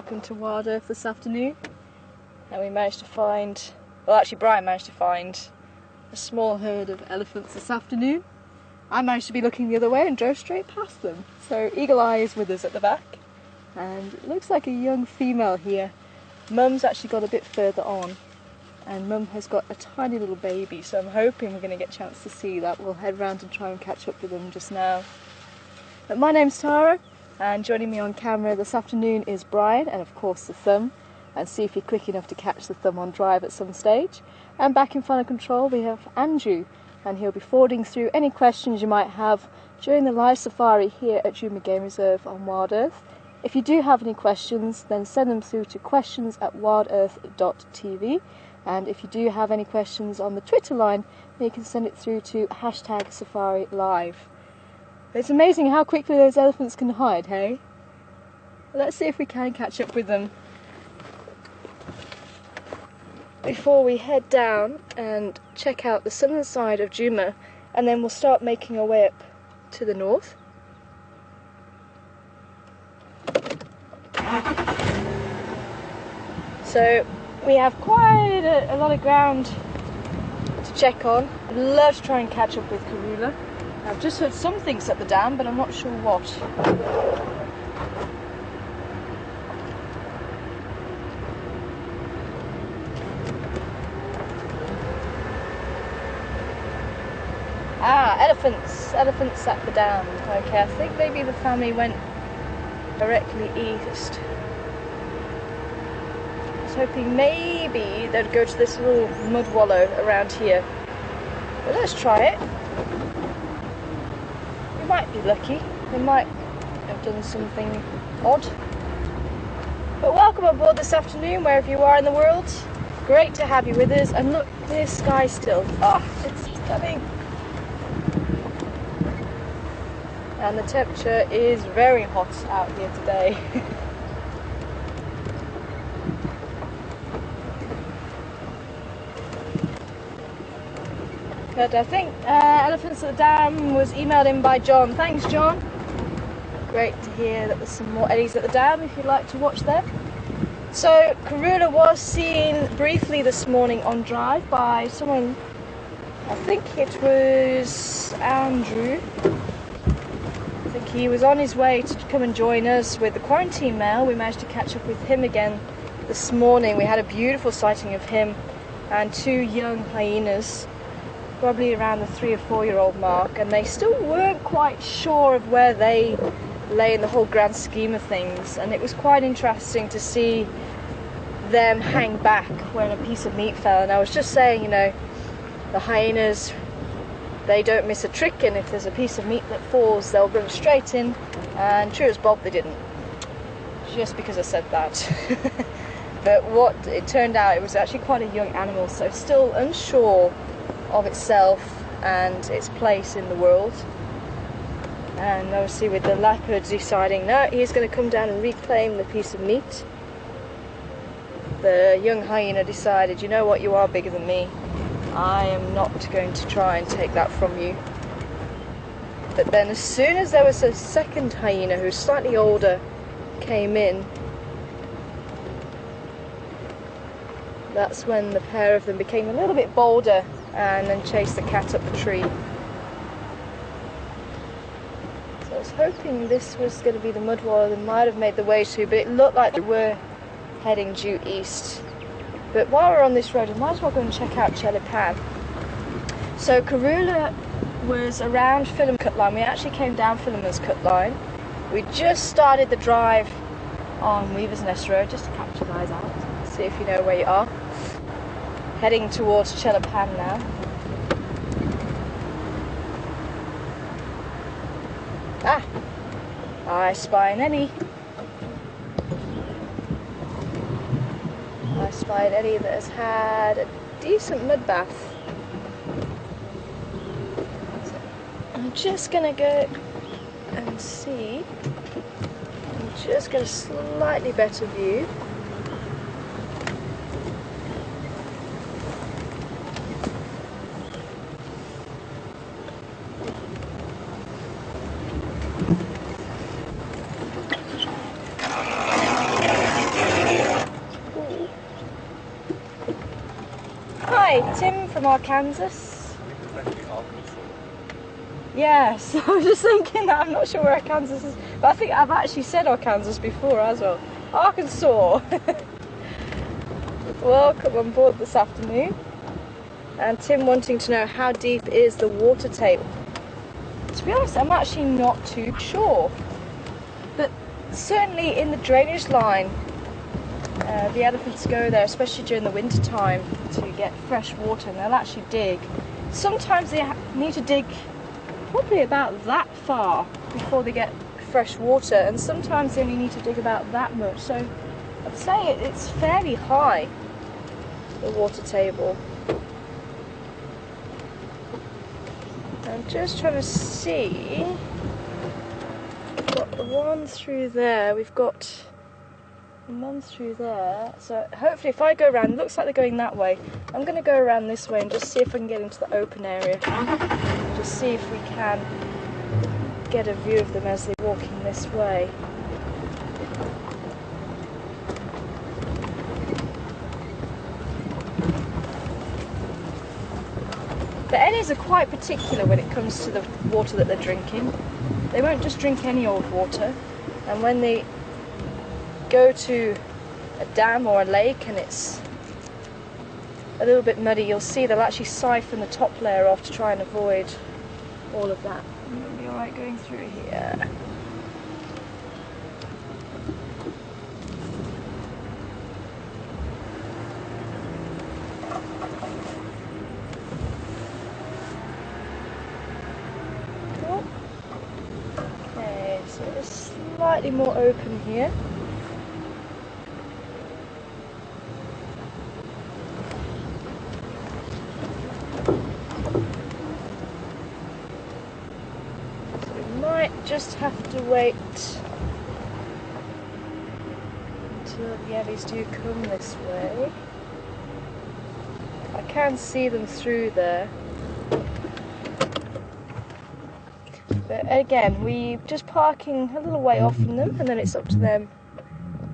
Welcome to Wild Earth this afternoon, and we managed to find, well actually Brian managed to find a small herd of elephants this afternoon. I managed to be looking the other way and drove straight past them. So Eagle Eye is with us at the back, and it looks like a young female here. Mum's actually got a bit further on, and Mum has got a tiny little baby, so I'm hoping we're going to get a chance to see that. We'll head round and try and catch up with them just now. But my name's Tara, and joining me on camera this afternoon is Brian, and of course the thumb, and see if you're quick enough to catch the thumb on drive at some stage. And back in front of control we have Andrew, and he'll be forwarding through any questions you might have during the live safari here at Djuma Game Reserve on Wild Earth. If you do have any questions, then send them through to questions@WildEarthTV, and if you do have any questions on the Twitter line, then you can send it through to #SafariLive. It's amazing how quickly those elephants can hide, hey? Let's see if we can catch up with them before we head down and check out the southern side of Djuma, and then we'll start making our way up to the north. So we have quite a lot of ground to check on. I'd love to try and catch up with Karula. I've just heard some things at the dam, but I'm not sure what. Elephants at the dam. Okay, I think maybe the family went directly east. I was hoping maybe they'd go to this little mud wallow around here. But let's try it. We might be lucky. They might have done something odd. But welcome aboard this afternoon, wherever you are in the world. Great to have you with us. And look, clear sky still. Oh, it's stunning. And the temperature is very hot out here today. But I think Elephants at the Dam was emailed in by John. Thanks, John. Great to hear that there's some more eddies at the dam if you'd like to watch them. So Karula was seen briefly this morning on drive by someone, I think it was Andrew. I think he was on his way to come and join us with the quarantine mail. We managed to catch up with him again this morning. We had a beautiful sighting of him and two young hyenas, probably around the 3 or 4 year old mark, and they still weren't quite sure of where they lay in the whole grand scheme of things, and it was quite interesting to see them hang back when a piece of meat fell. And I was just saying, you know, the hyenas, they don't miss a trick, and if there's a piece of meat that falls, they'll run straight in, and true as Bob, they didn't. Just because I said that. But what it turned out, it was actually quite a young animal, so still unsure of itself and its place in the world. And obviously with the leopard deciding, no, he's going to come down and reclaim the piece of meat, the young hyena decided, you know what, you are bigger than me. I am not going to try and take that from you. But then as soon as there was a second hyena who's slightly older came in, that's when the pair of them became a little bit bolder and then chased the cat up the tree. So I was hoping this was going to be the mud wallow they might have made the way to, but it looked like they were heading due east. But while we're on this road, we might as well go and check out Chelipan. So Karula was around Philemon Cut Line. We actually came down Philemon's Cut Line. We just started the drive on Weaver's Nest Road, just to catch your eyes out, see if you know where you are. Heading towards Chelipan now. I spy an eddy. I spy an eddy that has had a decent mud bath. So I'm just gonna go and see. I'm just get a slightly better view. Hi, Tim from Arkansas. Yes, I was just thinking that. I'm not sure where Arkansas is, but I think I've actually said Arkansas before as well. Arkansas. Welcome on board this afternoon. And Tim wanting to know how deep is the water table. To be honest, I'm actually not too sure. But certainly in the drainage line, the elephants go there, especially during the winter time, to get fresh water, and they'll actually dig. Sometimes they need to dig probably about that far before they get fresh water, and sometimes they only need to dig about that much. So I'd say it's fairly high, the water table. I'm just trying to see. We've got the one through there. We've got one through there. So hopefully, if I go around, it looks like they're going that way. I'm going to go around this way and just see if I can get into the open area. Just see if we can get a view of them as they're walking this way. The Eddies are quite particular when it comes to the water that they're drinking. They won't just drink any old water, and when they go to a dam or a lake and it's a little bit muddy, you'll see they'll actually siphon the top layer off to try and avoid all of that. It'll be alright going through here. Okay, so it's slightly more open here. Just have to wait until the Eddies do come this way. I can see them through there. But again, we're just parking a little way off from them, and then it's up to them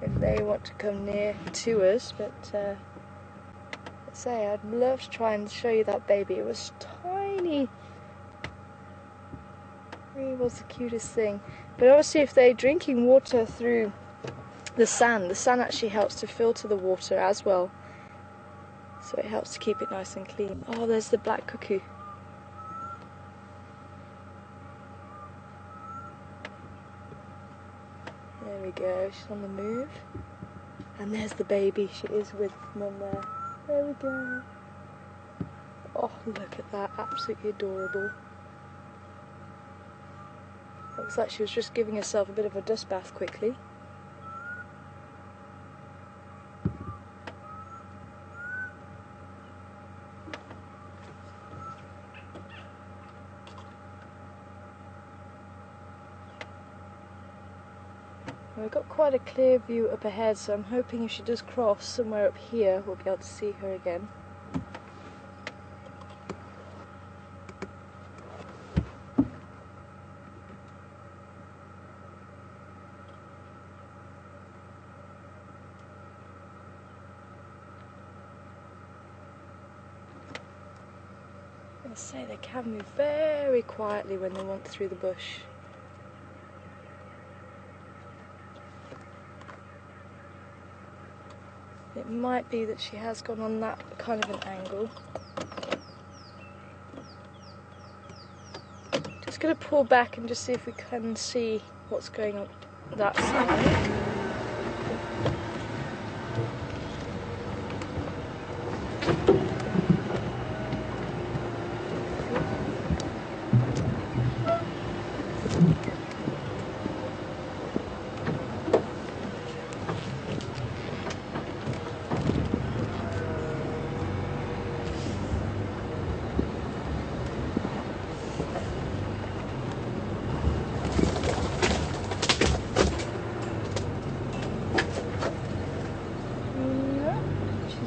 if they want to come near to us. But let's say I'd love to try and show you that baby. It was tiny. Really was the cutest thing. But obviously if they're drinking water through the sand actually helps to filter the water as well. So it helps to keep it nice and clean. Oh, there's the black cuckoo. There we go, she's on the move. And there's the baby, she is with mum there. There we go. Oh, look at that, absolutely adorable. Looks like she was just giving herself a bit of a dust bath quickly. We've got quite a clear view up ahead, so I'm hoping if she does cross somewhere up here, we'll be able to see her again. I say they can move very quietly when they want through the bush. It might be that she has gone on that kind of an angle. Just going to pull back and just see if we can see what's going on that side.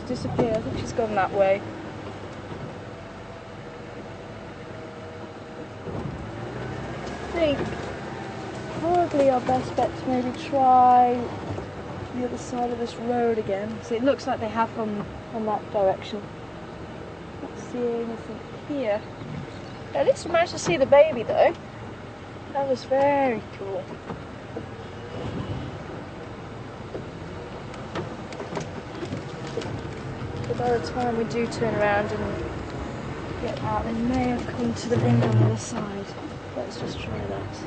Disappear. I think she's gone that way. I think probably our best bet to maybe try the other side of this road again. So it looks like they have gone on that direction. Not seeing anything here. At least we managed to see the baby though. That was very cool. But by the time we do turn around and get out, they may have come to the bin on the other side. Let's just try that.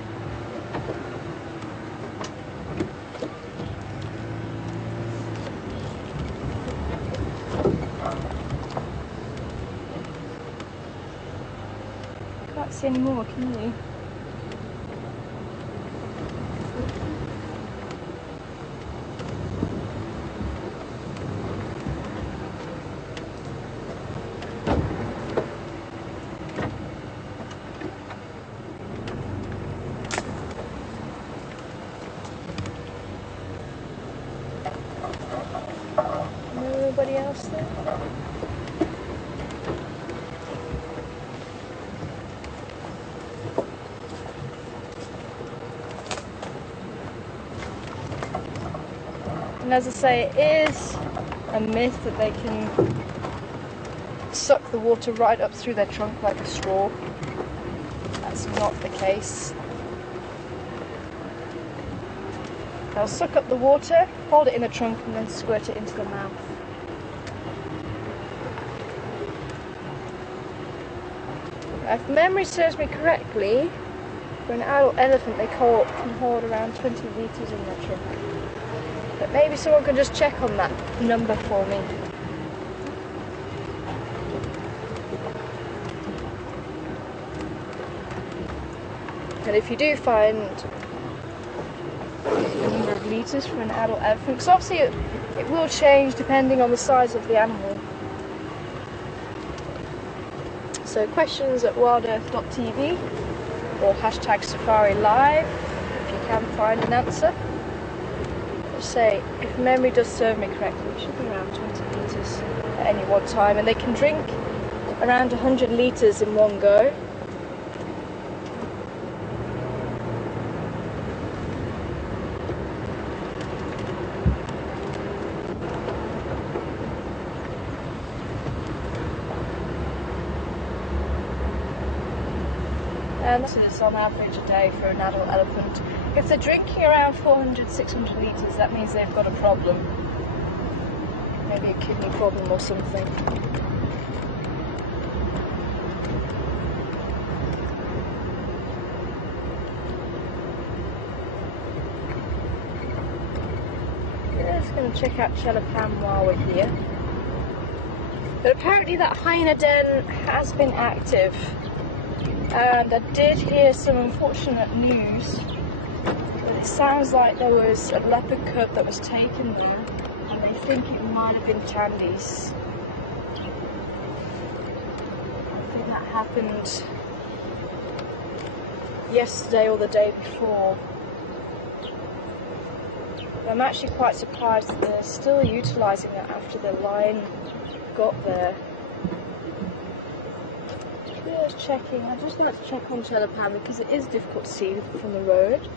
Can't see any more, can you? Nobody else there? And as I say, it is a myth that they can suck the water right up through their trunk like a straw. That's not the case. They'll suck up the water, hold it in the trunk and then squirt it into the mouth. If memory serves me correctly, for an adult elephant they can hold around 20 litres in their trunk. But maybe someone can just check on that number for me. And if you do find the number of litres for an adult elephant, because obviously it will change depending on the size of the animal. So questions at WildEarthTV or #SafariLive if you can find an answer. Say, if memory does serve me correctly, it should be around 20 litres at any one time, and they can drink around 100 litres in one go. And this is on average a day for an adult elephant. If they're drinking around 400-600 litres, that means they've got a problem. Maybe a kidney problem or something. Just going to check out Chelapam while we're here. But apparently that hyena den has been active. And I did hear some unfortunate news. But it sounds like there was a leopard cub that was taken there, and they think it might have been Candy's. I think that happened yesterday or the day before. I'm actually quite surprised that they're still utilising it after the lion got there. Just checking, I'd just like to check on Chelapam because it is difficult to see from the road.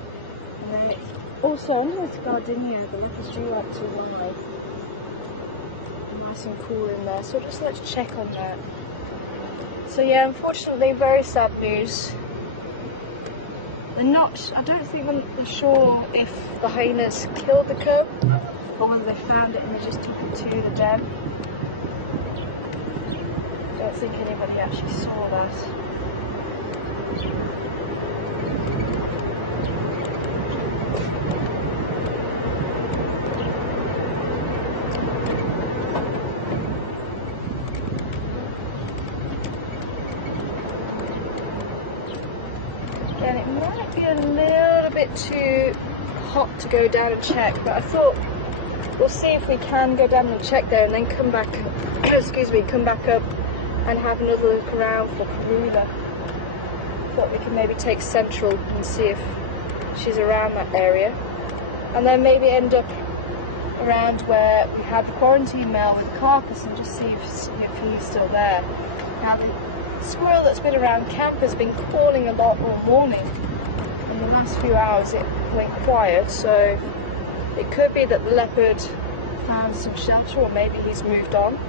And then also underneath gardenia, the leopards do like to lie. Nice and cool in there, so just let's check on that. So yeah, unfortunately very sad news. I don't think they're sure if the hyenas killed the cub or whether they found it and they just took it to the den. I don't think anybody actually saw that. And it might be a little bit too hot to go down and check, but I thought we'll see if we can go down and check there and then come back come back up and have another look around for Karula. Thought we can maybe take Central and see if she's around that area, and then maybe end up around where we had the quarantine male with Carcass and just see if he's still there. Now the squirrel that's been around camp has been calling a lot all morning. In the last few hours it went quiet, so it could be that the leopard found some shelter, or maybe he's moved on.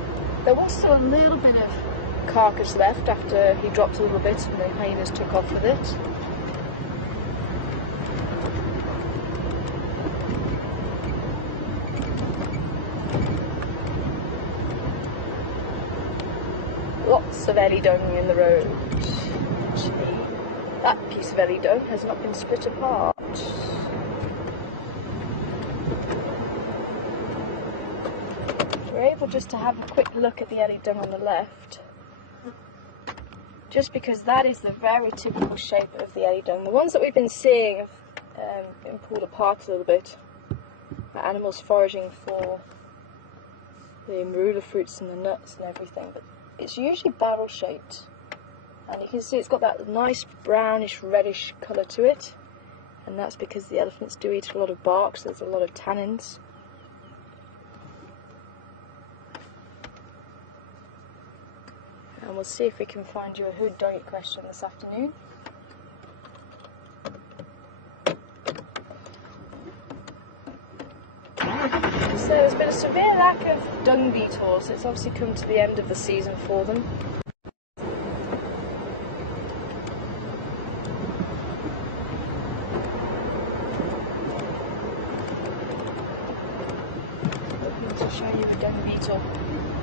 There was still a little bit of carcass left after he dropped a little bit and the hyenas took off with it. Lots of ellie dung in the road. Actually, that piece of ellie dung has not been split apart. We're able just to have a quick look at the ellie dung on the left, just because that is the very typical shape of the ellie dung. The ones that we've been seeing have been pulled apart a little bit. Animals foraging for the marula fruits and the nuts and everything, but it's usually barrel shaped, and you can see it's got that nice brownish reddish colour to it, and that's because the elephants do eat a lot of bark, so there's a lot of tannins. And we'll see if we can find you a hood doggy question this afternoon. So there's been a severe lack of dung beetles. It's obviously come to the end of the season for them. Looking to show you a dung beetle.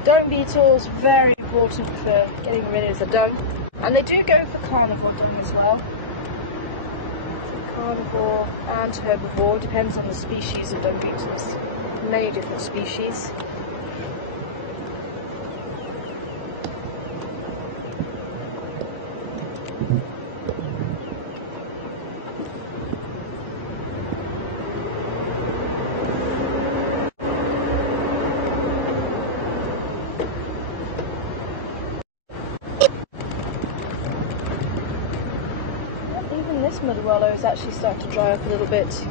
Dung beetles very important for getting rid of the dung, and they do go for carnivore dung as well. So carnivore and herbivore, depends on the species of dung beetles. Many different species. Even this mudwallow is actually starting to dry up a little bit.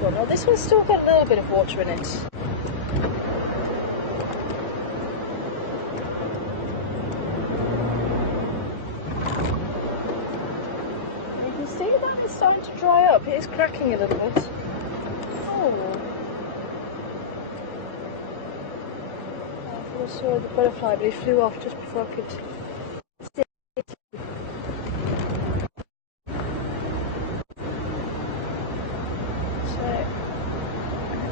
Well, this one's still got a little bit of water in it. You can see that it's starting to dry up. It is cracking a little bit. Oh. I saw the butterfly, but he flew off just before I could see it. So,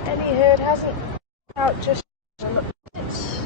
any herd hasn't out just looked at it.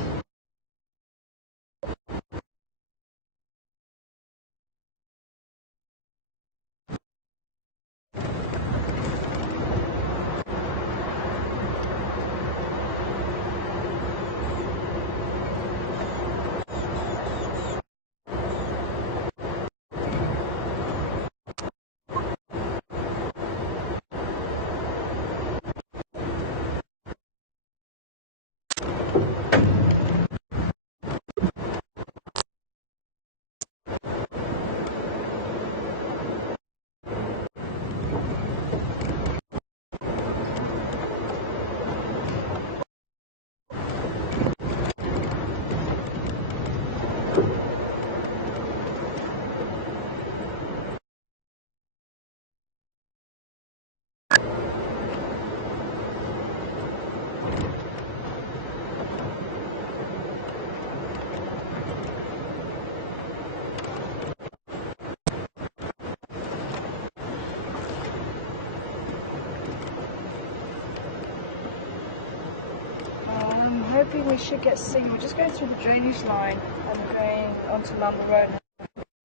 Hoping we should get singing. We're just going through the drainage line and going onto Lambert Road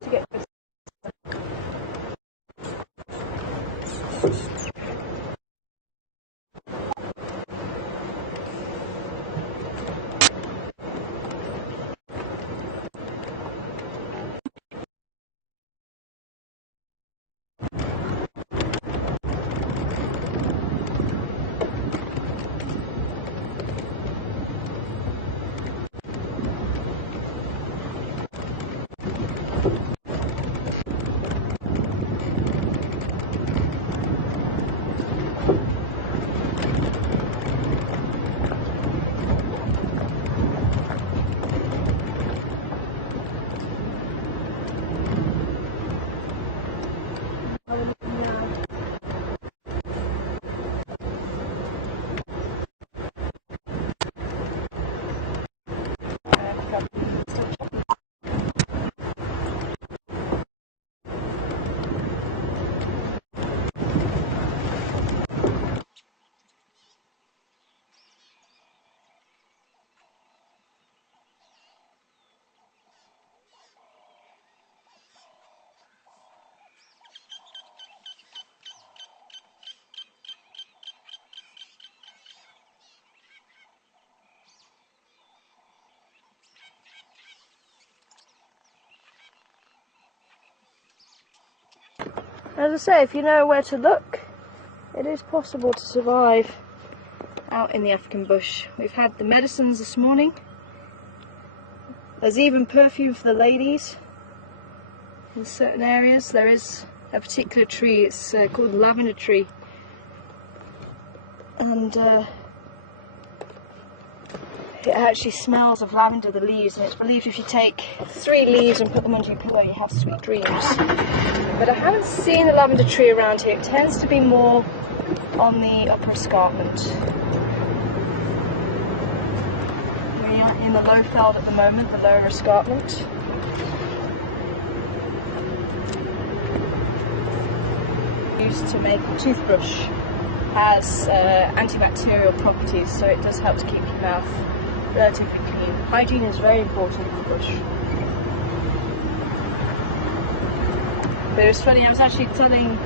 to get this. As I say, if you know where to look, it is possible to survive out in the African bush. We've had the medicines this morning. There's even perfume for the ladies. In certain areas there is a particular tree, it's called the lavender tree. And it actually smells of lavender, the leaves, and it's believed if you take 3 leaves and put them under your pillow you have sweet dreams. But I haven't seen the lavender tree around here. It tends to be more on the upper escarpment. We're in the low feld at the moment, the lower escarpment. Used to make a toothbrush, has antibacterial properties, so it does help to keep your mouth relatively clean. Hygiene is very important in the bush. But it was funny, I was actually telling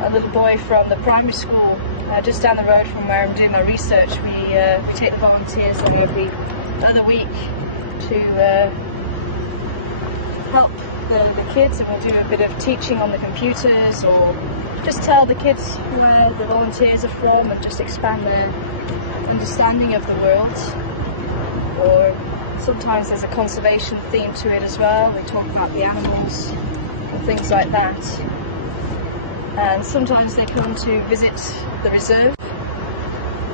a little boy from the primary school just down the road from where I'm doing my research. We take the volunteers on every other week to help the kids, and we'll do a bit of teaching on the computers, or just tell the kids where the volunteers are from and just expand their understanding of the world. Or sometimes there's a conservation theme to it as well. We talk about the animals and things like that. And sometimes they come to visit the reserve,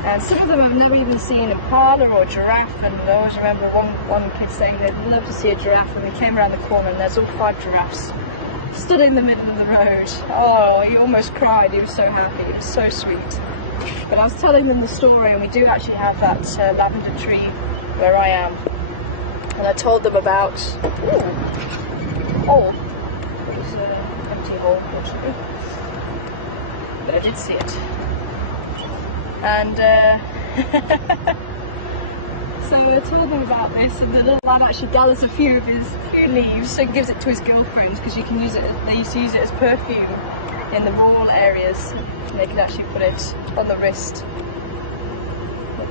and some of them have never even seen a impala or a giraffe, and I always remember one kid saying they'd love to see a giraffe, and we came around the corner and there's all 5 giraffes stood in the middle of the road. Oh, he almost cried, he was so happy, it was so sweet. But I was telling them the story, and we do actually have that lavender tree where I am, and I told them about hole. It was an empty hole, unfortunately, but I did see it. And so I told them about this, and the little lad actually gathers a few leaves and gives it to his girlfriend, because you can use it. They used to use it as perfume in the rural areas. They could actually put it on the wrist.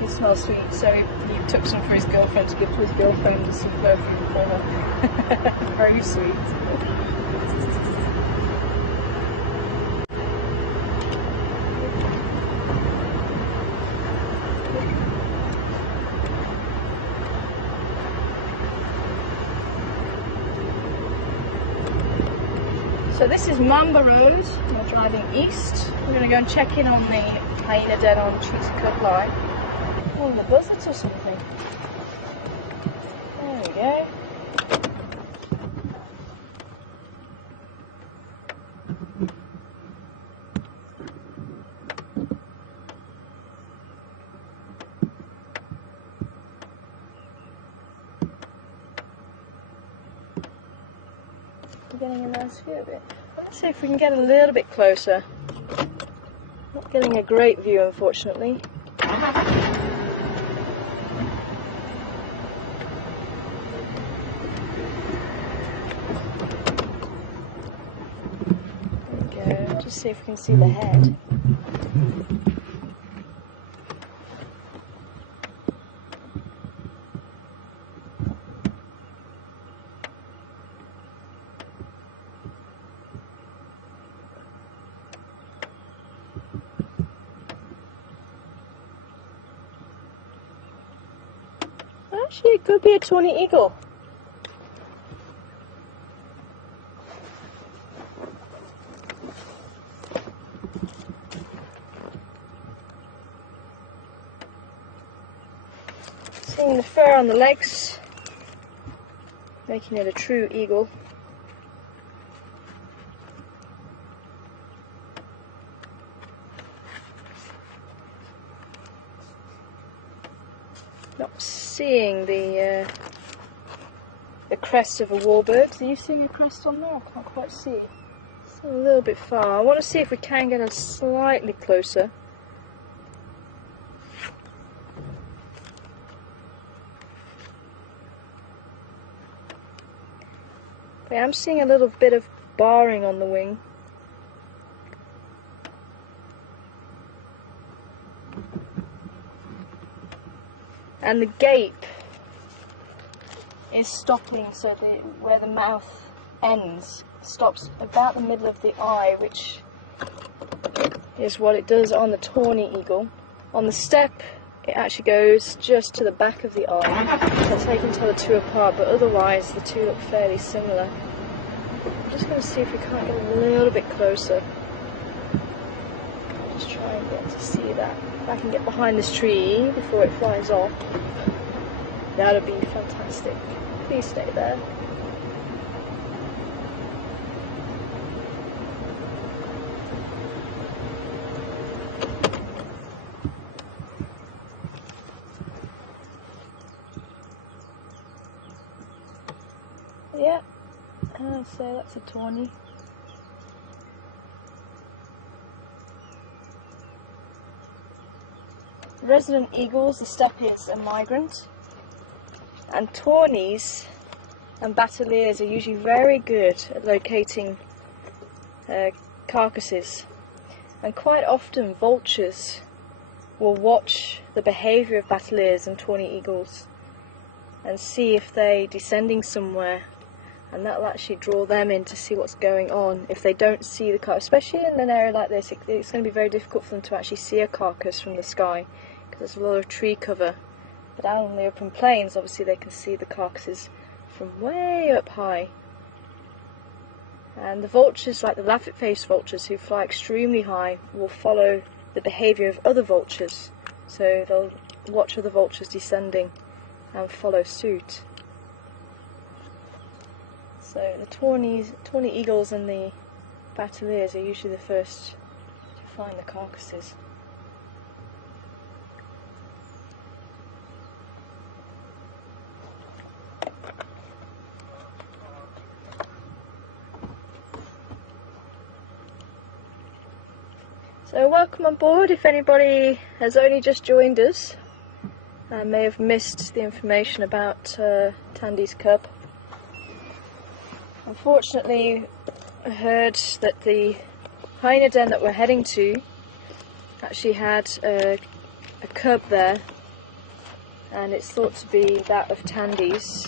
It smells sweet. So he took some for his girlfriend to give to his girlfriend as some perfume for her. Very sweet. So this is Mamba Road. We're driving east. We're going to go and check in on the hyena den on Cheetah Line. Oh, the buzzards or something. There we go. Getting a nice view of it. Let's see if we can get a little bit closer. Not getting a great view, unfortunately. There we go. Just see if we can see the head. Actually, it could be a tawny eagle. Seeing the fur on the legs, making it a true eagle. Not seeing the crest of a warbird. Are you seeing a crest on there? I can't quite see. It's a little bit far. I want to see if we can get a slightly closer. But I'm seeing a little bit of barring on the wing. And the gape is stopping, so where the mouth ends, stops about the middle of the eye, which is what it does on the tawny eagle. On the steppe, it actually goes just to the back of the eye. That's how you can tell the two apart, but otherwise the two look fairly similar. I'm just going to see if we can't get a little bit closer. Just try and get to see that. If I can get behind this tree before it flies off, that would be fantastic. Please stay there. Yeah, so that's a tawny. Resident eagles, the steppe is a migrant, and tawnies and battaliers are usually very good at locating carcasses, and quite often vultures will watch the behaviour of battaliers and tawny eagles and see if they're descending somewhere, and that will actually draw them in to see what's going on. If they don't see the carcass, especially in an area like this, it's going to be very difficult for them to actually see a carcass from the sky because there's a lot of tree cover. But out on the open plains, obviously they can see the carcasses from way up high. And the vultures, like the laffet-faced vultures who fly extremely high, will follow the behaviour of other vultures. So they'll watch other vultures descending and follow suit. So the tawny eagles and the battaliers are usually the first to find the carcasses. So welcome on board. If anybody has only just joined us and may have missed the information about Tandy's cub. Unfortunately, I heard that the hyena den that we're heading to actually had a cub there, and it's thought to be that of Tandy's.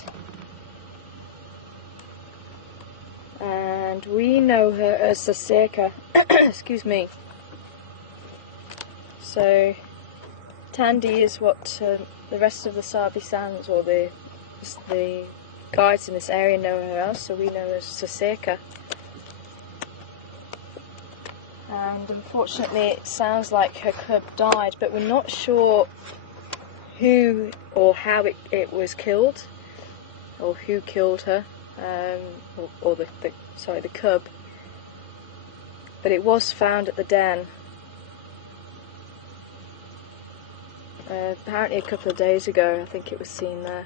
And we know her as Saseka. Excuse me. So Tandy is what the rest of the Sabi Sands, or the guides in this area, know her as, so we know her as Saseka. And unfortunately it sounds like her cub died, but we're not sure who or how it was killed, or who killed her, or the cub. But it was found at the den. Apparently a couple of days ago, I think it was seen there.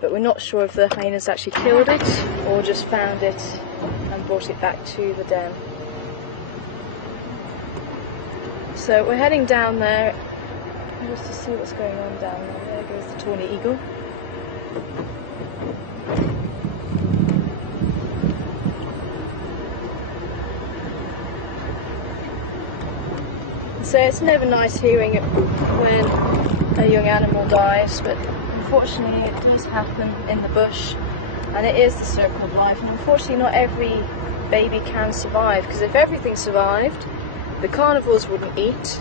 But we're not sure if the hyenas actually killed it or just found it and brought it back to the den. So we're heading down there just to see what's going on down there. There goes the tawny eagle. So it's never nice hearing it when a young animal dies, but unfortunately it does happen in the bush, and it is the circle of life. And unfortunately not every baby can survive, because if everything survived, the carnivores wouldn't eat,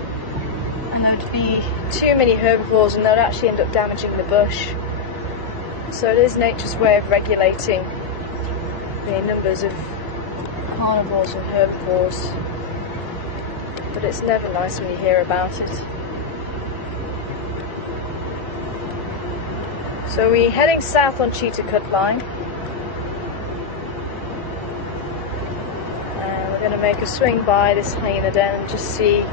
and there'd be too many herbivores, and they'd actually end up damaging the bush. So it is nature's way of regulating the numbers of carnivores and herbivores. But it's never nice when you hear about it. So we're heading south on Cheetah Cut Line, and we're going to make a swing by this hyena den and just see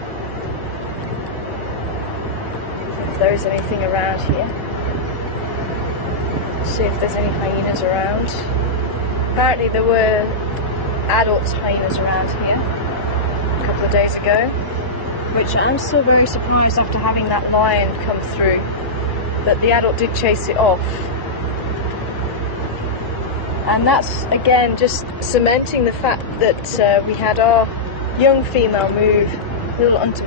if there is anything around here. See if there's any hyenas around. Apparently there were adult hyenas around here a couple of days ago, which I'm still very surprised after having that lion come through, that the adult did chase it off. And that's again just cementing the fact that we had our young female move a little unto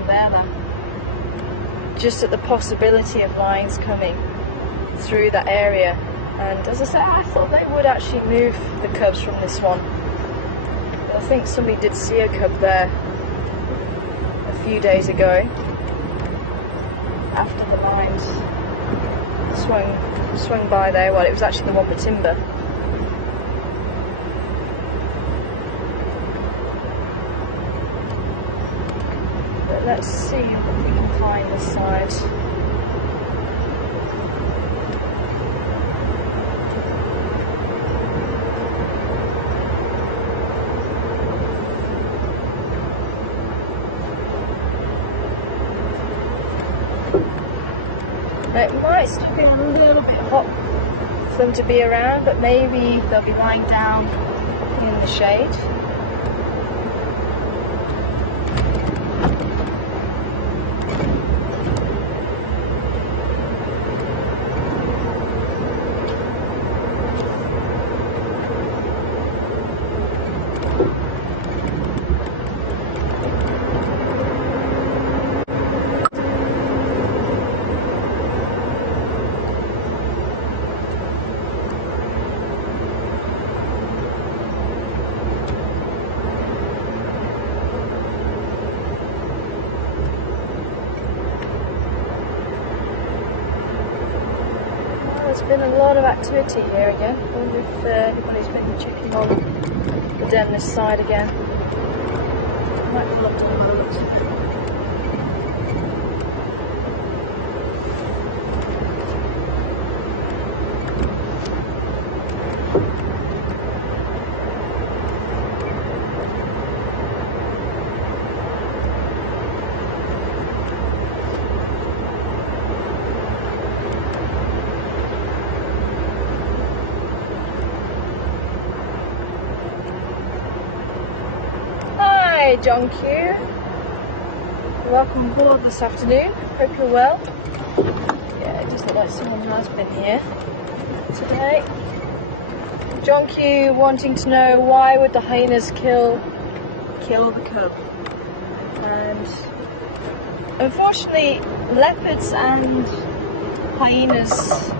just at the possibility of lions coming through that area. And as I said, I thought they would actually move the cubs from this one. But I think somebody did see a cub there a few days ago after the lines swung by there. Well, it was actually the one with timber. But let's see what we can find this side. It might still be a little bit hot for them to be around, but maybe they'll be lying down in the shade. There's been a lot of activity here again. I wonder if anybody's been checking on the den this side again. Might be locked at the moment. Hi John Q, welcome aboard this afternoon, hope you're well. Yeah, it does look like someone has been here today. John Q wanting to know why would the hyenas kill the cub. And unfortunately leopards and hyenas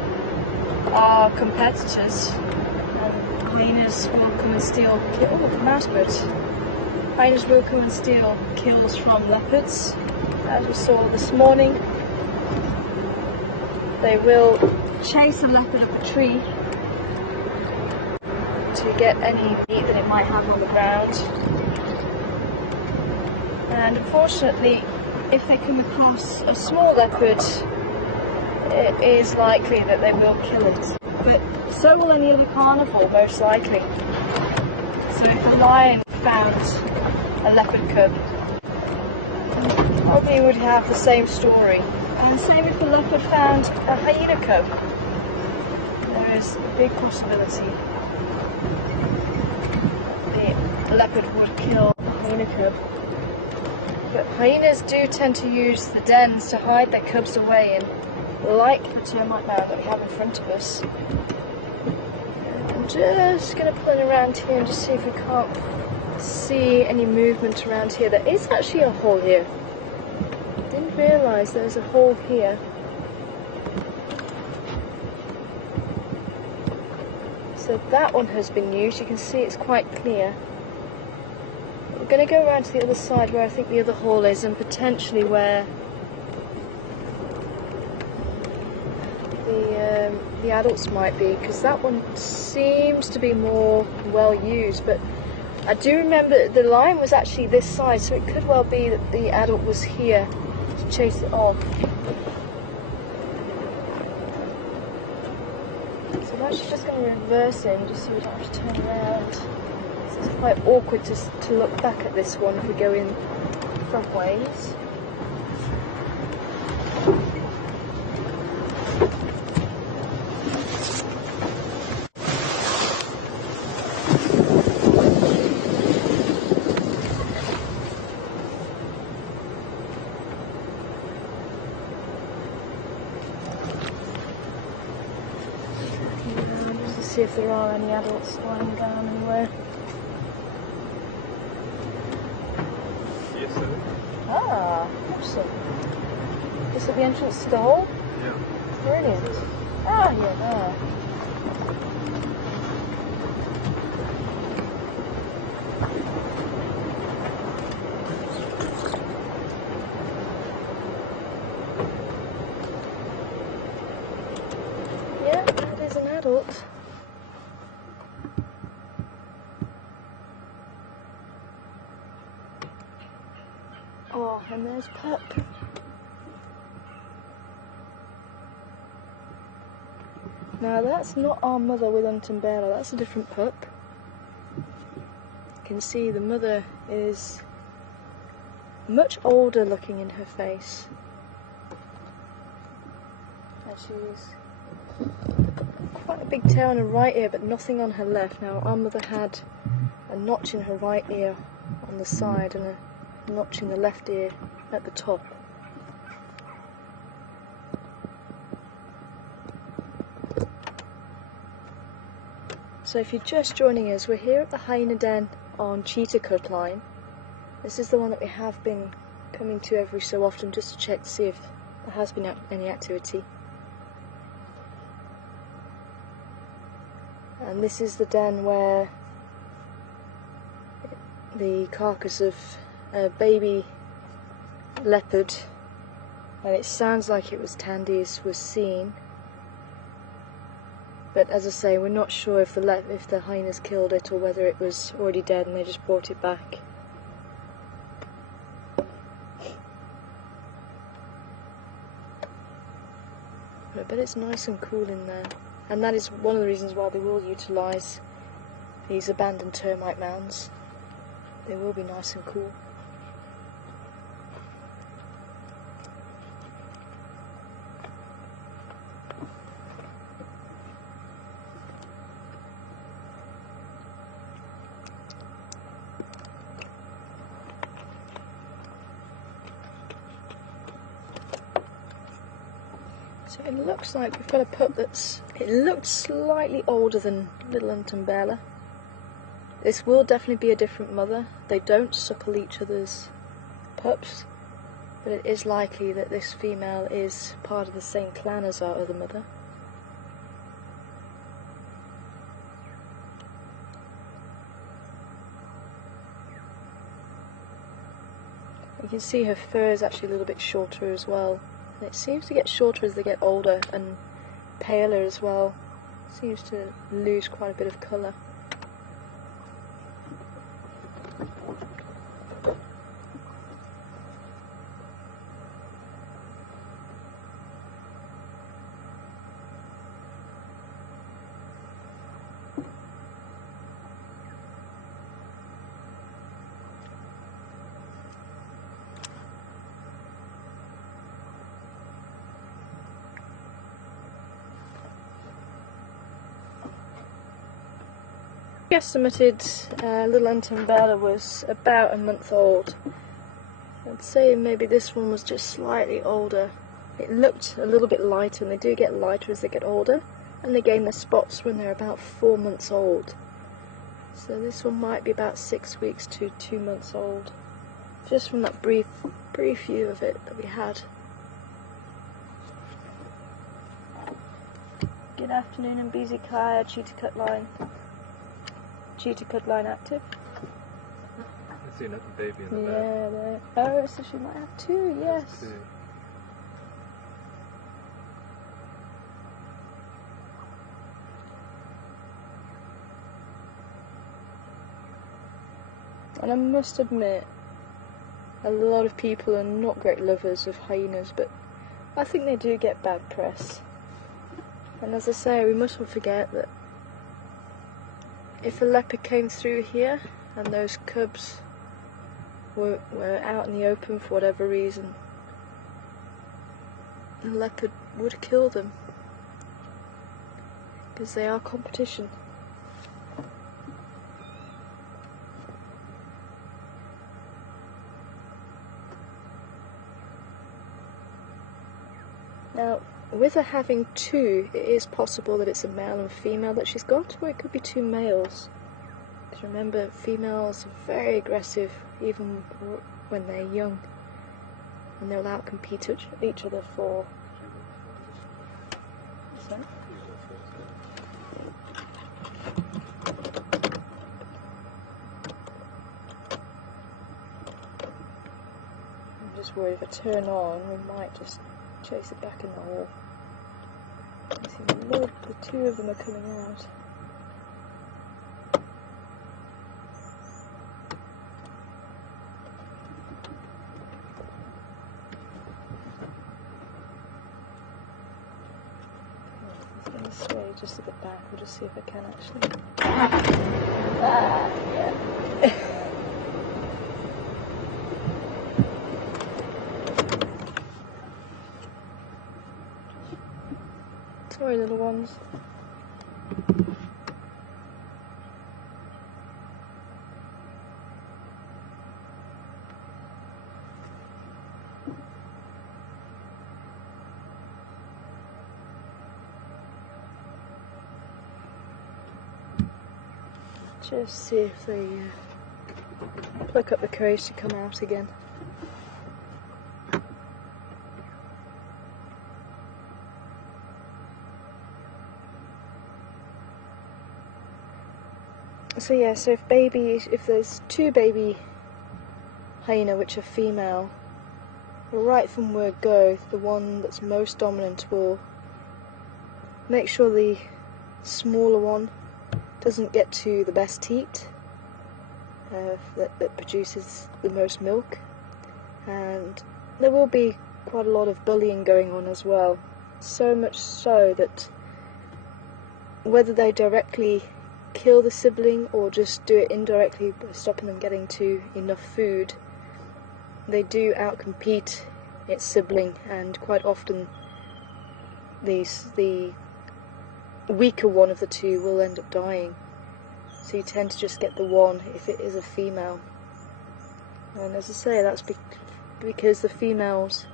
are competitors, and hyenas will come and steal mouse birds. Hyenas will come and steal kills from leopards, as we saw this morning. They will chase a leopard up a tree to get any meat that it might have on the ground. And unfortunately, if they come across a small leopard, it is likely that they will kill it. But so will any other carnivore, most likely. So if a lion found a leopard cub, probably would have the same story. And same if the leopard found a hyena cub. There is a big possibility the leopard would kill a hyena cub. But hyenas do tend to use the dens to hide their cubs away, and like the termite mound that we have in front of us. I'm just going to pull in around here and just see if we can't see any movement around here. There is actually a hole here. Didn't realise there's a hole here. So that one has been used. You can see it's quite clear. We're going to go around to the other side where I think the other hole is, and potentially where the adults might be, because that one seems to be more well used. But I do remember the lion was actually this side, so it could well be that the adult was here to chase it off. So I'm actually just going to reverse in, just so we don't have to turn around. It's quite awkward to look back at this one if we go in front ways. See if there are any adults lying down anywhere. Yes, sir. Ah, awesome. Just at the entrance to the hole? Yeah. Brilliant. Ah, yeah, there. Yeah, that is an adult. Oh, and there's pup. Now that's not our mother with Bella, that's a different pup. You can see the mother is much older looking in her face. And she's quite a big tail on her right ear, but nothing on her left. Now our mother had a notch in her right ear on the side and a notch in the left ear at the top. So if you're just joining us, we're here at the hyena den on Cheetah Cut Line. This is the one that we have been coming to every so often just to check to see if there has been any activity. And this is the den where the carcass of a baby leopard, and it sounds like it was Tandy's, was seen. But as I say, we're not sure if the hyenas killed it or whether it was already dead and they just brought it back. But I bet it's nice and cool in there. And that is one of the reasons why they will utilise these abandoned termite mounds. They will be nice and cool. So it looks like we've got a pup it looks slightly older than little Bella. This will definitely be a different mother. They don't suckle each other's pups, but it is likely that this female is part of the same clan as our other mother. You can see her fur is actually a little bit shorter as well. And it seems to get shorter as they get older and paler as well. Seems to lose quite a bit of colour. Estimated little Bella was about a month old. I'd say maybe this one was just slightly older. It looked a little bit lighter, and they do get lighter as they get older, and they gain their spots when they're about 4 months old. So this one might be about 6 weeks to 2 months old, just from that brief view of it that we had. Good afternoon, and busy Kaya, Cheetah Cut Line. Cheetah Cut Line active. I see another baby in the back. Yeah, there. Oh, so she might have two, yes. Two. And I must admit, a lot of people are not great lovers of hyenas, but I think they do get bad press. And as I say, we mustn't forget that if a leopard came through here and those cubs were out in the open for whatever reason, the leopard would kill them, because they are competition. Now, with her having two, it is possible that it's a male and female that she's got, or it could be two males. Because remember, females are very aggressive even when they're young, and they'll outcompete each other for... worried if I turn on, we might just chase it back in the hole. You see, the two of them are coming out. He's going to sway just at the back. We'll just see if I can actually. Yeah. Sorry, little ones. Just see if they pluck up the courage to come out again. So yeah, so if there's two baby hyena which are female, right from word go, the one that's most dominant will make sure the smaller one doesn't get to the best heat that produces the most milk, and there will be quite a lot of bullying going on as well, so much so that whether they directly kill the sibling or just do it indirectly by stopping them getting to enough food, they do outcompete its sibling, and quite often the weaker one of the two will end up dying. So you tend to just get the one if it is a female. And as I say, that's because the females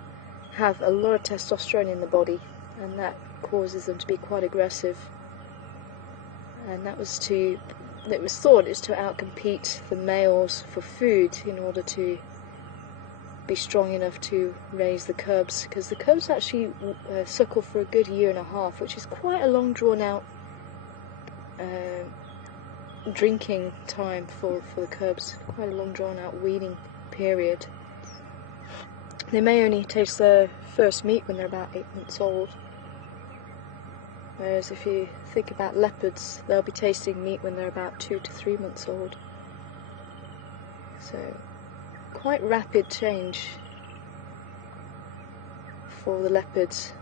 have a lot of testosterone in the body, and that causes them to be quite aggressive. And it was thought is to outcompete the males for food in order to be strong enough to raise the cubs, because the cubs actually suckle for a good 1.5 years, which is quite a long drawn out drinking time for the cubs, quite a long drawn out weaning period. They may only taste their first meat when they're about 8 months old. Whereas if you think about leopards, they'll be tasting meat when they're about 2 to 3 months old. So, quite rapid change for the leopards,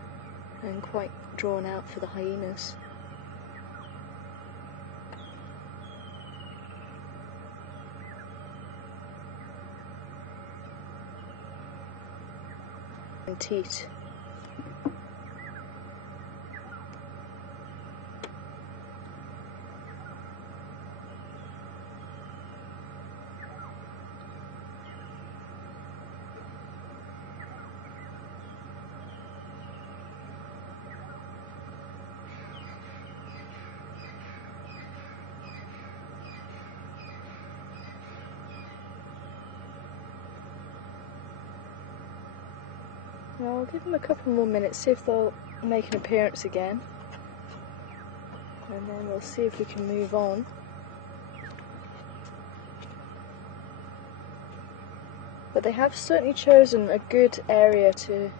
and quite drawn out for the hyenas. And teat. Well, I'll give them a couple more minutes, see if they'll make an appearance again, and then we'll see if we can move on. But they have certainly chosen a good area to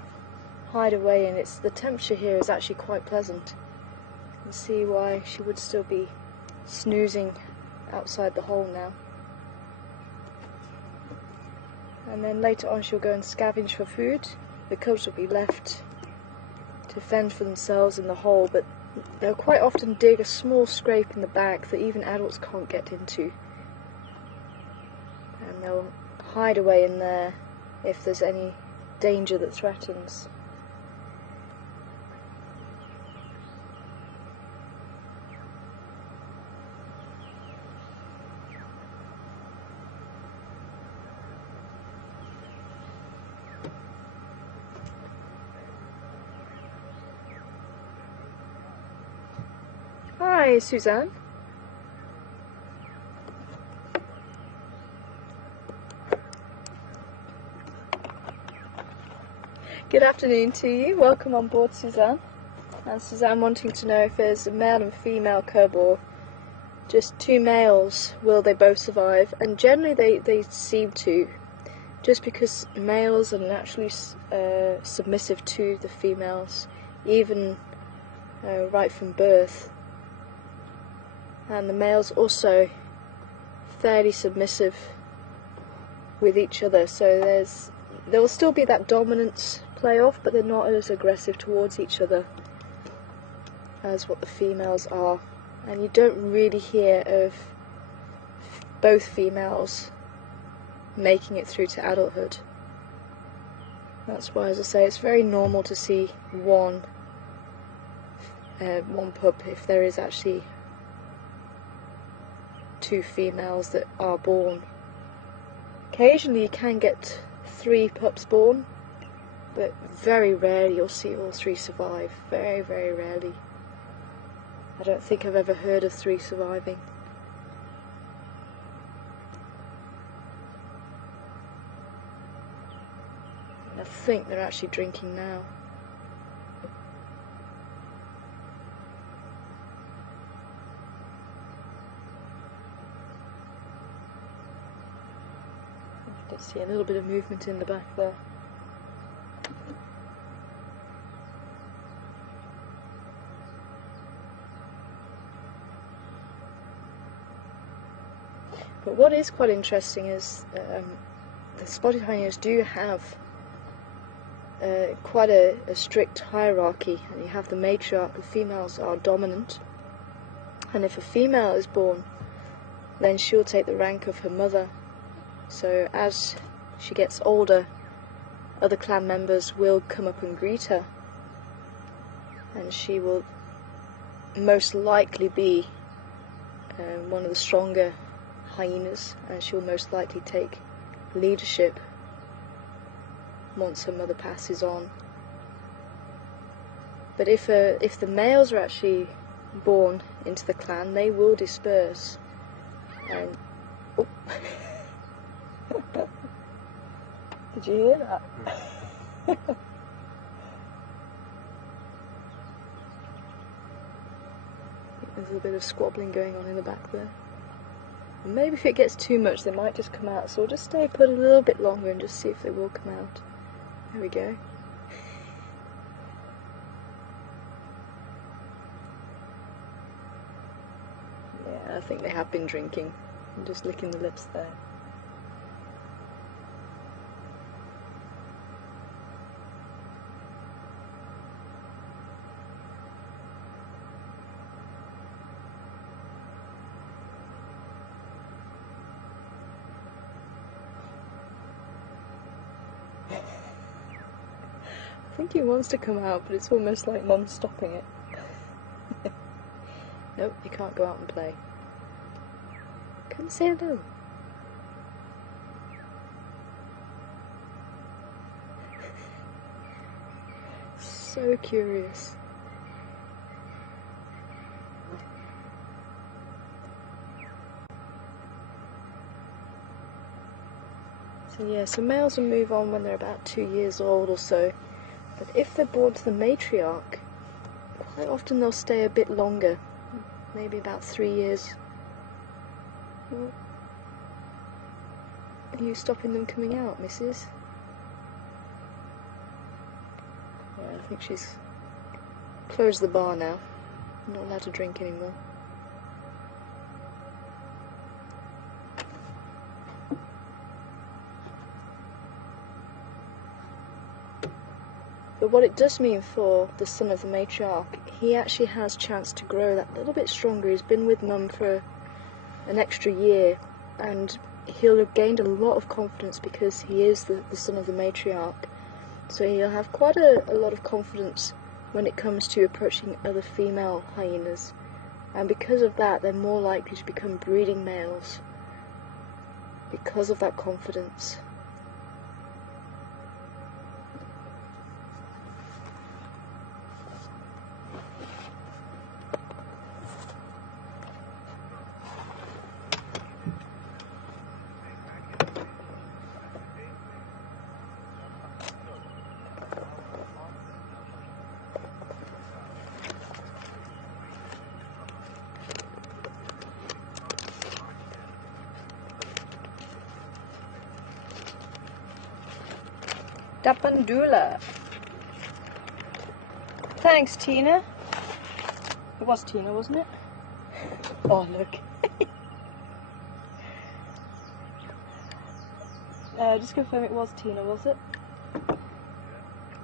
hide away in. The temperature here is actually quite pleasant. You can see why she would still be snoozing outside the hole now. And then later on she'll go and scavenge for food. The cubs will be left to fend for themselves in the hole, but they'll quite often dig a small scrape in the back that even adults can't get into. And they'll hide away in there if there's any danger that threatens. Hi, Suzanne. Good afternoon to you. Welcome on board, Suzanne. And Suzanne wanting to know if there's a male and female cub, or just two males, will they both survive? And generally they seem to. just because males are naturally submissive to the females, even right from birth, and the males also fairly submissive with each other, so there will still be that dominance play off, but they're not as aggressive towards each other as what the females are. And you don't really hear of both females making it through to adulthood. That's why, as I say, it's very normal to see one pup if there is actually two females that are born. Occasionally you can get 3 pups born, but very rarely you'll see all 3 survive. Very, very rarely. I don't think I've ever heard of 3 surviving. I think they're actually drinking now. I can see a little bit of movement in the back there. But what is quite interesting is the spotted hyenas do have quite a strict hierarchy, and you have the matriarch. The females are dominant, and if a female is born, then she'll take the rank of her mother. So as she gets older, other clan members will come up and greet her, and she will most likely be one of the stronger hyenas, and she'll most likely take leadership once her mother passes on. But if the males are actually born into the clan, they will disperse. And oh. Did you hear that? There's a bit of squabbling going on in the back there. Maybe if it gets too much, they might just come out, so we'll just stay put a little bit longer and just see if they will come out. There we go. Yeah, I think they have been drinking. I'm just licking the lips there. I think he wants to come out, but it's almost like Mum's stopping it. Nope, you can't go out and play. Come say hello. So curious. So yeah, so males will move on when they're about 2 years old or so. But if they're born to the matriarch, quite often they'll stay a bit longer, maybe about 3 years. Well, are you stopping them coming out, missus? Yeah, I think she's closed the bar now. I'm not allowed to drink anymore. But what it does mean for the son of the matriarch, he actually has a chance to grow that little bit stronger. He's been with Mum for an extra year, and he'll have gained a lot of confidence because he is the son of the matriarch. So he'll have quite a lot of confidence when it comes to approaching other female hyenas. And because of that, they're more likely to become breeding males because of that confidence. Dapandula. Thanks, Tina. It was Tina, wasn't it? Oh, look. Just confirm it was Tina, was it?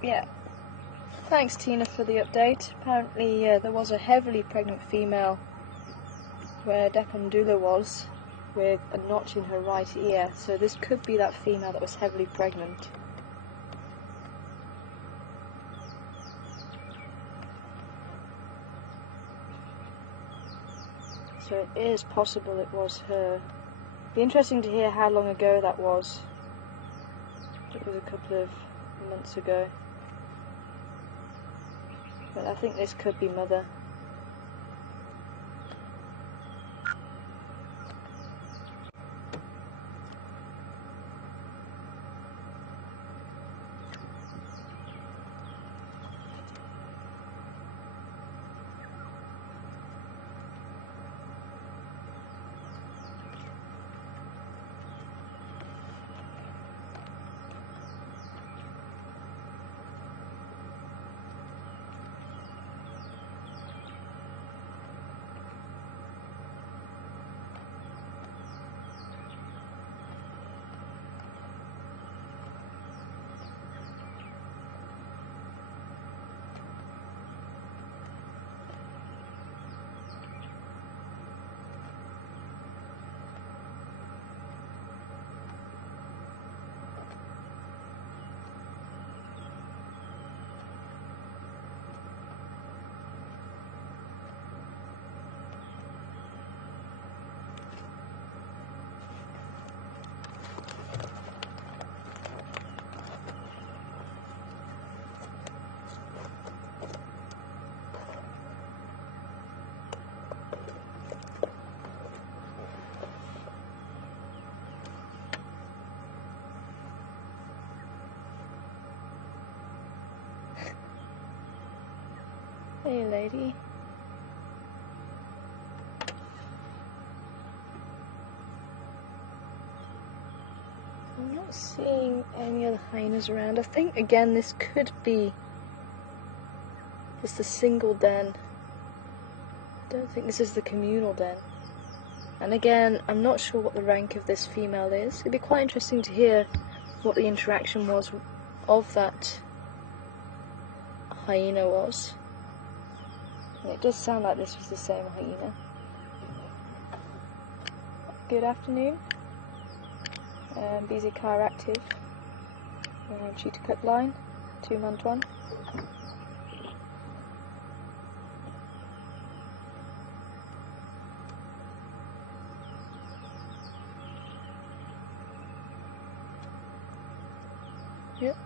Yeah. Thanks, Tina, for the update. Apparently, there was a heavily pregnant female where Dapandula was, with a notch in her right ear. So this could be that female that was heavily pregnant. So it is possible it was her. Be interesting to hear how long ago that was. It was a couple of months ago. But I think this could be mother. Hey, lady. I'm not seeing any other hyenas around. I think, again, this could be just a single den. I don't think this is the communal den. And again, I'm not sure what the rank of this female is. It'd be quite interesting to hear what the interaction was of that hyena was. And it does sound like this was the same hyena. Good afternoon. BZ car active. Cheetah cut line. 2-month one. Yep.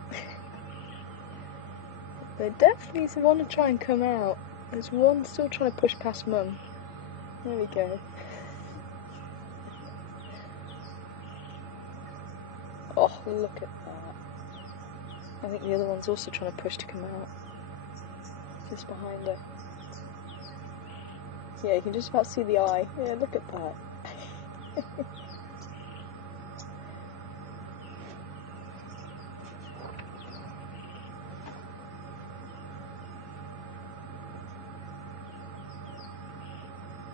They definitely want to try and come out. There's one still trying to push past Mum. There we go. Oh, look at that. I think the other one's also trying to push to come out. Just behind her. Yeah, you can just about see the eye. Yeah, look at that.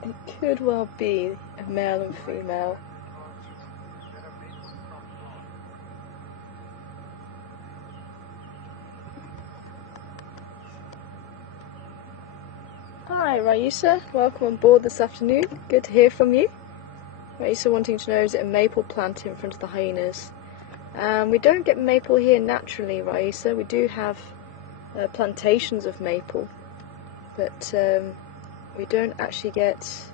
It could well be a male and female. Hi Raisa, welcome on board this afternoon. Good to hear from you. Raisa wanting to know, is it a maple plant in front of the hyenas? We don't get maple here naturally, Raisa. We do have plantations of maple, but we don't actually get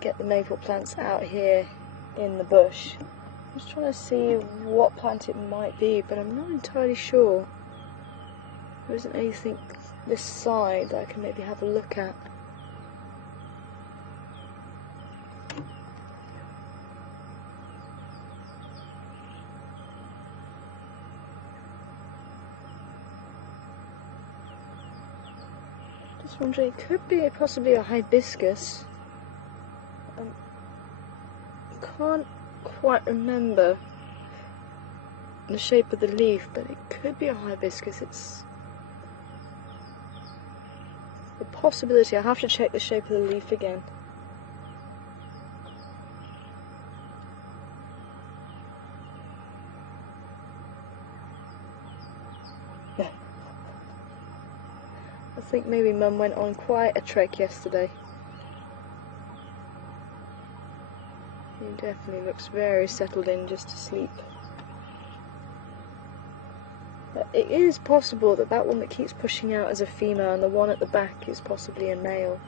the maple plants out here in the bush. I'm just trying to see what plant it might be, but I'm not entirely sure. There isn't anything this side that I can maybe have a look at. Just wondering, it could be possibly a hibiscus. Can't quite remember. the shape of the leaf, but it could be a hibiscus. It's a possibility. I have to check the shape of the leaf again. I think maybe Mum went on quite a trek yesterday. She definitely looks very settled in just to sleep. But it is possible that that one that keeps pushing out is a female and the one at the back is possibly a male.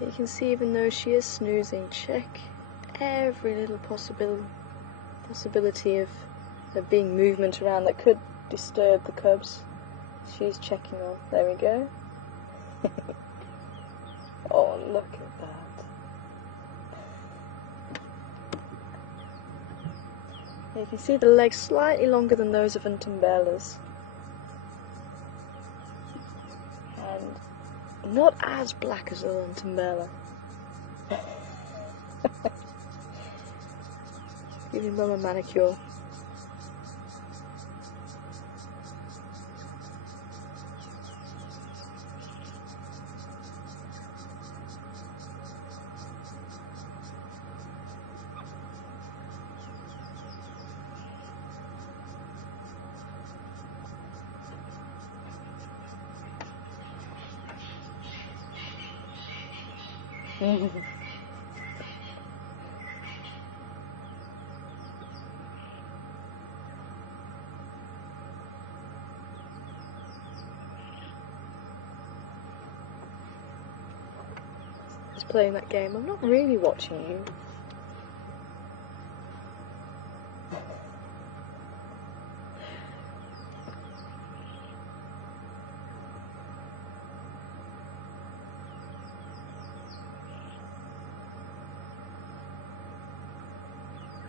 You can see, even though she is snoozing, check every little possibility of there being movement around that could disturb the cubs. She's checking on. There we go. Oh, look at that. You can see the legs slightly longer than those of Ntumbelas. And not as black as the Ntumbela. Giving Mum a manicure. Just playing that game. I'm not really watching you.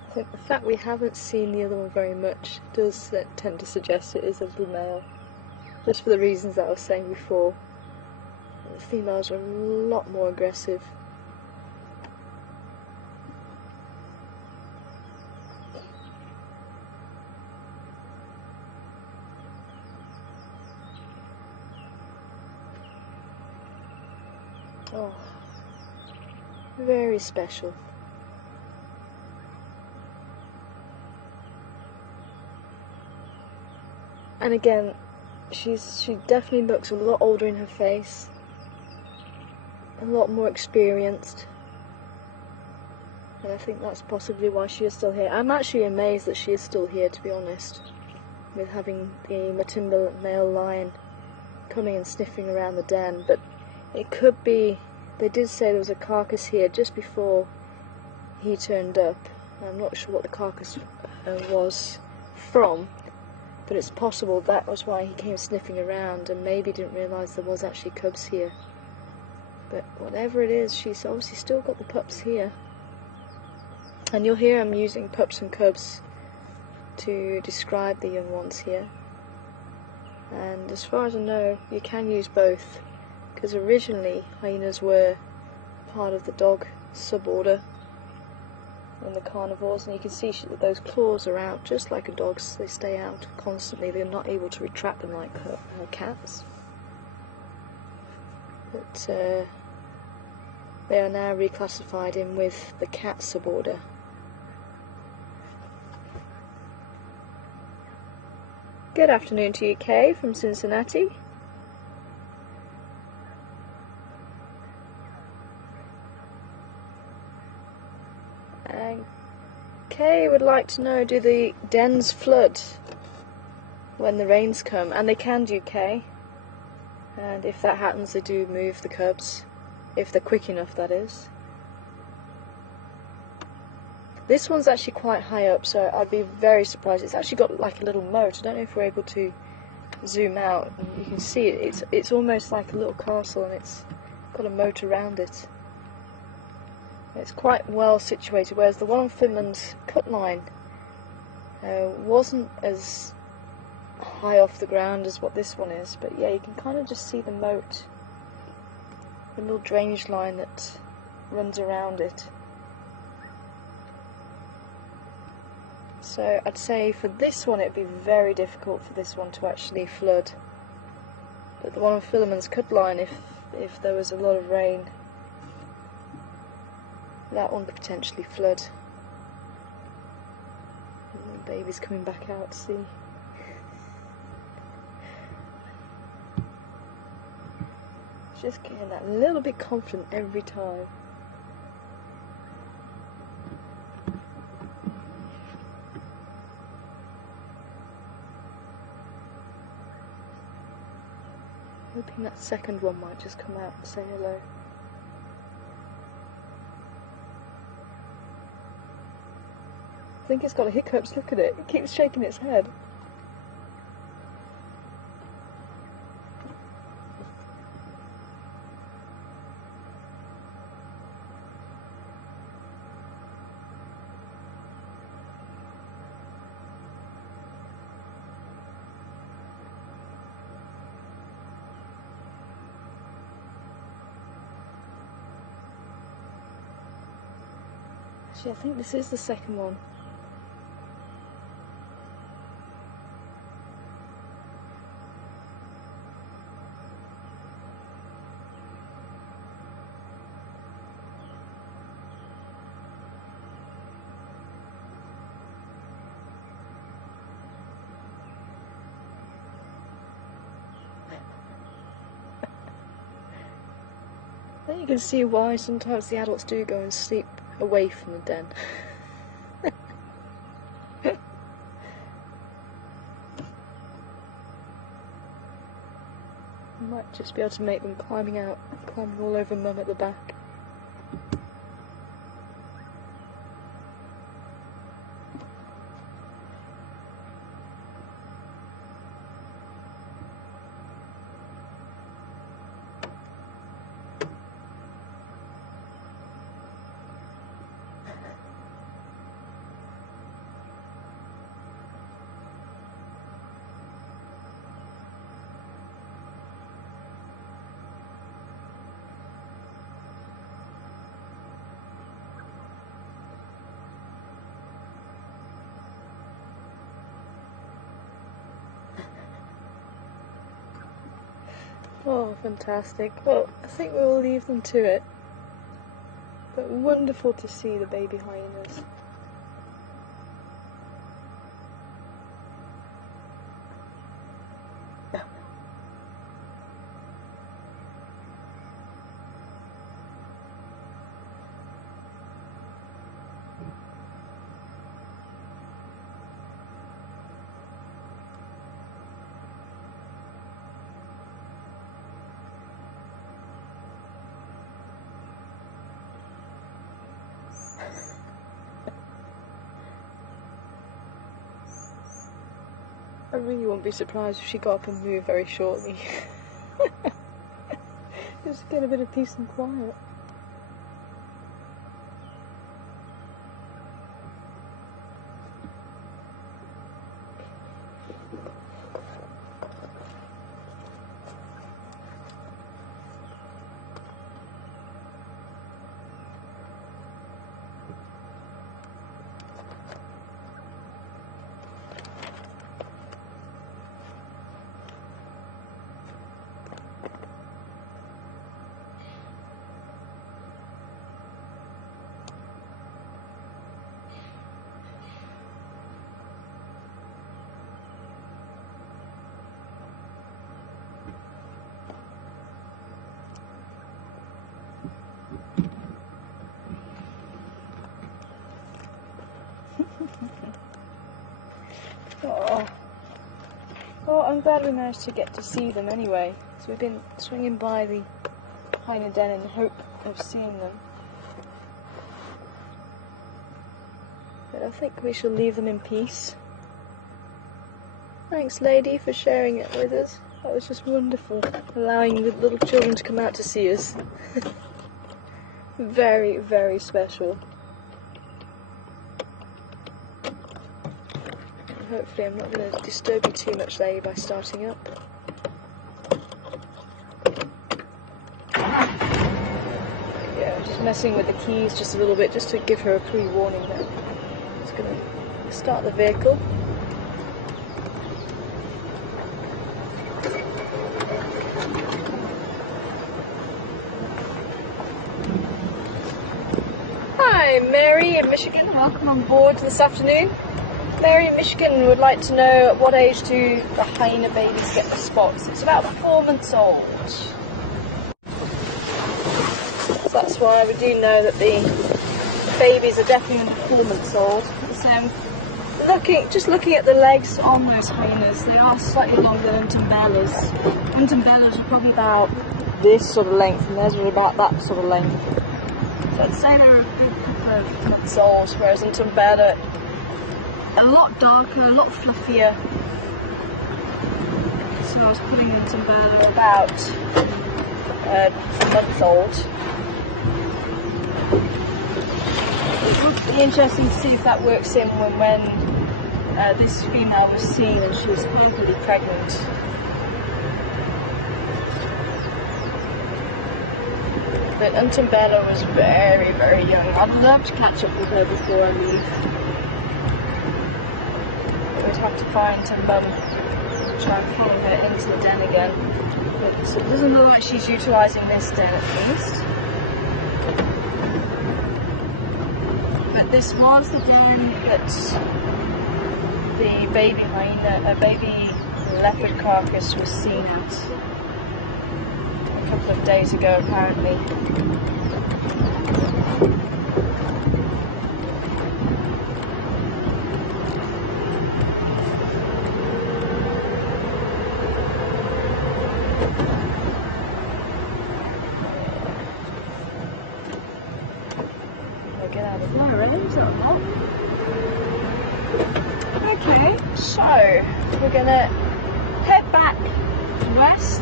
I think the fact we haven't seen the other one very much does tend to suggest it is a little male. Just for the reasons that I was saying before. The females are a lot more aggressive. Oh, very special. And again, she definitely looks a lot older in her face, a lot more experienced, and I think that's possibly why she is still here. I'm actually amazed that she is still here, to be honest, with having the Matimba male lion coming and sniffing around the den. But it could be, they did say there was a carcass here just before he turned up. I'm not sure what the carcass was from, but it's possible that was why he came sniffing around and maybe didn't realise there was actually cubs here. But whatever it is, she's obviously still got the pups here. And you'll hear I'm using pups and cubs to describe the young ones here. And as far as I know, you can use both, because originally hyenas were part of the dog suborder in the carnivores, and you can see those claws are out just like a dog's. They stay out constantly. They're not able to retract them like cats. But they are now reclassified in with the cat suborder. Good afternoon to you, Kay from Cincinnati. And Kay would like to know, do the dens flood when the rains come? And they can do, Kay. And if that happens, they do move the cubs, if they're quick enough, that is. This one's actually quite high up, so I'd be very surprised. It's actually got like a little moat. I don't know if we're able to zoom out. And you can see it. It's almost like a little castle, and it's got a moat around it. It's quite well situated, whereas the one on Finland's cut line wasn't as high off the ground as what this one is. But yeah, you can kind of just see the moat, the little drainage line that runs around it. So I'd say for this one it'd be very difficult for this one to actually flood. But the one on Philemon's could line if there was a lot of rain. That one could potentially flood. And the baby's coming back out to see. Just getting that little bit confident every time. Hoping that second one might just come out and say hello. I think it's got hiccups, look at it. It keeps shaking its head. Actually, I think this is the second one. I think you can see why sometimes the adults do go and sleep away from the den. Might just be able to make them climbing all over Mum at the back. Oh, fantastic. Well, I think we'll leave them to it. But wonderful to see the baby hyenas. I really wouldn't be surprised if she got up and moved very shortly. Just get a bit of peace and quiet. Oh. Well, I'm glad we managed to get to see them anyway. So we've been swinging by the hyena den in the hope of seeing them. But I think we shall leave them in peace. Thanks, lady, for sharing it with us. That was just wonderful, allowing the little children to come out to see us. Very, very special. Hopefully I'm not going to disturb you too much, lady, by starting up. Yeah, just messing with the keys just a little bit, just to give her a pre-warning that it's going to start the vehicle. Hi, Mary in Michigan. Welcome on board this afternoon. Mary in Michigan would like to know at what age do the hyena babies get the spots. It's about 4 months old. So that's why we do know that the babies are definitely under 4 months old. So just looking at the legs on those hyenas, they are slightly longer than Tumbellas. Tumbellas are probably about this sort of length, and theirs are about that sort of length. So I'd say they're a good couple of months old, whereas in Tumbella, a lot darker, a lot fluffier. So I was putting in Tumbella about a month old. It would be interesting to see if that works in when this female was seen and she was supposedly pregnant. But Tumbella was very, very young. I'd love to catch up with her before I leave. We'd have to find some try and follow her into the den again. But it doesn't look like she's utilising this den at least. But this was the den that the baby hyena, a baby leopard carcass was seen at a couple of days ago apparently. Get out of there, ready? Okay, so we're gonna head back west.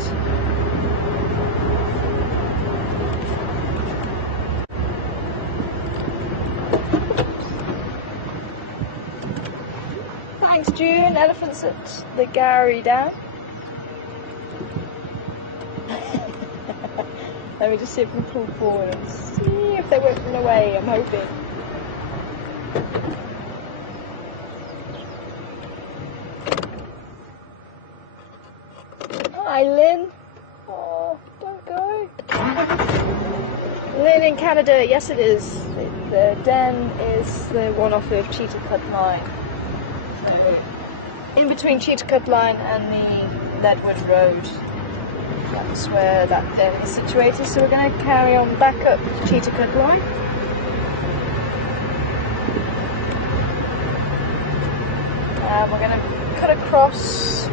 Thanks, June. Elephants at the Gowrie Dam. Let me just see if we can pull forward and see if they won't run away, I'm hoping. Hi, Lynn. Oh, don't go. Lynn in Canada, yes it is. The den is the one off of Cheetah Cut Line. In between Cheetah Cut Line and the Leadwood Road. That's where that den is situated, so we're going to carry on back up Cheetah Cut Line. And we're going to cut across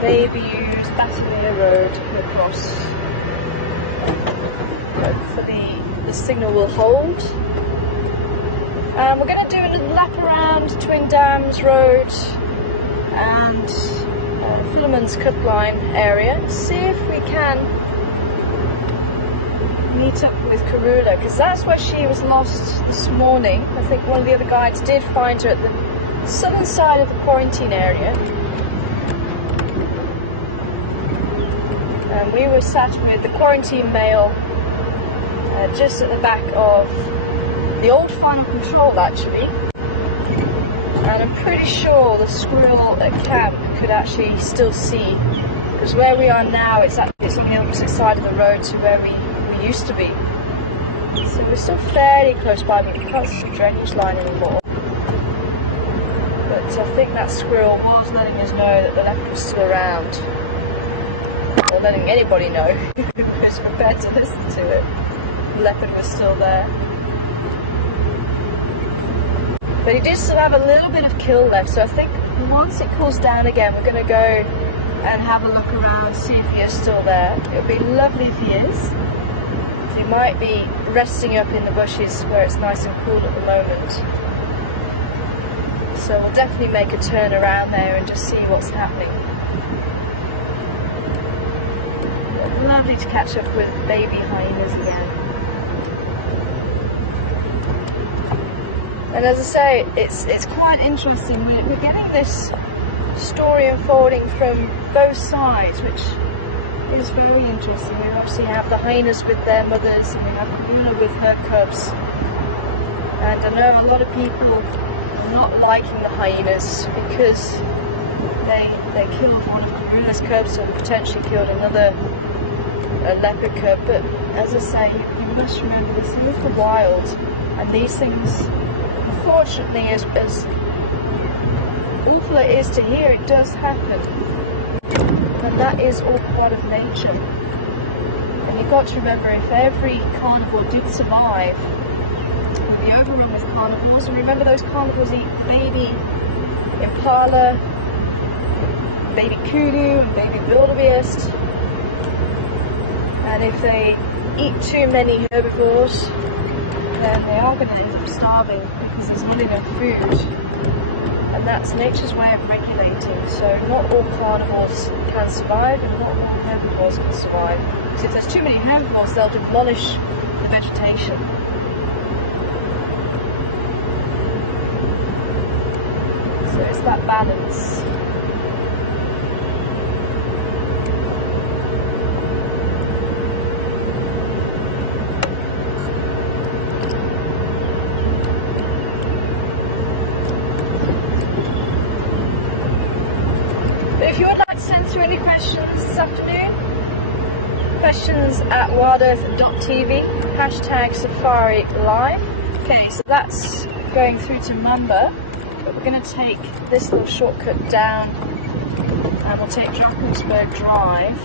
Bayview's Battalier Road, across. Hopefully the signal will hold. We're going to do a lap around Twin Dams Road and Philemon's Cut Line area, see if we can meet up with Karula, because that's where she was lost this morning. I think one of the other guides did find her at the southern side of the quarantine area. And we were sat with the quarantine male just at the back of the old final control actually. And I'm pretty sure the squirrel at camp could actually still see, because where we are now it's on the opposite side of the road to where we used to be. So we're still fairly close by, but we can't see the drainage line anymore. But I think that squirrel was letting us know that the leopard was still around. Or letting anybody know who was prepared to listen to it. The leopard was still there. But he did still have a little bit of kill left, so I think once it cools down again, we're going to go and have a look around, see if he is still there. It would be lovely if he is. He might be resting up in the bushes where it's nice and cool at the moment. So we'll definitely make a turn around there and just see what's happening. But lovely to catch up with baby hyenas again. And as I say, it's quite interesting. We're getting this story unfolding from both sides, which is very interesting. We obviously have the hyenas with their mothers, and we have Karuna with her cubs. And I know a lot of people are not liking the hyenas because they killed one of Karuna's cubs and potentially killed another leopard cub. But as I say, you must remember this is the wild, and these things, unfortunately, as awful it is to hear, it does happen. And that is all part of nature. And you've got to remember, if every carnivore did survive, we'd be overrun with carnivores. And remember, those carnivores eat baby impala, baby kudu, and baby wildebeest. And if they eat too many herbivores, then they are going to end up starving because there's not enough food. And that's nature's way of regulating. So not all carnivores can survive, and not all herbivores can survive. Because if there's too many herbivores, they'll demolish the vegetation. So it's that balance. If you would like to send through any questions this afternoon, questions at WildEarthTV, #Safari Live. Okay, so that's going through to Mumba, but we're going to take this little shortcut down and we'll take Drakensberg Drive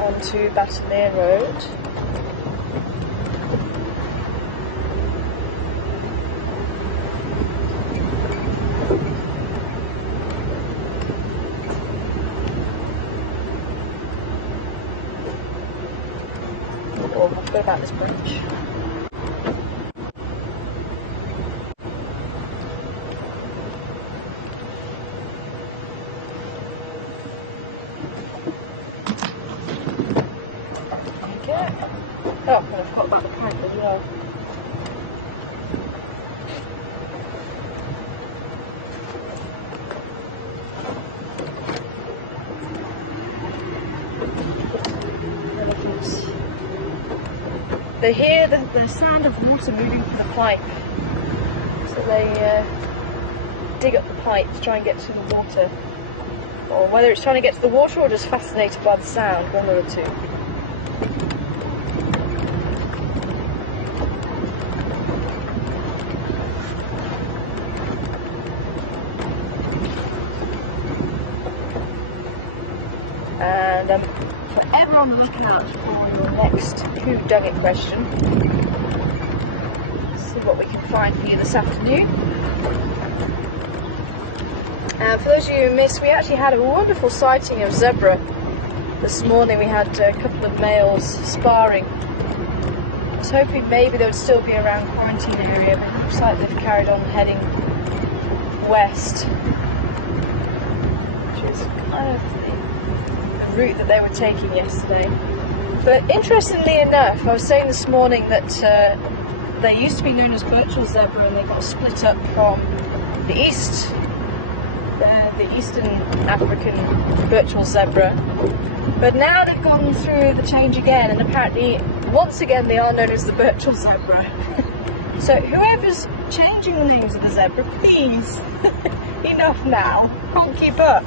onto Battalier Road. About this bridge. Okay. Oh, and I forgot about the pipe as well. They hear the sound of water moving through the pipe, so they dig up the pipe to try and get to the water. Or whether it's trying to get to the water or just fascinated by the sound, one of the two. And forever on the lookout for your next Who Done It question. Let's see what we can find for you this afternoon. For those of you who missed, we actually had a wonderful sighting of zebra this morning. We had a couple of males sparring. I was hoping maybe they would still be around quarantine area, but it looks like they've carried on heading west, which is kind of the route that they were taking yesterday. But interestingly enough, I was saying this morning that they used to be known as Birchall zebra, and they got split up from the eastern African Birchall zebra. But now they've gone through the change again, and apparently once again they are known as the Birchall zebra. So whoever's changing the names of the zebra, please, enough now, can't keep up.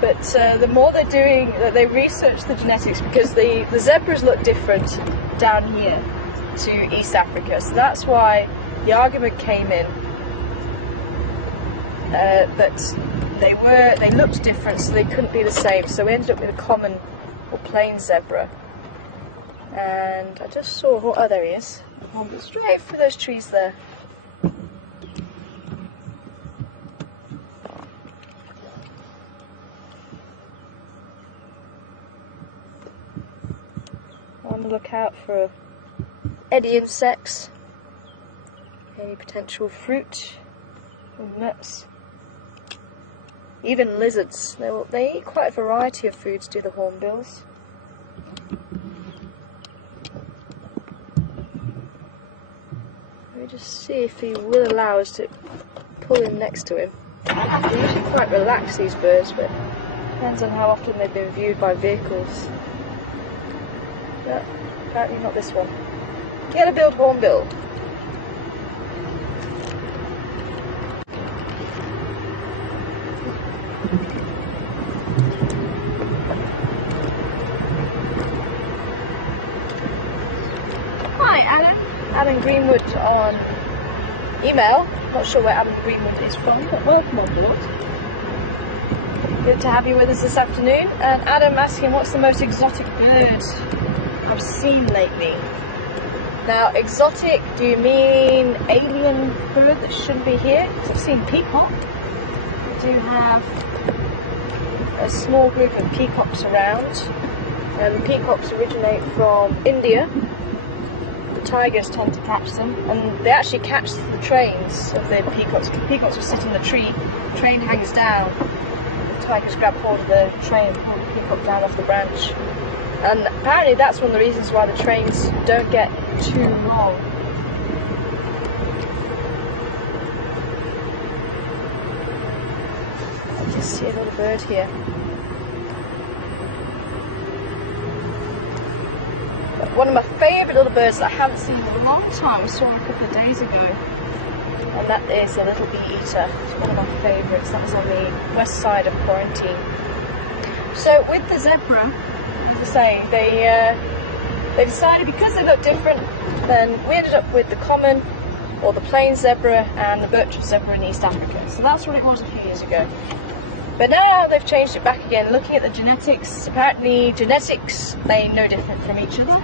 But the more they're doing, they research the genetics, because the zebras look different down here to East Africa. So that's why the argument came in that they looked different, so they couldn't be the same. So we ended up with a common or plain zebra. And I just saw, oh there he is, straight through those trees there. On the lookout for any insects, any potential fruit or nuts, even lizards. They eat quite a variety of foods, do the hornbills. Let me just see if he will allow us to pull in next to him. They're usually quite relaxed, these birds, but depends on how often they've been viewed by vehicles. But apparently not this one. Yellow-billed hornbill. Hi, Adam Greenwood on email. Not sure where Adam Greenwood is from, but welcome on board. Good to have you with us this afternoon. And Adam asking, what's the most exotic bird I've seen lately? Now, exotic, do you mean alien bird that shouldn't be here? Because I've seen peacock. We do have a small group of peacocks around. And the peacocks originate from India. The tigers tend to catch them, and they actually catch the trains of the peacocks. The peacocks will sit in the tree, the train hangs down, the tigers grab hold of the train and pull the peacock down off the branch. And apparently that's one of the reasons why the trains don't get too long. I just see a little bird here. One of my favourite little birds that I haven't seen in a long time, I saw a couple of days ago, and that is a little bee eater. It's one of my favourites. That was on the west side of Quarantine. So with the zebra, as I say, they decided because they look different, then we ended up with the common or the plain zebra and the birch zebra in East Africa. So that's what it was a few years ago. But now they've changed it back again. Looking at the genetics, apparently genetics are no different from each other.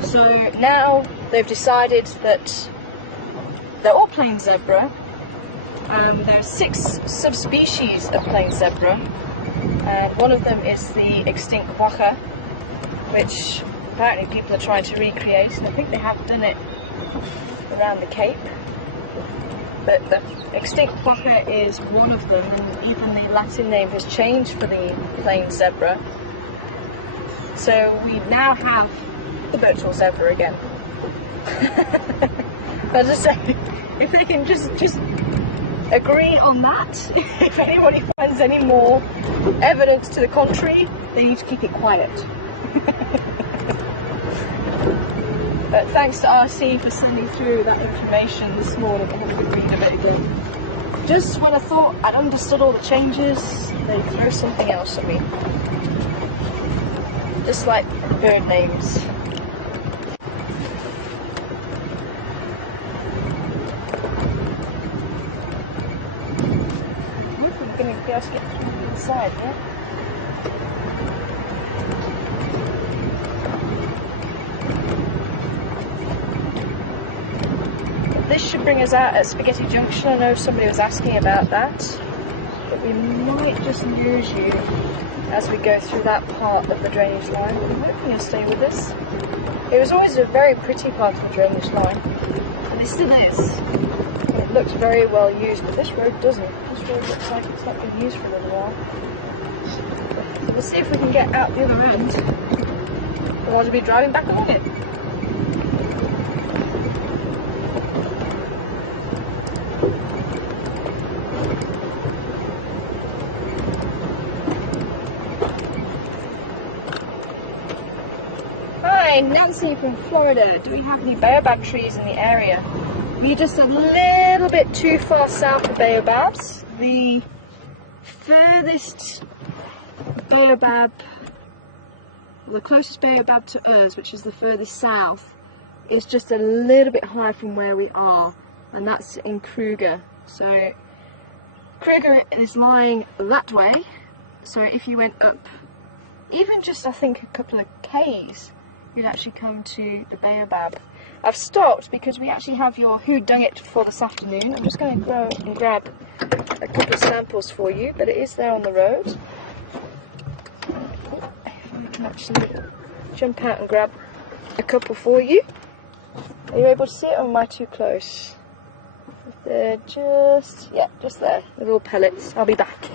So now they've decided that they're all plain zebra. There are 6 subspecies of plain zebra. And one of them is the extinct quagga, which apparently people are trying to recreate, and I think they have done it around the Cape. But the extinct quagga is one of them, and even the Latin name has changed for the plain zebra. So we now have the virtual zebra again. As I say, if they can just agree on that, if anybody finds any more evidence to the contrary, they need to keep it quiet. But thanks to RC for sending through that information this morning. I had a good read of it again. Just when I thought I'd understood all the changes, they throw something else at me. Just like bird names. I'm going to just get through inside, yeah? This should bring us out at Spaghetti Junction. I know somebody was asking about that, but we might just lose you as we go through that part of the drainage line. I'm hoping you'll stay with us. It was always a very pretty part of the drainage line, and it still is. It looks very well used, but this road doesn't. This road looks like it's not been used for a little while. So we'll see if we can get out the other end, or I'll be driving back along it. Nancy from Florida, do we have any baobab trees in the area? We're just a little bit too far south of baobabs. The furthest baobab, the closest baobab to us, which is the furthest south, is just a little bit higher from where we are, and that's in Kruger. So Kruger is lying that way, so if you went up even just I think a couple of Ks, you'd actually come to the baobab. I've stopped because we actually have your who dung it for this afternoon. I'm just going to go and grab a couple of samples for you, but it is there on the road. If I can actually jump out and grab a couple for you. Are you able to see it, or am I too close? They're just there, the little pellets. I'll be back.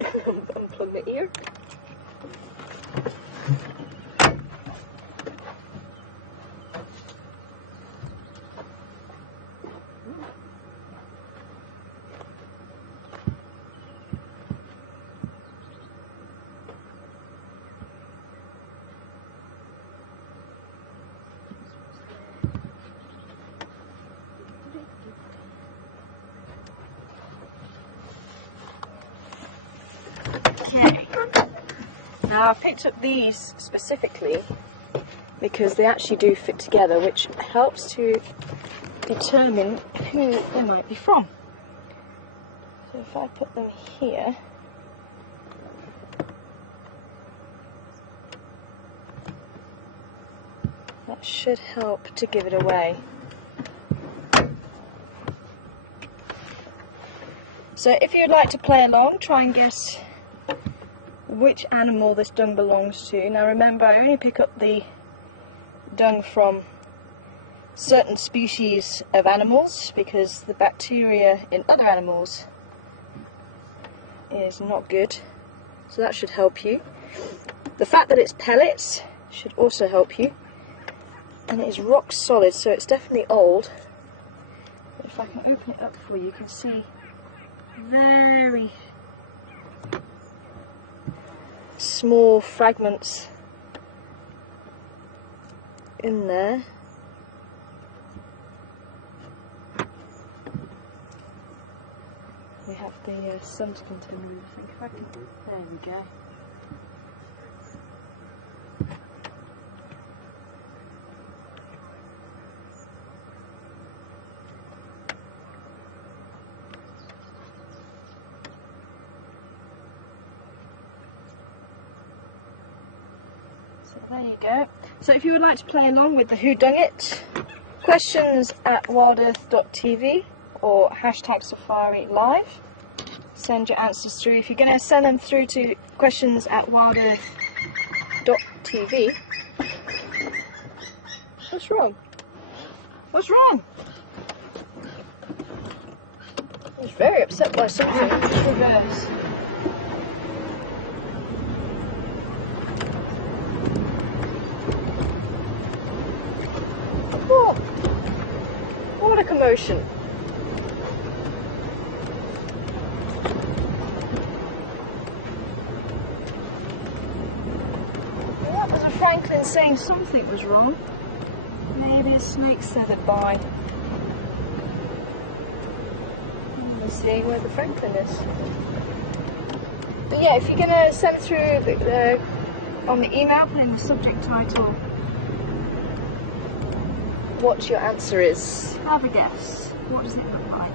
Unplug the ear. Now I've picked up these specifically because they actually do fit together, which helps to determine who they might be from. So if I put them here, that should help to give it away. So if you'd like to play along, try and guess which animal this dung belongs to. Now remember, I only pick up the dung from certain species of animals because the bacteria in other animals is not good. So that should help you. The fact that it's pellets should also help you. And it is rock solid, so it's definitely old. But if I can open it up for you, you can see very small fragments in there. We have the scent container, I think. If I can, there we go. So there you go. So if you would like to play along with the Who Dung It, questions at WildEarthTV or #Safari Live. Send your answers through. If you're going to send them through to questions at WildEarth.tv. What's wrong? What's wrong? I was very upset by something. Just reverse. What a commotion. That was a Franklin saying something was wrong. Maybe a snake said it by. Let's see where the Franklin is. But yeah, if you're going to send through on the email, put in the subject title what your answer is. Have a guess. What does it look like?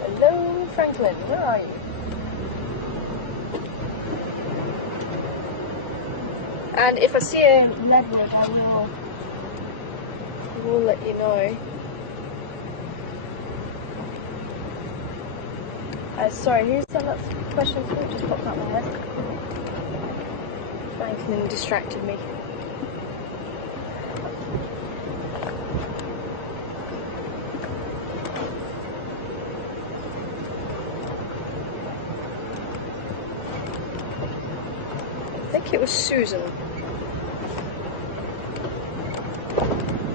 Hello, Franklin. Where are you? And if I see a leopard, I will let you know. Sorry, who sent that question through? Just popped out my head. Franklin distracted me. I think it was Susan.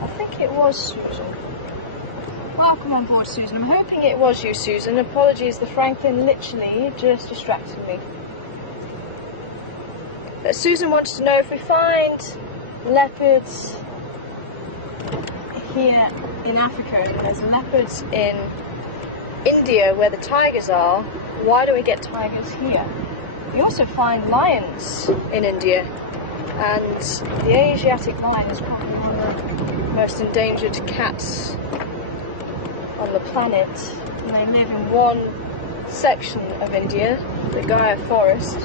I think it was Susan. Welcome on board, Susan. I'm hoping it was you, Susan. Apologies, the Franklin literally just distracted me. But Susan wanted to know if we find leopards here in Africa, and there's leopards in India where the tigers are, why do we get tigers here? We also find lions in India, and the Asiatic lion is probably one of the most endangered cats on the planet, and they live in one section of India, the Gaia forest.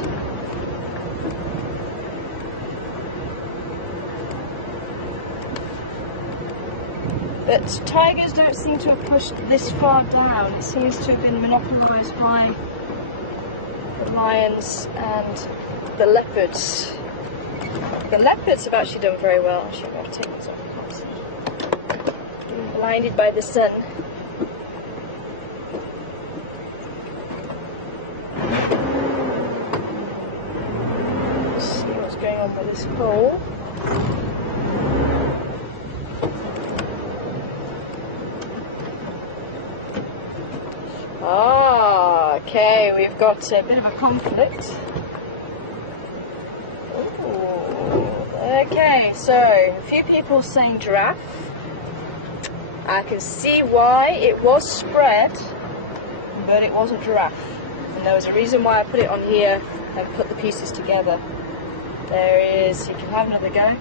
But tigers don't seem to have pushed this far down. It seems to have been monopolised by the lions and the leopards. The leopards have actually done very well. Actually, I'm going to take this off. Being blinded by the sun. Let's see what's going on with this hole. Ah, okay, we've got a bit of a conflict. Ooh, okay, so a few people saying giraffe, I can see why it was spread, but it wasn't giraffe. And there was a reason why I put it on here and put the pieces together. There is, you can have another go.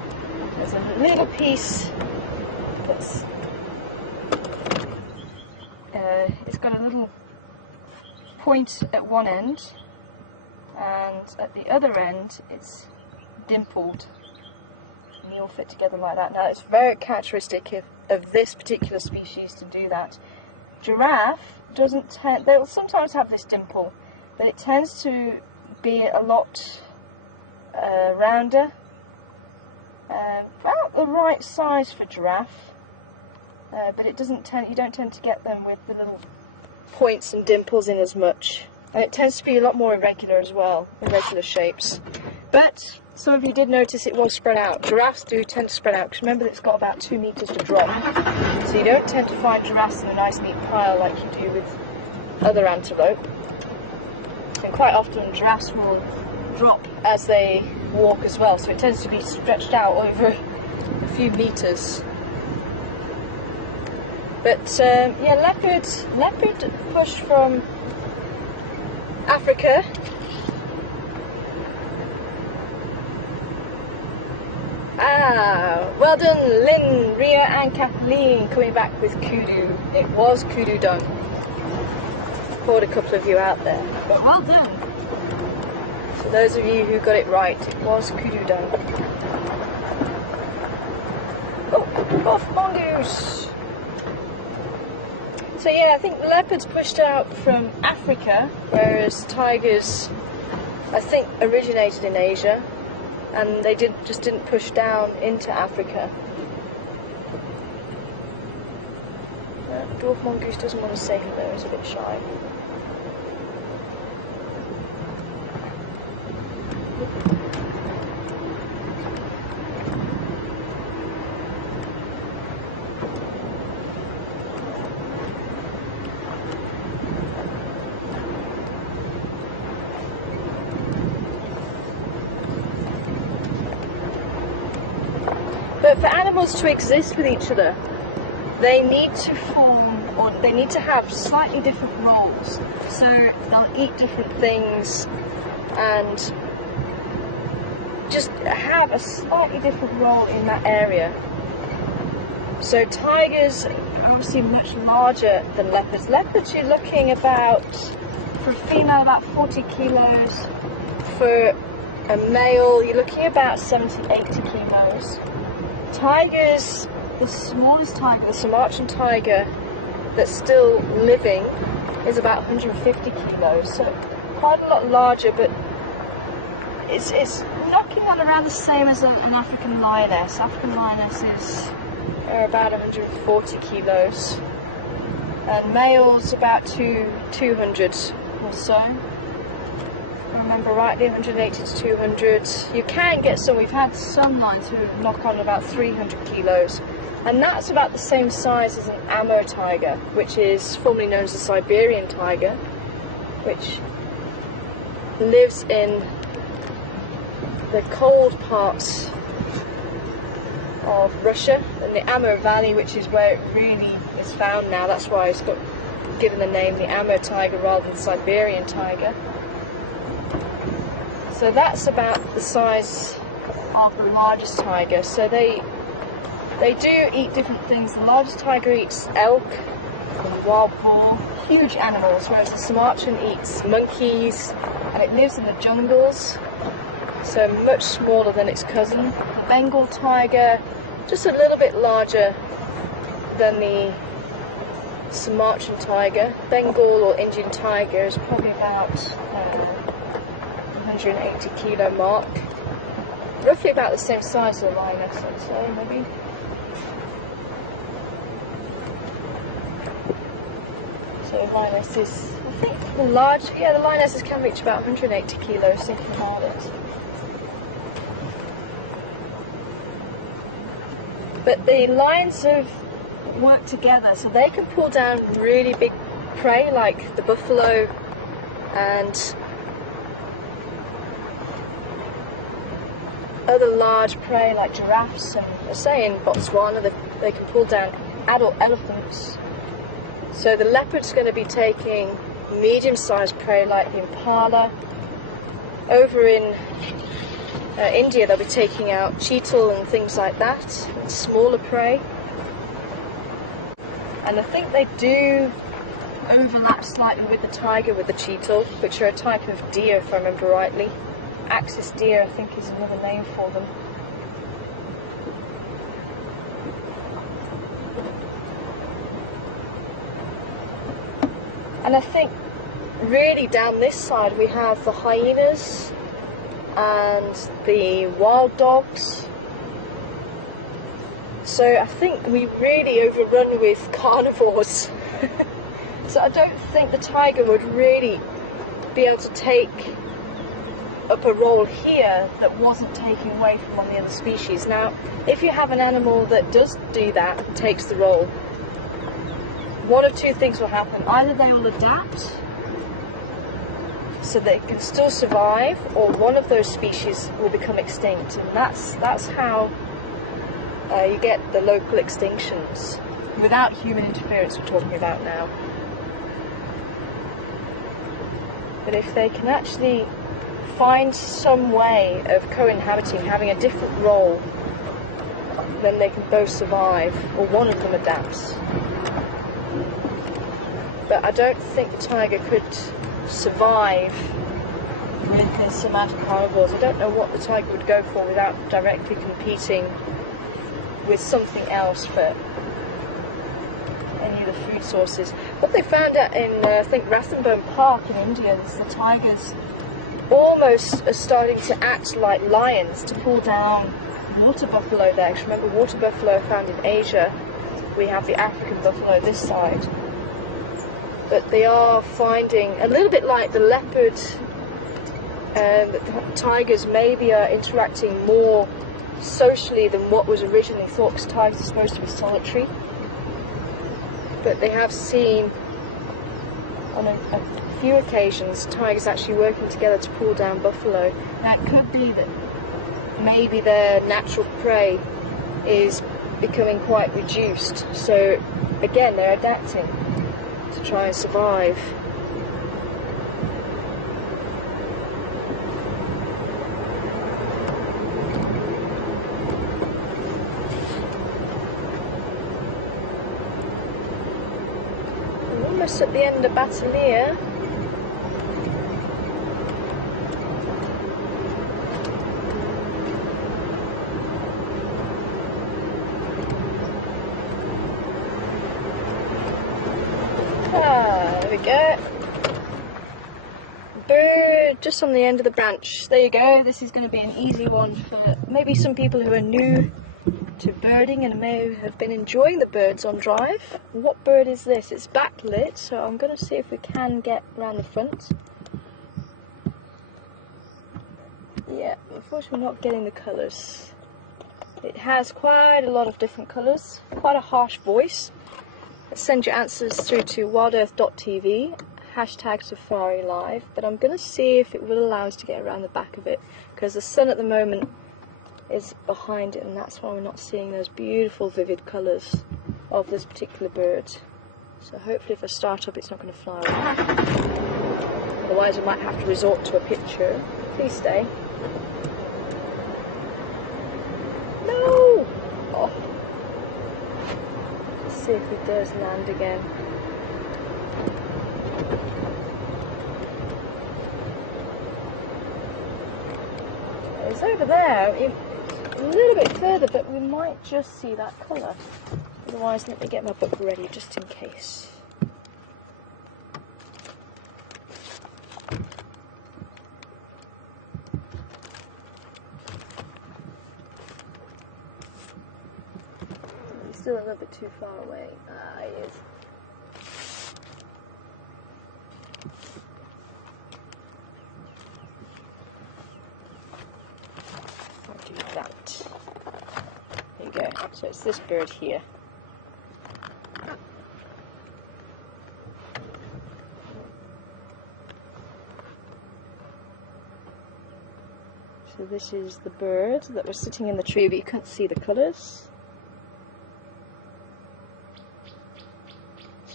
There's a little piece that's, it's got a little point at one end, and at the other end it's dimpled, and they all fit together like that. Now it's very characteristic of this particular species to do that. Giraffe doesn't tend, they'll sometimes have this dimple, but it tends to be a lot rounder, about the right size for giraffe, but it doesn't tend, you don't tend to get them with the little points and dimples in as much, and it tends to be a lot more irregular as well, irregular shapes. But some of you did notice it was spread out. Giraffes do tend to spread out, because remember it's got about 2 meters to drop, so you don't tend to find giraffes in a nice neat pile like you do with other antelope. And quite often giraffes will drop as they walk as well, so it tends to be stretched out over a few meters. But yeah, leopard pushed from Africa. Well done, Lynn, Ria and Kathleen coming back with kudu. It was kudu dung. Caught a couple of you out there, but well done. For those of you who got it right, it was kudu dung. Oh, off mongoose. So yeah, I think leopards pushed out from Africa, whereas tigers, I think, originated in Asia, and they just didn't push down into Africa. Dwarf mongoose doesn't want to say hello, he's a bit shy. But for animals to exist with each other, they need to form, or they need to have slightly different roles. So they'll eat different things and just have a slightly different role in that area. So tigers are obviously much larger than leopards. Leopards, you're looking about, for a female, about 40 kilos. For a male, you're looking about 70-80 kilos. Tigers, the smallest tiger, the Sumatran tiger that's still living, is about 150 kilos, so quite a lot larger, but it's knocking on around the same as an African lioness. African lionesses are about 140 kilos, and males about 200 or so. If I remember rightly, 180 to 200. You can get some, we've had some lions who knock on about 300 kilos, and that's about the same size as an Amur tiger, which is formerly known as the Siberian tiger, which lives in the cold parts of Russia, and the Amur Valley, which is where it really is found now. That's why it's got given the name the Amur tiger rather than the Siberian tiger. So that's about the size of the largest tiger. So they do eat different things. The largest tiger eats elk and wild boar, huge animals, whereas the Sumatran eats monkeys, and it lives in the jungles, so much smaller than its cousin. The Bengal tiger, just a little bit larger than the Sumatran tiger. Bengal or Indian tiger is probably about 180 kilo mark, roughly about the same size as a lioness, I'd say, maybe. So lionesses, I think the lionesses can reach about 180 kilos thinking about it. But the lions have worked together, so they can pull down really big prey like the buffalo and other large prey like giraffes, and I say in Botswana they can pull down adult elephants. So the leopard's going to be taking medium-sized prey like the impala. Over in India, they'll be taking out cheetal and things like that, smaller prey. And I think they do overlap slightly with the tiger, with the cheetal, which are a type of deer, if I remember rightly. Axis deer, I think, is another name for them. And I think really down this side we have the hyenas and the wild dogs. So I think we really overrun with carnivores. So I don't think the tiger would really be able to take up a role here that wasn't taken away from one of the other species. Now, if you have an animal that does do that, takes the role, one of two things will happen. Either they will adapt so they can still survive, or one of those species will become extinct. And that's how you get the local extinctions without human interference we're talking about now. But if they can actually find some way of co-inhabiting, having a different role, then they can both survive, or one of them adapts. But I don't think the tiger could survive with this amount of carnivores. I don't know what the tiger would go for without directly competing with something else for any of the food sources. What they found out in, I think, Ranthambore Park in India is the tigers almost are starting to act like lions to pull down water buffalo there. Because remember, water buffalo are found in Asia. We have the African buffalo this side. But they are finding, a little bit like the leopard, that the tigers maybe are interacting more socially than what was originally thought, because tigers are supposed to be solitary. But they have seen on a few occasions tigers actually working together to pull down buffalo. That could be that maybe their natural prey is becoming quite reduced, so again they're adapting to try and survive. We're almost at the end of Battalier. There we go. Bird just on the end of the branch. There you go. This is going to be an easy one for maybe some people who are new to birding and may have been enjoying the birds on drive. What bird is this? It's backlit, so I'm going to see if we can get around the front. Yeah, unfortunately we're not getting the colours. It has quite a lot of different colours, quite a harsh voice. Send your answers through to WildEarthTV, #SafariLive, but I'm going to see if it will allow us to get around the back of it, because the sun at the moment is behind it, and that's why we're not seeing those beautiful vivid colours of this particular bird. So hopefully if I start up it's not going to fly away. Otherwise I might have to resort to a picture. Please stay. No! Oh. See if he does land again. It's over there, a little bit further, but we might just see that colour. Otherwise, let me get my book ready just in case. Still a little bit too far away. Ah, he is. I'll do that. There you go. So it's this bird here. So this is the bird that was sitting in the tree, but you couldn't see the colours.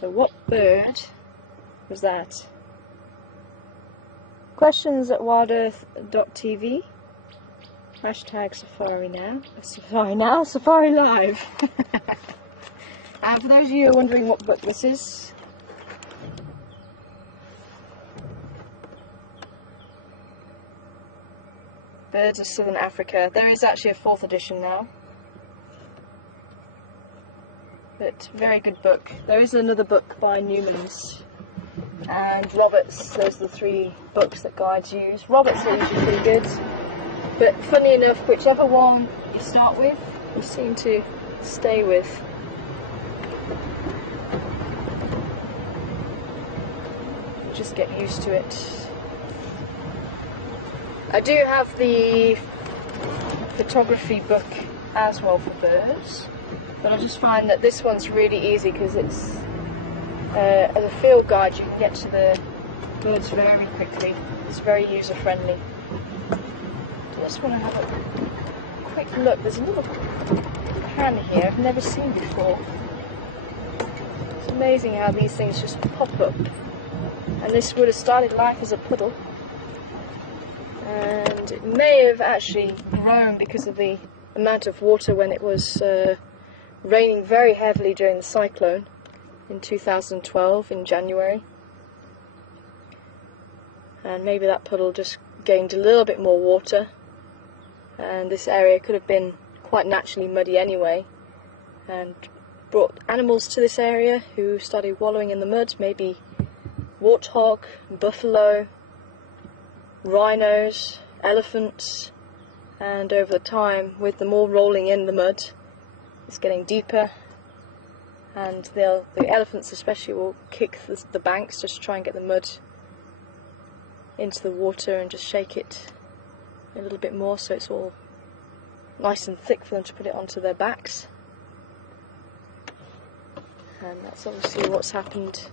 So what bird was that? Questions at WildEarthTV. Hashtag Safari Now. Safari Now? Safari Live. And for those of you who are wondering what book this is, Birds of Southern Africa. There is actually a 4th edition now. But very good book. There is another book by Newman's and Roberts. Those are the 3 books that guides use. Roberts are usually pretty good. But funny enough, whichever one you start with, you seem to stay with. Just get used to it. I do have the photography book as well for birds, but I just find that this one's really easy because it's as a field guide you can get to the birds very quickly. It's very user friendly. I just want to have a quick look. There's a little pan here I've never seen before. It's amazing how these things just pop up. And this would have started life as a puddle, and it may have actually grown because of the amount of water when it was raining very heavily during the cyclone in 2012 in January, and maybe that puddle just gained a little bit more water, and this area could have been quite naturally muddy anyway, and brought animals to this area who started wallowing in the mud, maybe warthog, buffalo, rhinos, elephants, and over the time, with them all rolling in the mud, it's getting deeper, and the elephants especially will kick the banks just to try and get the mud into the water and just shake it a little bit more so it's all nice and thick for them to put it onto their backs. And that's obviously what's happened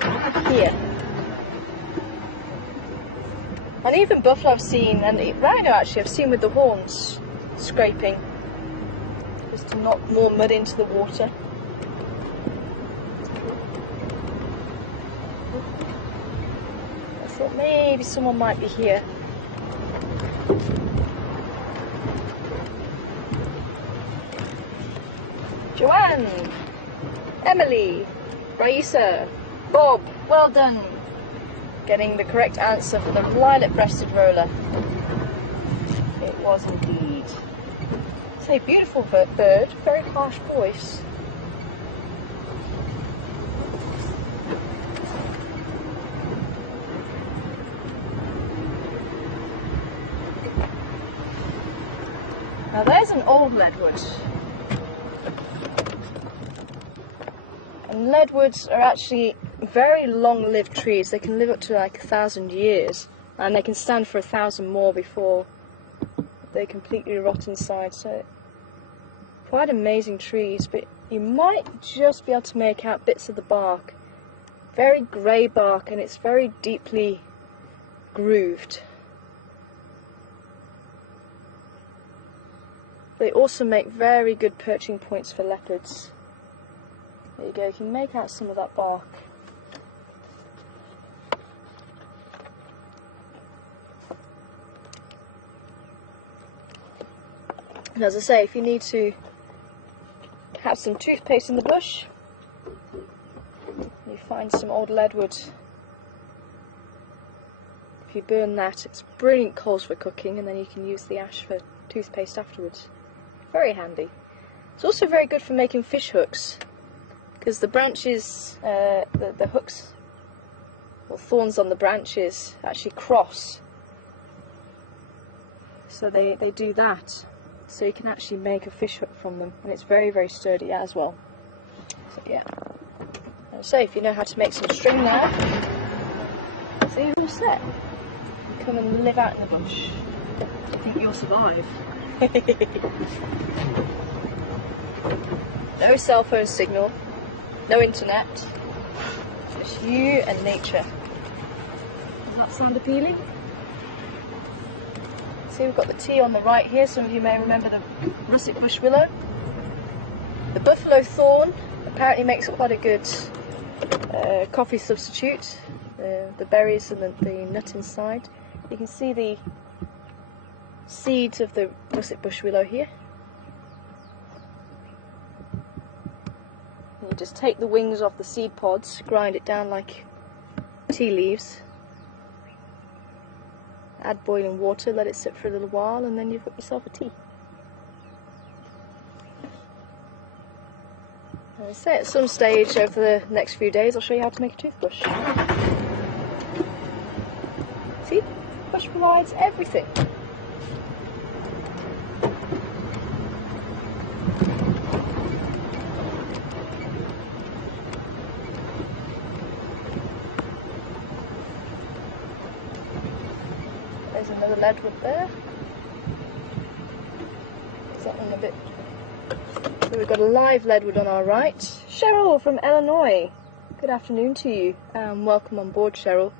here. And even buffalo I've seen, and rhino actually I've seen with the horns scraping just to knock more mud into the water. I thought maybe someone might be here. Joanne, Emily, Raisa, Bob, well done. Getting the correct answer for the lilac-breasted roller. It was indeed. It's a beautiful bird, very harsh voice. Now there's an old leadwood. And leadwoods are actually very long-lived trees. They can live up to like 1,000 years, and they can stand for 1,000 more before they completely rot inside. So quite amazing trees, but you might just be able to make out bits of the bark. Very grey bark, and it's very deeply grooved. They also make very good perching points for leopards. There you go, you can make out some of that bark. And as I say, if you need to have some toothpaste in the bush, you find some old leadwood. If you burn that, it's brilliant coals for cooking, and then you can use the ash for toothpaste afterwards. Very handy. It's also very good for making fish hooks, because the branches, the hooks or thorns on the branches actually cross. So they do that. So you can actually make a fish hook from them, and it's very, very sturdy as well. So yeah. And so if you know how to make some string now, so you're all set. Come and live out in the bush. I think you'll survive. No cell phone signal, no internet, just you and nature. Does that sound appealing? See, we've got the tea on the right here. Some of you may remember the russet bush willow. The buffalo thorn apparently makes quite a good coffee substitute, the berries and the nut inside. You can see the seeds of the russet bush willow here. You just take the wings off the seed pods, grind it down like tea leaves, add boiling water, let it sit for a little while, and then you've got yourself a tea. As I say, at some stage over the next few days I'll show you how to make a toothbrush. See? The bush provides everything. There's another leadwood there. Is that one a bit... So we've got a live leadwood on our right. Cheryl from Illinois. Good afternoon to you. Welcome on board, Cheryl.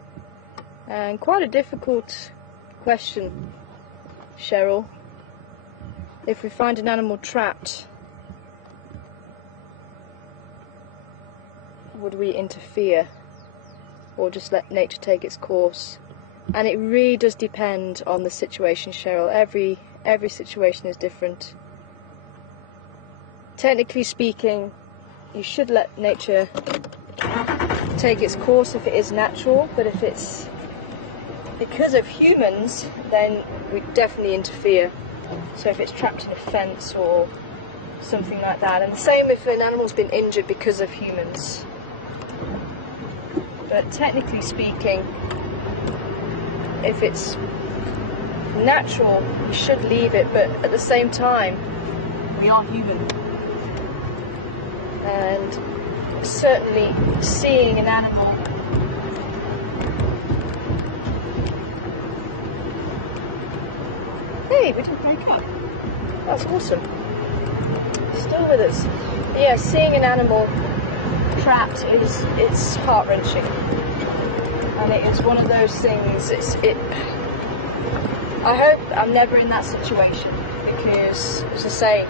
And quite a difficult question, Cheryl. If we find an animal trapped, would we interfere or just let nature take its course? And it really does depend on the situation, Cheryl. Every situation is different. Technically speaking, you should let nature take its course if it is natural, but if it's because of humans, then we definitely interfere. So if it's trapped in a fence or something like that, and the same if an animal's been injured because of humans. But technically speaking, if it's natural, you should leave it, but at the same time, we are human. And certainly seeing an animal hey, we didn't break up. That's awesome. Still with us. Yeah, seeing an animal trapped it's heart-wrenching. And it is one of those things, I hope I'm never in that situation, because, as I say,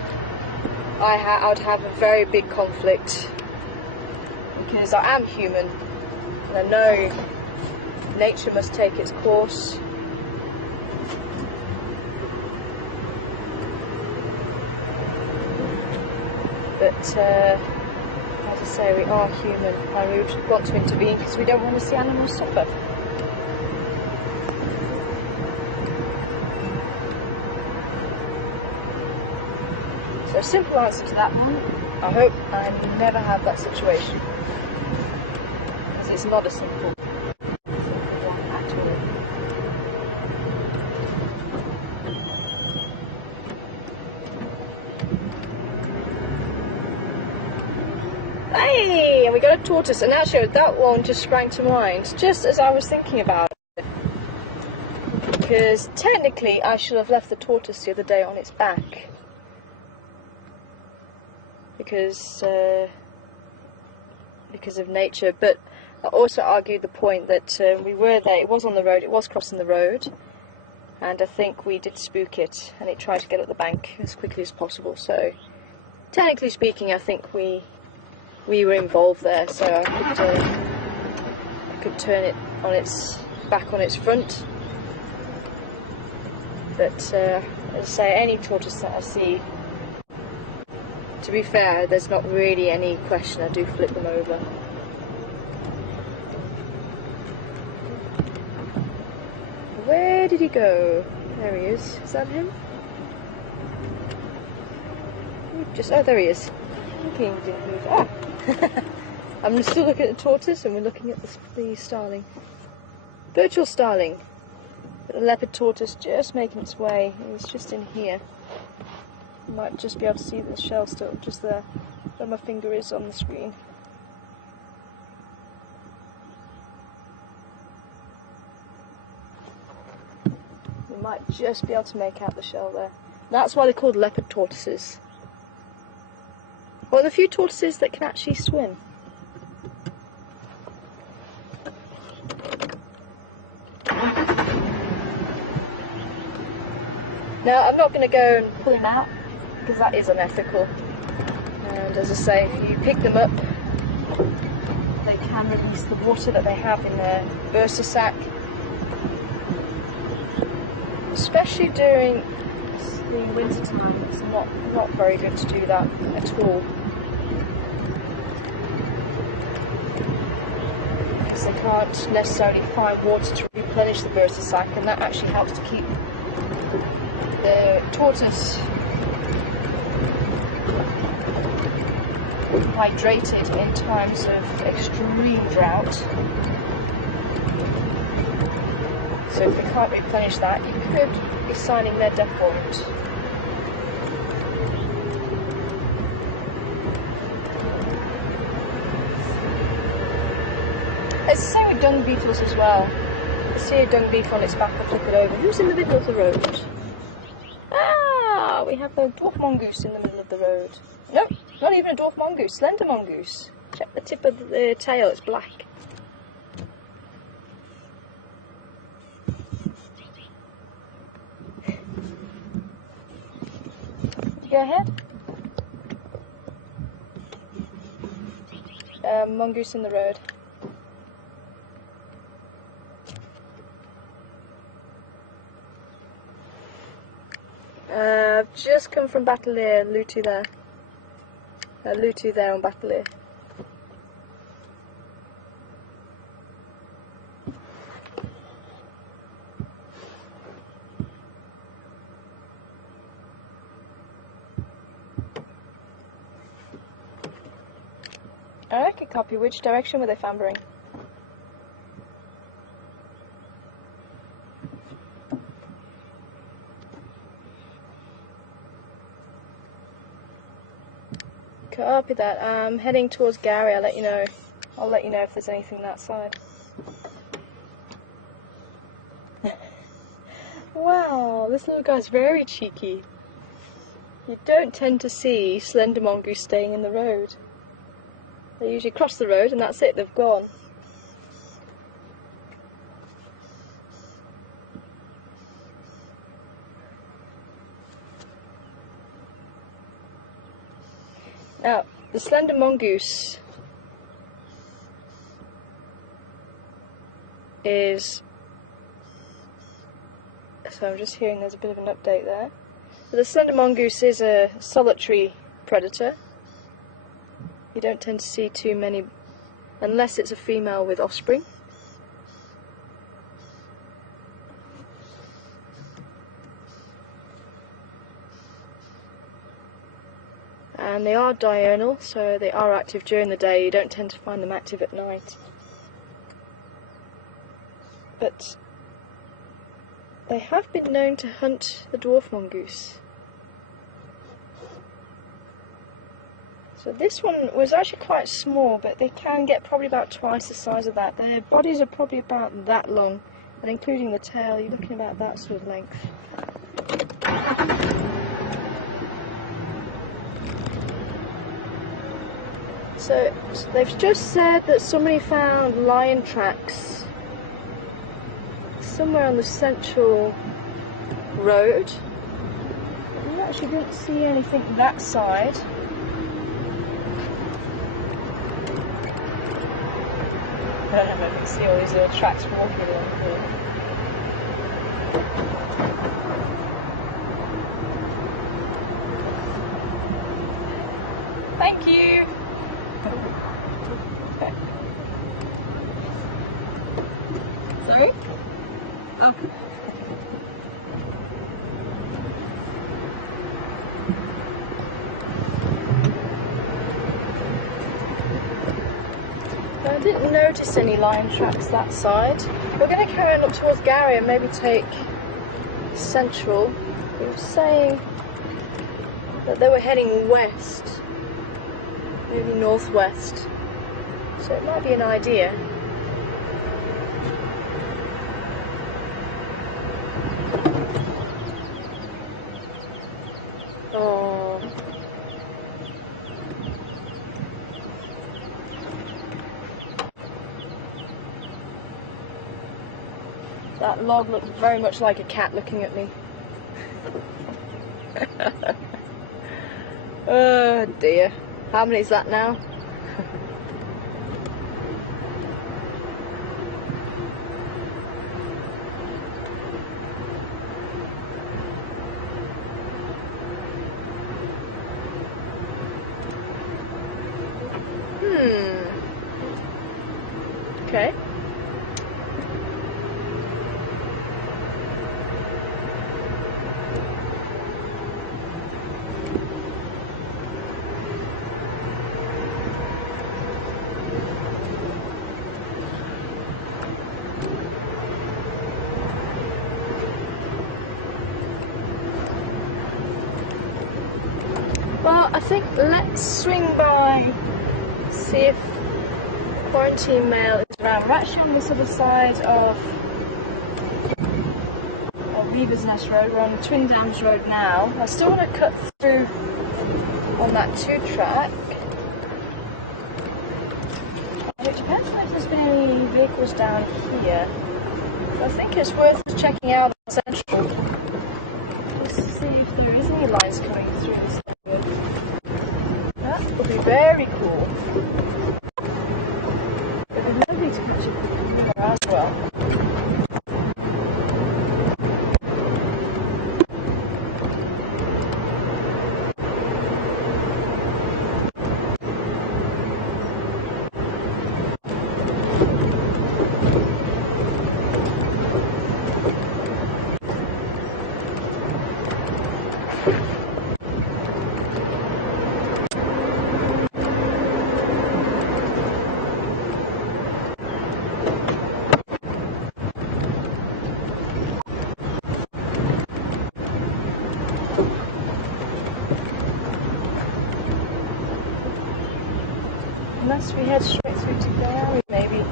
I would have a very big conflict, because I am human, and I know nature must take its course. But, as I say, we are human, and we would want to intervene because we don't want to see animals suffer. So, simple answer to that one. I hope I never have that situation, because it's not a simple one at all. Hey, and we got a tortoise, and actually that one just sprang to mind just as I was thinking about it, because technically I should have left the tortoise the other day on its back, because of nature. But I also argued the point that we were there, it was on the road, it was crossing the road, and I think we did spook it, and it tried to get up the bank as quickly as possible. So technically speaking, I think we were involved there, so I could turn it on its back on its front. But as I say, any tortoise that I see, to be fair, there's not really any question, I do flip them over. Where did he go? There he is. Is that him? Oh, there he is. Thinking he didn't move. Ah! I'm still looking at the tortoise, and we're looking at the starling. Virtual starling. The leopard tortoise just making its way. It's just in here. You might just be able to see the shell still just there, where my finger is on the screen. You might just be able to make out the shell there. That's why they're called leopard tortoises. Well, there are a few tortoises that can actually swim. Now, I'm not going to go and pull them out, because that is unethical. And as I say, if you pick them up, they can release the water that they have in their burster sac, especially during the winter time. It's not very good to do that at all, because they can't necessarily find water to replenish the burster sac, and that actually helps to keep the tortoise hydrated in times of extreme drought. So if they can't replenish that, you could be signing their death warrant. It's the same with dung beetles as well. You see a dung beetle on its back and flip it over. Who's in the middle of the road? Ah, we have the dwarf mongoose in the middle of the road. Nope, not even a dwarf mongoose, slender mongoose. Check the tip of the tail, it's black. Go ahead. Mongoose in the road. I've just come from Battalier, Lutu there. Lutu there on Battalier. I can copy. Which direction were they fambering? Copy that. I'm heading towards Gary. I'll let you know. I'll let you know if there's anything that side. Wow, this little guy's very cheeky. You don't tend to see slender mongoose staying in the road. They usually cross the road and that's it, they've gone. Now, the slender mongoose is, so I'm just hearing there's a bit of an update there. But the slender mongoose is a solitary predator. You don't tend to see too many, unless it's a female with offspring. And they are diurnal, so they are active during the day. You don't tend to find them active at night. But they have been known to hunt the dwarf mongoose. So this one was actually quite small, but they can get probably about twice the size of that. Their bodies are probably about that long, and including the tail, you're looking about that sort of length. So they've just said that somebody found lion tracks somewhere on the central road. We actually didn't see anything that side. I don't know if you can see all these little tracks walking along here. Thank you! Okay. Sorry? Oh. I didn't notice any lion tracks that side. We're going to carry on up towards Gary and maybe take Central. He was saying that they were heading west, maybe northwest, so it might be an idea. Oh. That log looked very much like a cat looking at me. Oh dear. How many is that now? Okay. Well, I think let's swing by, see if quarantine mail is around. We're actually on this other side of Weaver's Nest Road. We're on Twin Dams Road now. I still want to cut through on that 2-track. It depends if there's been any vehicles down here. So I think it's worth checking out on Central. Just to see if there is any lines coming through this area. That would be very cool. It would be lovely to catch it as well. Unless we head straight through to Gary, maybe.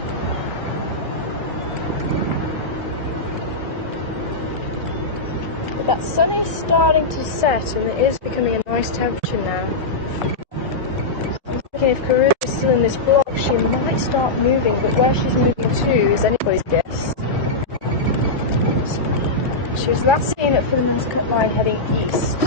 But that sun is starting to set and it is becoming a nice temperature now. I'm thinking if Karuna is still in this block, she might start moving, but where she's moving to is anybody's guess. She was last seen at Finland's Cut Line heading east.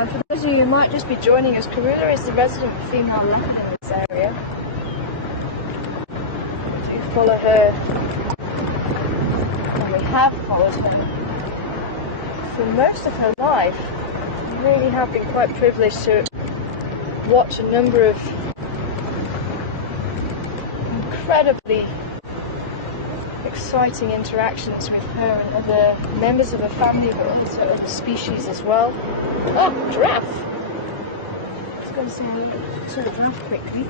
For those of you who might just be joining us, Karuna is the resident female leopard in this area. So you follow her, and we have followed her for most of her life. We really have been quite privileged to watch a number of incredibly exciting interactions with her and other members of her family, but also other species as well. Oh, giraffe! Let's go and see a giraffe quickly.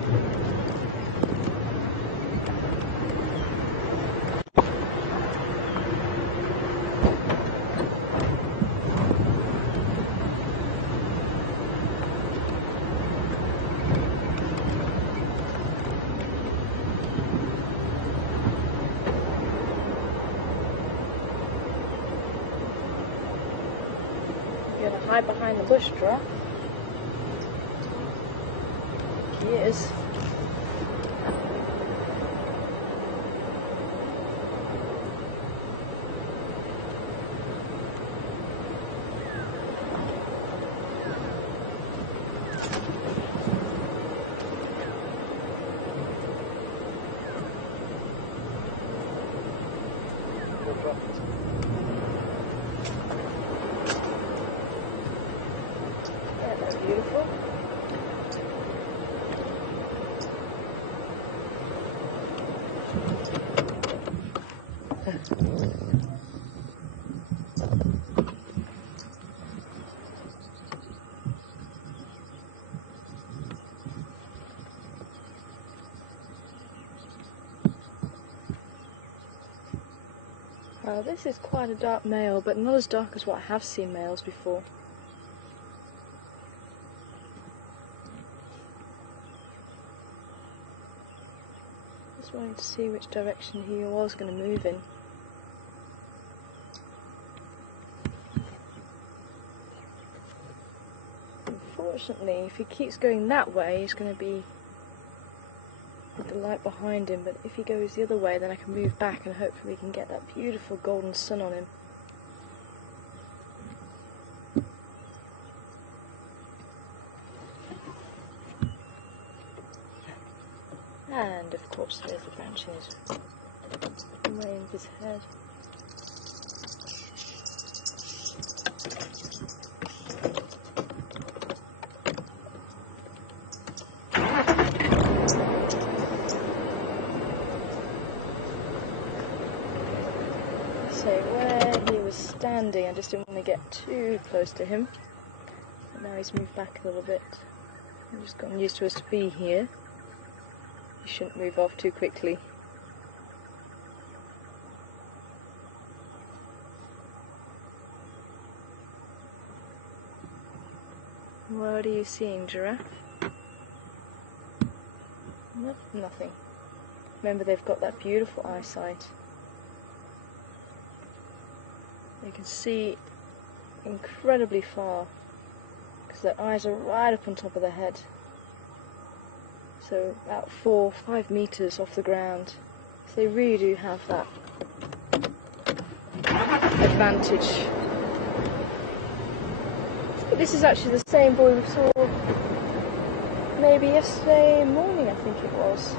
You're gonna hide behind the bush, giraffe. He is. That's beautiful. This is quite a dark male, but not as dark as what I have seen males before. Just wanting to see which direction he was going to move in. Unfortunately, if he keeps going that way, he's going to be with the light behind him, but if he goes the other way, then I can move back and hopefully we can get that beautiful golden sun on him. And of course there's the branches way in his head. say where he was standing. I just didn't want to get too close to him. But now he's moved back a little bit. I've just gotten used to us being here. He shouldn't move off too quickly. What are you seeing, giraffe? Nothing. Remember, they've got that beautiful eyesight. They can see incredibly far because their eyes are right up on top of their head. So about 4 or 5 meters off the ground. So they really do have that advantage. This is actually the same boy we saw maybe yesterday morning, I think it was.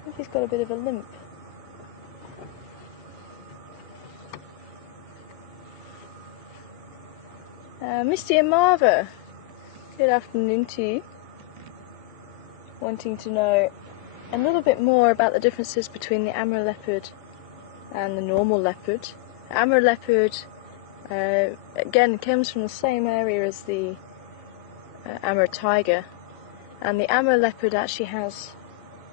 I think he's got a bit of a limp. Misty and Marva, good afternoon to you. Wanting to know a little bit more about the differences between the Amur leopard and the normal leopard. Amur leopard, again, comes from the same area as the Amur tiger, and the Amur leopard actually has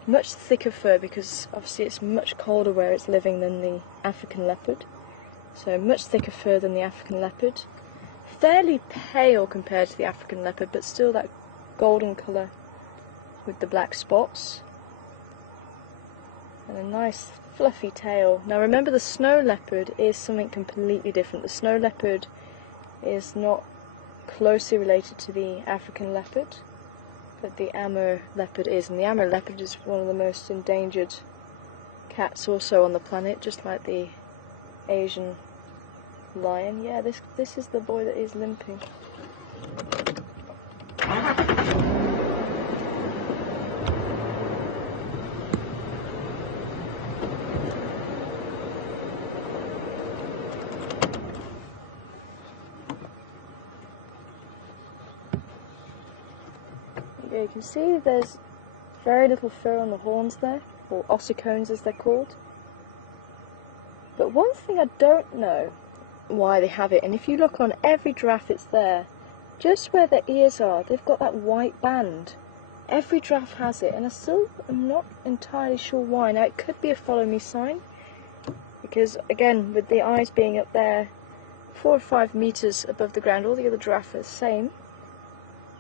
much thicker fur because obviously it's much colder where it's living than the African leopard. So much thicker fur than the African leopard. Fairly pale compared to the African leopard, but still that golden colour with the black spots. And a nice fluffy tail. Now remember, the snow leopard is something completely different. The snow leopard is not closely related to the African leopard, but the Amur leopard is. And the Amur leopard is one of the most endangered cats also on the planet, just like the Asian lion. Yeah, this is the boy that is limping. Yeah, you can see there's very little fur on the horns there, or ossicones as they're called. But one thing I don't know why they have it, and if you look on every giraffe it's there, just where their ears are, they've got that white band. Every giraffe has it, and I still am not entirely sure why. Now it could be a follow me sign, because again, with the eyes being up there 4 or 5 meters above the ground, all the other giraffes are the same.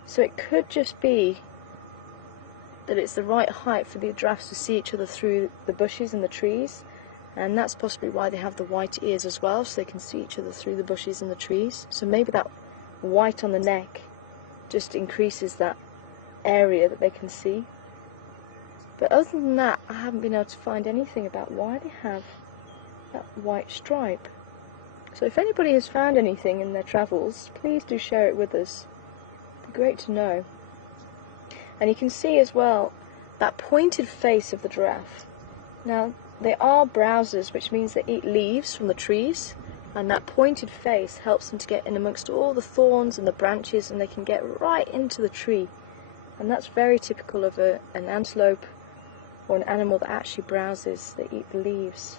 So it could just be that it's the right height for the giraffes to see each other through the bushes and the trees. And that's possibly why they have the white ears as well, so they can see each other through the bushes and the trees. So maybe that white on the neck just increases that area that they can see. But other than that, I haven't been able to find anything about why they have that white stripe. So if anybody has found anything in their travels, please do share it with us. It'd be great to know. And you can see as well that pointed face of the giraffe. Now, they are browsers, which means they eat leaves from the trees, and that pointed face helps them to get in amongst all the thorns and the branches, and they can get right into the tree. And that's very typical of an antelope or an animal that actually browses. They eat the leaves.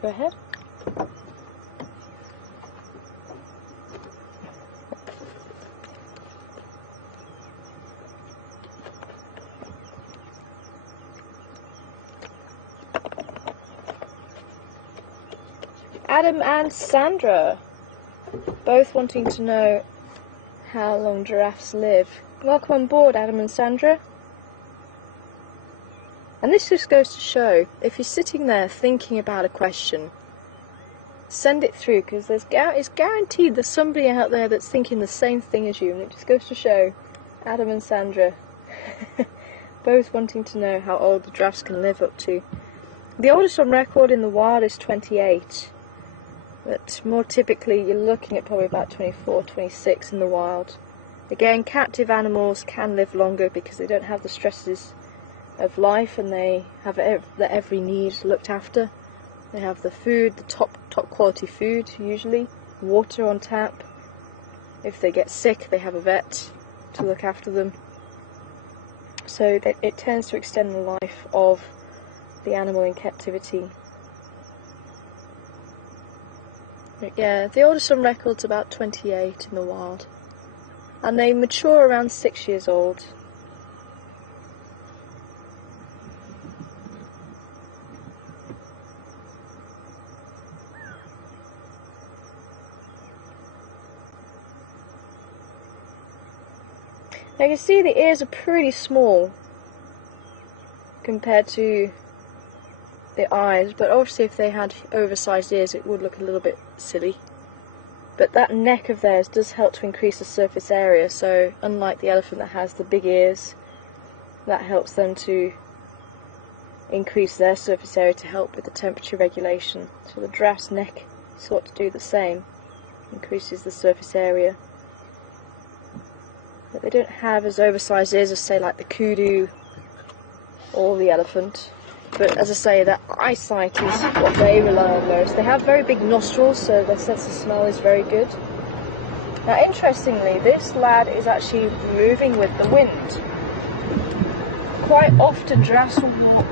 Go ahead. Adam and Sandra, both wanting to know how long giraffes live. Welcome on board, Adam and Sandra. And this just goes to show, if you're sitting there thinking about a question, send it through, because it's guaranteed there's somebody out there that's thinking the same thing as you, and it just goes to show, Adam and Sandra, both wanting to know how old the giraffes can live up to. The oldest on record in the wild is 28, but more typically you're looking at probably about 24, 26 in the wild. Again, captive animals can live longer because they don't have the stresses of life, and they have their every need looked after. They have the food, the top quality food usually, water on tap. If they get sick, they have a vet to look after them. So it tends to extend the life of the animal in captivity. But yeah, the oldest on record's about 28 in the wild, and they mature around 6 years old. Now you can see the ears are pretty small compared to the eyes, but obviously if they had oversized ears it would look a little bit silly. But that neck of theirs does help to increase the surface area, so unlike the elephant that has the big ears, that helps them to increase their surface area to help with the temperature regulation. So the giraffe's neck sort of do the same, increases the surface area. But they don't have as oversized ears as, say, like the kudu or the elephant. But as I say, that eyesight is what they rely on most. They have very big nostrils, so their sense of smell is very good. Now, interestingly, this lad is actually moving with the wind. Quite often, giraffes will walk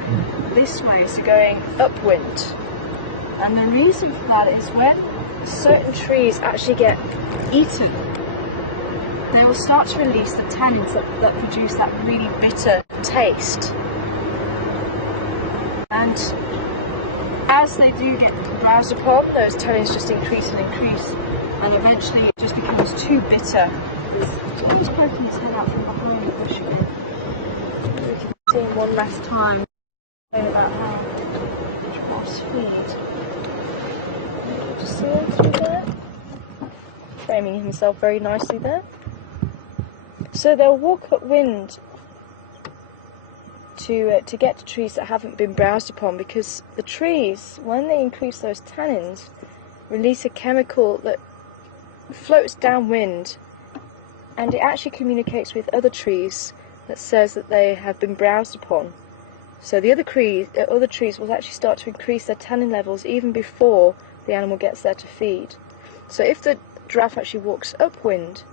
this way, so going upwind. And the reason for that is when certain trees actually get eaten, they will start to release the tannins that produce that really bitter taste. And as they do get browsed upon, those tannins just increase and increase, and eventually it just becomes too bitter. He's poking his head out from behind the bush again. We can see him one last time, about how giraffes feed. Just see him through there? Framing himself very nicely there. So they'll walk upwind to get to trees that haven't been browsed upon, because the trees, when they increase those tannins, release a chemical that floats downwind, and it actually communicates with other trees that says that they have been browsed upon. So the other trees will actually start to increase their tannin levels even before the animal gets there to feed. So if the giraffe actually walks upwind,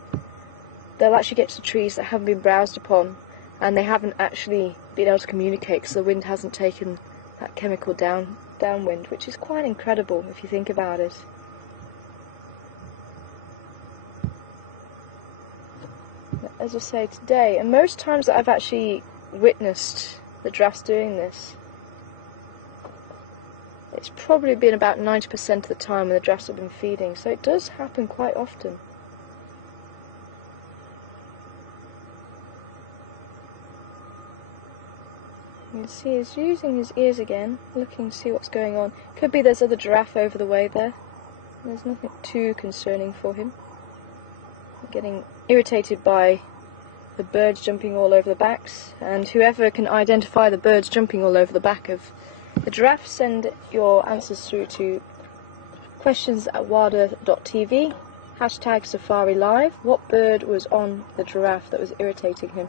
they'll actually get to trees that haven't been browsed upon, and they haven't actually been able to communicate because the wind hasn't taken that chemical downwind, which is quite incredible if you think about it. As I say, today, and most times that I've actually witnessed the giraffes doing this, it's probably been about 90% of the time when the giraffes have been feeding, so it does happen quite often. You can see he's using his ears again, looking to see what's going on. Could be there's other giraffe over the way there. There's nothing too concerning for him. I'm getting irritated by the birds jumping all over the backs, and whoever can identify the birds jumping all over the back of the giraffe, send your answers through to questions@WildEarthTV, #SafariLive. What bird was on the giraffe that was irritating him?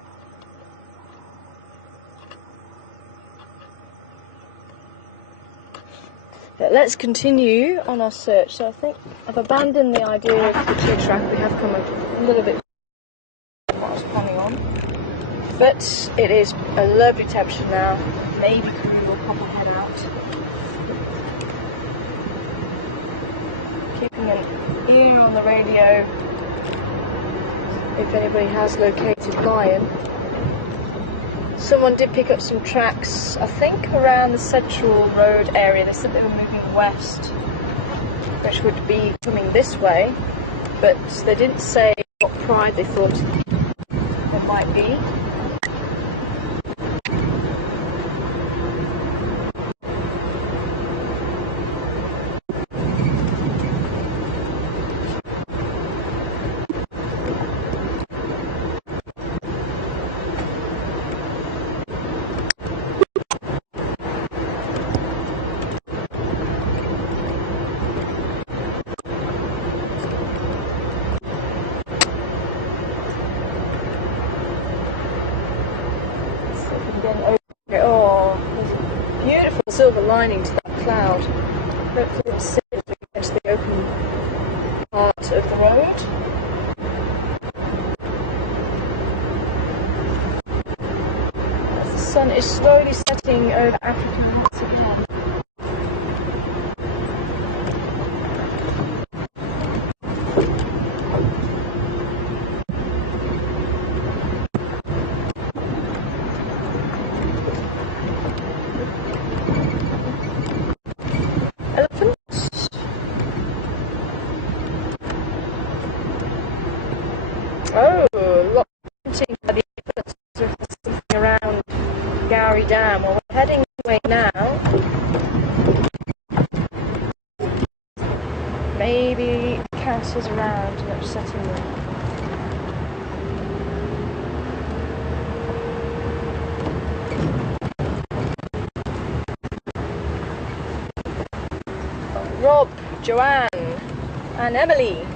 But let's continue on our search. So I think I've abandoned the idea of the tree track. We have come a little bit from what I was planning on. But it is a lovely temperature now. Maybe we will pop our head out. Keeping an ear on the radio if anybody has located lion. Someone did pick up some tracks, I think around the Central Road area. They said they were moving west, which would be coming this way, but they didn't say what pride they thought there might be. lining to that cloud. Hopefully we'll see if we get to the open part of the road. As the sun is slowly setting over Africa once again. Oh, looking by the evidence of something around Gowrie Dam. Well, we're heading away now. Maybe cat is around and upsetting them. Rob, Joanne, and Emily.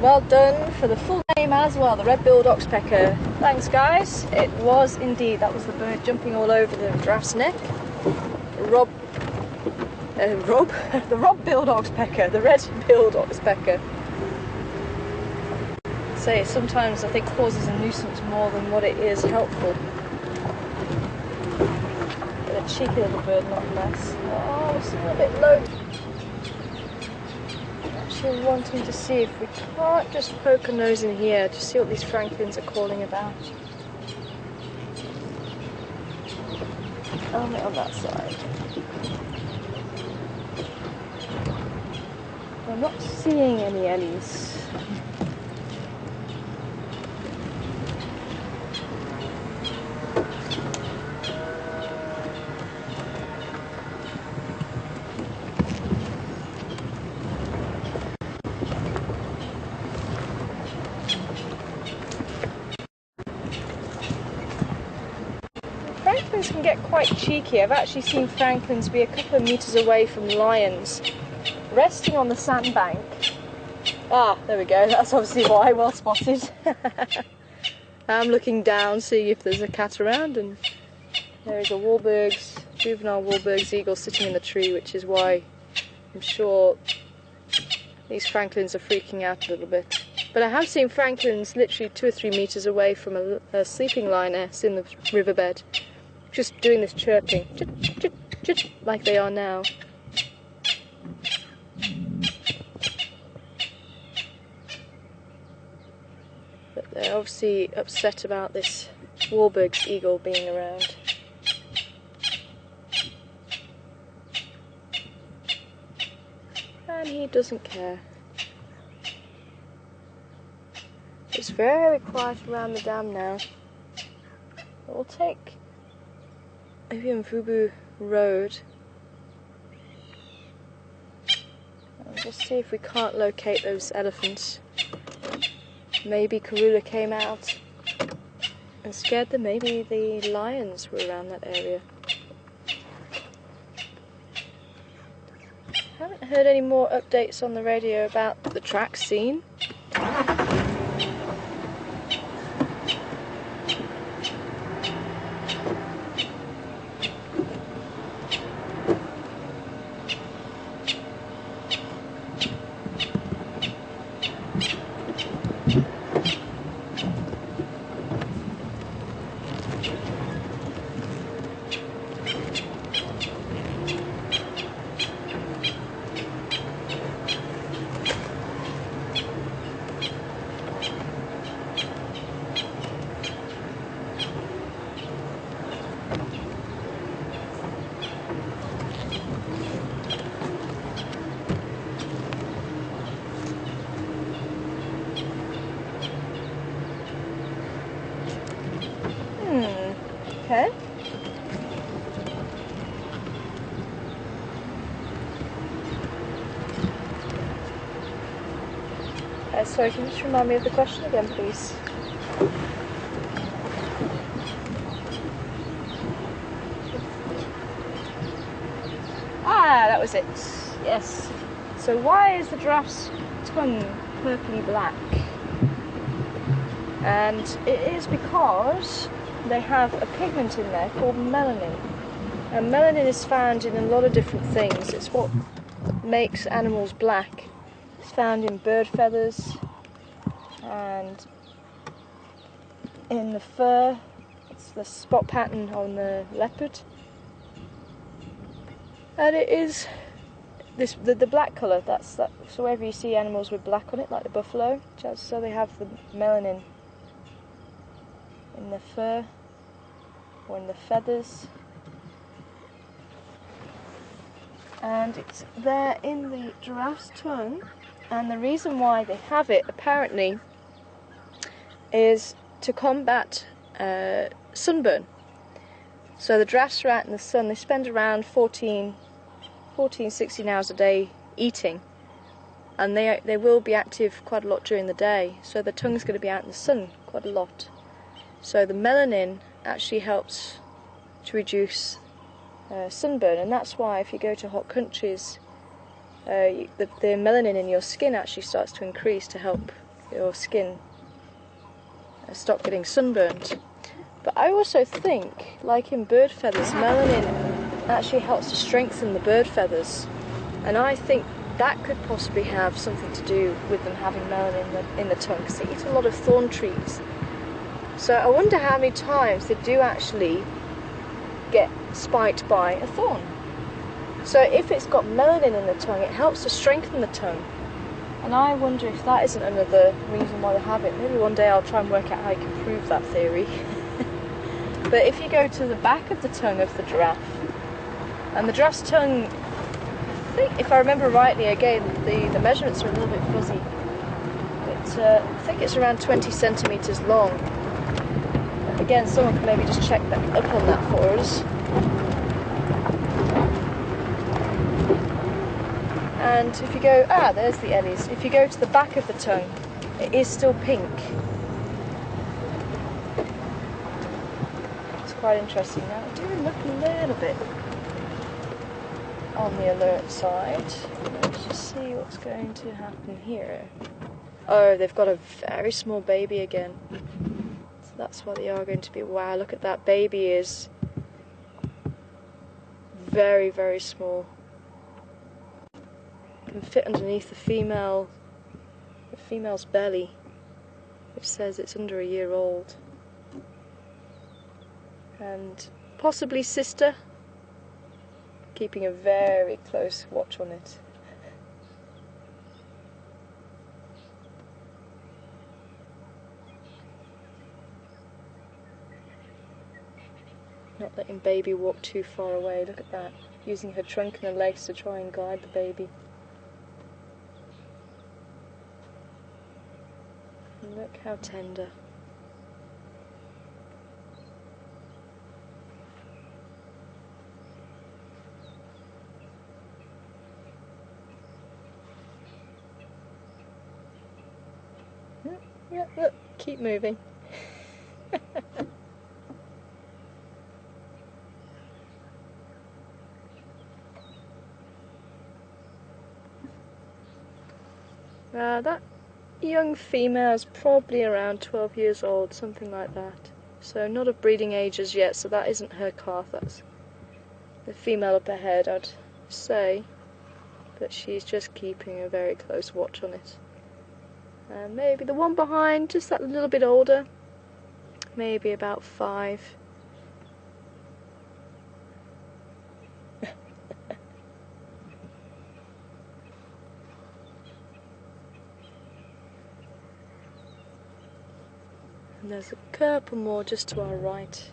Well done for the full name as well, the red-billed oxpecker. Thanks, guys. It was indeed, that was the bird jumping all over the giraffe's neck. The rob-billed oxpecker, the red-billed oxpecker. Say, sometimes I think causes a nuisance more than what it is helpful. But a cheeky little bird nonetheless. Oh, we're still a bit low. Actually wanting to see if we can't just poke a nose in here to see what these francolins are calling about. Only on that side. I'm not seeing any ellies. Francolins can get quite cheeky. I've actually seen francolins be a couple of meters away from lions, resting on the sandbank. Ah, there we go. That's obviously why. Well spotted. I'm looking down, seeing if there's a cat around, and there is a juvenile Wahlberg's eagle sitting in the tree, which is why I'm sure these francolins are freaking out a little bit. But I have seen francolins literally 2 or 3 meters away from a sleeping lioness in the riverbed, just doing this chirping, chit, chit, chit, like they are now. But they're obviously upset about this Wahlberg's eagle being around. And he doesn't care. It's very quiet around the dam now. We'll take Mvubu Road and just see if we can't locate those elephants. Maybe Karula came out and scared them. Maybe the lions were around that area. Haven't heard any more updates on the radio about the track scene. Okay. Sorry, can you just remind me of the question again, please? Ah, that was it. Yes. So why is the giraffe's tongue purpley black? And it is because they have a pigment in there called melanin. And melanin is found in a lot of different things. It's what makes animals black. It's found in bird feathers and in the fur. It's the spot pattern on the leopard. And it is the black colour, so wherever you see animals with black on it, like the buffalo, just so they have the melanin in the fur or in the feathers. And it's there in the giraffe's tongue, and the reason why they have it apparently is to combat sunburn. So the giraffes are out in the sun, they spend around 16 hours a day eating, and they will be active quite a lot during the day, so the tongue's going to be out in the sun quite a lot. So the melanin actually helps to reduce sunburn, and that's why if you go to hot countries, the melanin in your skin actually starts to increase to help your skin stop getting sunburned. But I also think, like in bird feathers, melanin actually helps to strengthen the bird feathers, and I think that could possibly have something to do with them having melanin in the tongue, because they eat a lot of thorn trees. So I wonder how many times they do actually get spiked by a thorn. So if it's got melanin in the tongue, it helps to strengthen the tongue. And I wonder if that isn't another reason why they have it. Maybe one day I'll try and work out how you can prove that theory. But if you go to the back of the tongue of the giraffe, and the giraffe's tongue, I think, if I remember rightly, again, the measurements are a little bit fuzzy, but I think it's around 20 centimetres long. Again, someone can maybe just check up on that for us. And if you go, there's the eddies. If you go to the back of the tongue, it is still pink. It's quite interesting. Now, I do look a little bit on the alert side. Let's just see what's going to happen here. Oh, they've got a very small baby again. So that's why they are going to be. Wow, look at that. Baby is very, very small. Can fit underneath the female's belly, which says it's under a year old. And possibly sister, keeping a very close watch on it. Not letting baby walk too far away. Look at that, using her trunk and her legs to try and guide the baby. And look how tender. Yeah, look, keep moving. That young female is probably around 12 years old, something like that. So not of breeding age as yet, so that isn't her calf, that's the female up ahead, I'd say. But she's just keeping a very close watch on it. And maybe the one behind, just that little bit older, maybe about 5. And there's a couple more just to our right.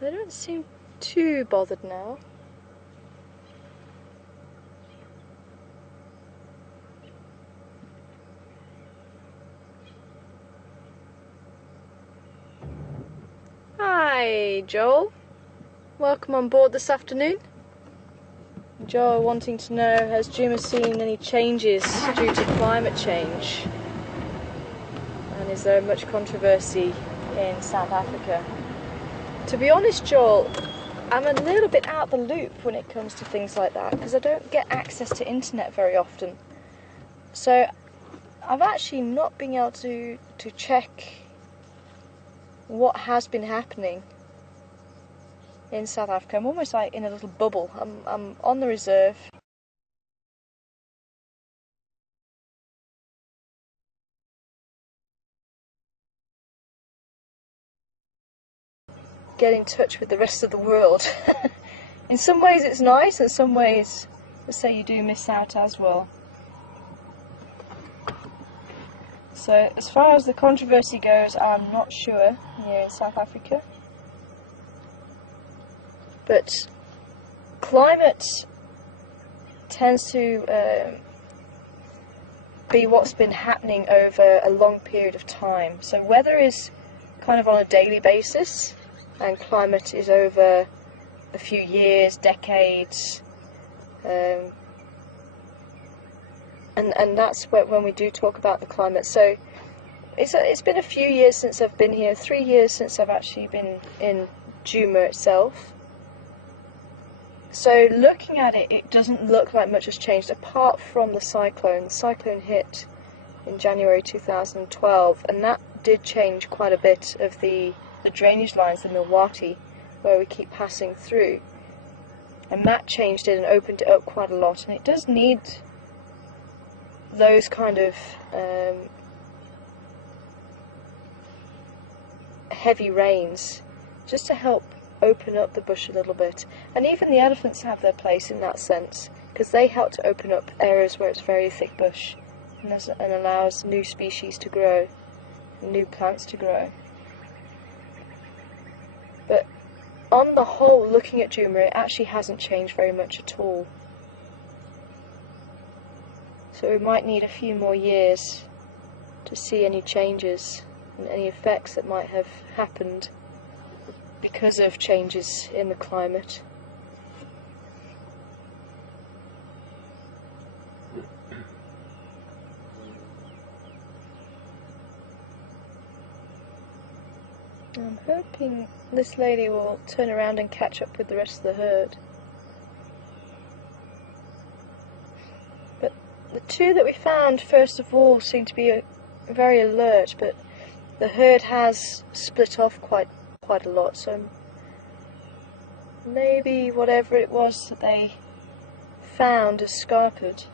They don't seem too bothered now. Hi, Joel. Welcome on board this afternoon. Joel wanting to know, has Djuma seen any changes due to climate change? And is there much controversy in South Africa? To be honest, Joel, I'm a little bit out the loop when it comes to things like that, because I don't get access to internet very often. So I've actually not been able to check what has been happening in South Africa. I'm almost like in a little bubble. I'm on the reserve. Get in touch with the rest of the world. In some ways it's nice, in some ways, let's say, you do miss out as well. So as far as the controversy goes, I'm not sure here in South Africa. But climate tends to be what's been happening over a long period of time. So weather is kind of on a daily basis, and climate is over a few years, decades, and that's when we do talk about the climate. So it's been a few years since I've been here, 3 years since I've actually been in Djuma itself. So looking at it, it doesn't look like much has changed apart from the cyclone. The cyclone hit in January 2012, and that did change quite a bit of the drainage lines, the Milwati, where we keep passing through. And that changed it and opened it up quite a lot, and it does need those kind of heavy rains just to help open up the bush a little bit. And even the elephants have their place in that sense, because they help to open up areas where it's very thick bush and allows new species to grow, new plants to grow. But on the whole, looking at Djuma, it actually hasn't changed very much at all. So we might need a few more years to see any changes and any effects that might have happened because of changes in the climate. I'm hoping this lady will turn around and catch up with the rest of the herd. But the two that we found first of all seem to be very alert, but the herd has split off quite a lot, so maybe whatever it was that they found has scarpered.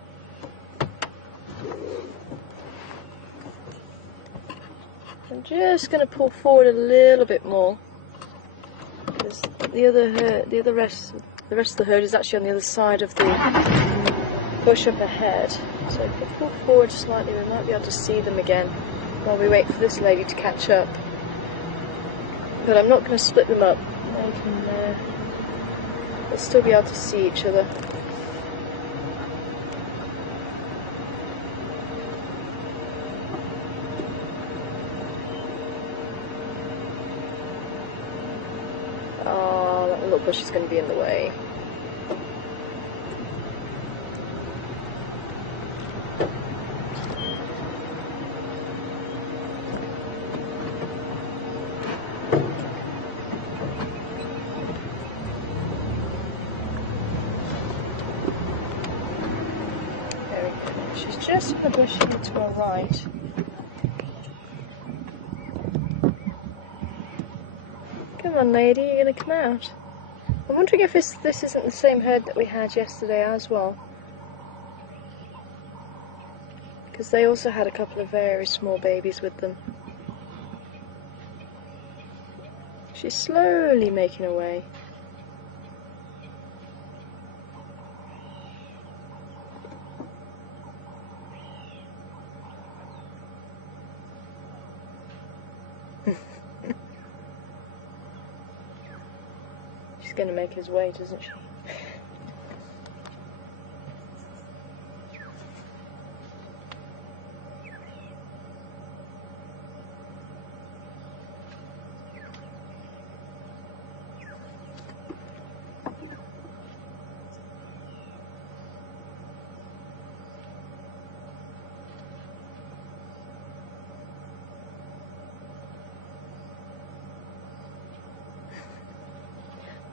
I'm just going to pull forward a little bit more, because the rest of the herd is actually on the other side of the bush up ahead. So if we pull forward slightly, we might be able to see them again while we wait for this lady to catch up. But I'm not going to split them up. They'll still be able to see each other. Oh, that little bush is going to be in the way. She's just in the bush here to our right. Come on, lady, you're going to come out. I'm wondering if this isn't the same herd that we had yesterday as well. Because they also had a couple of very small babies with them. She's slowly making her way. She's going to make his way, doesn't she?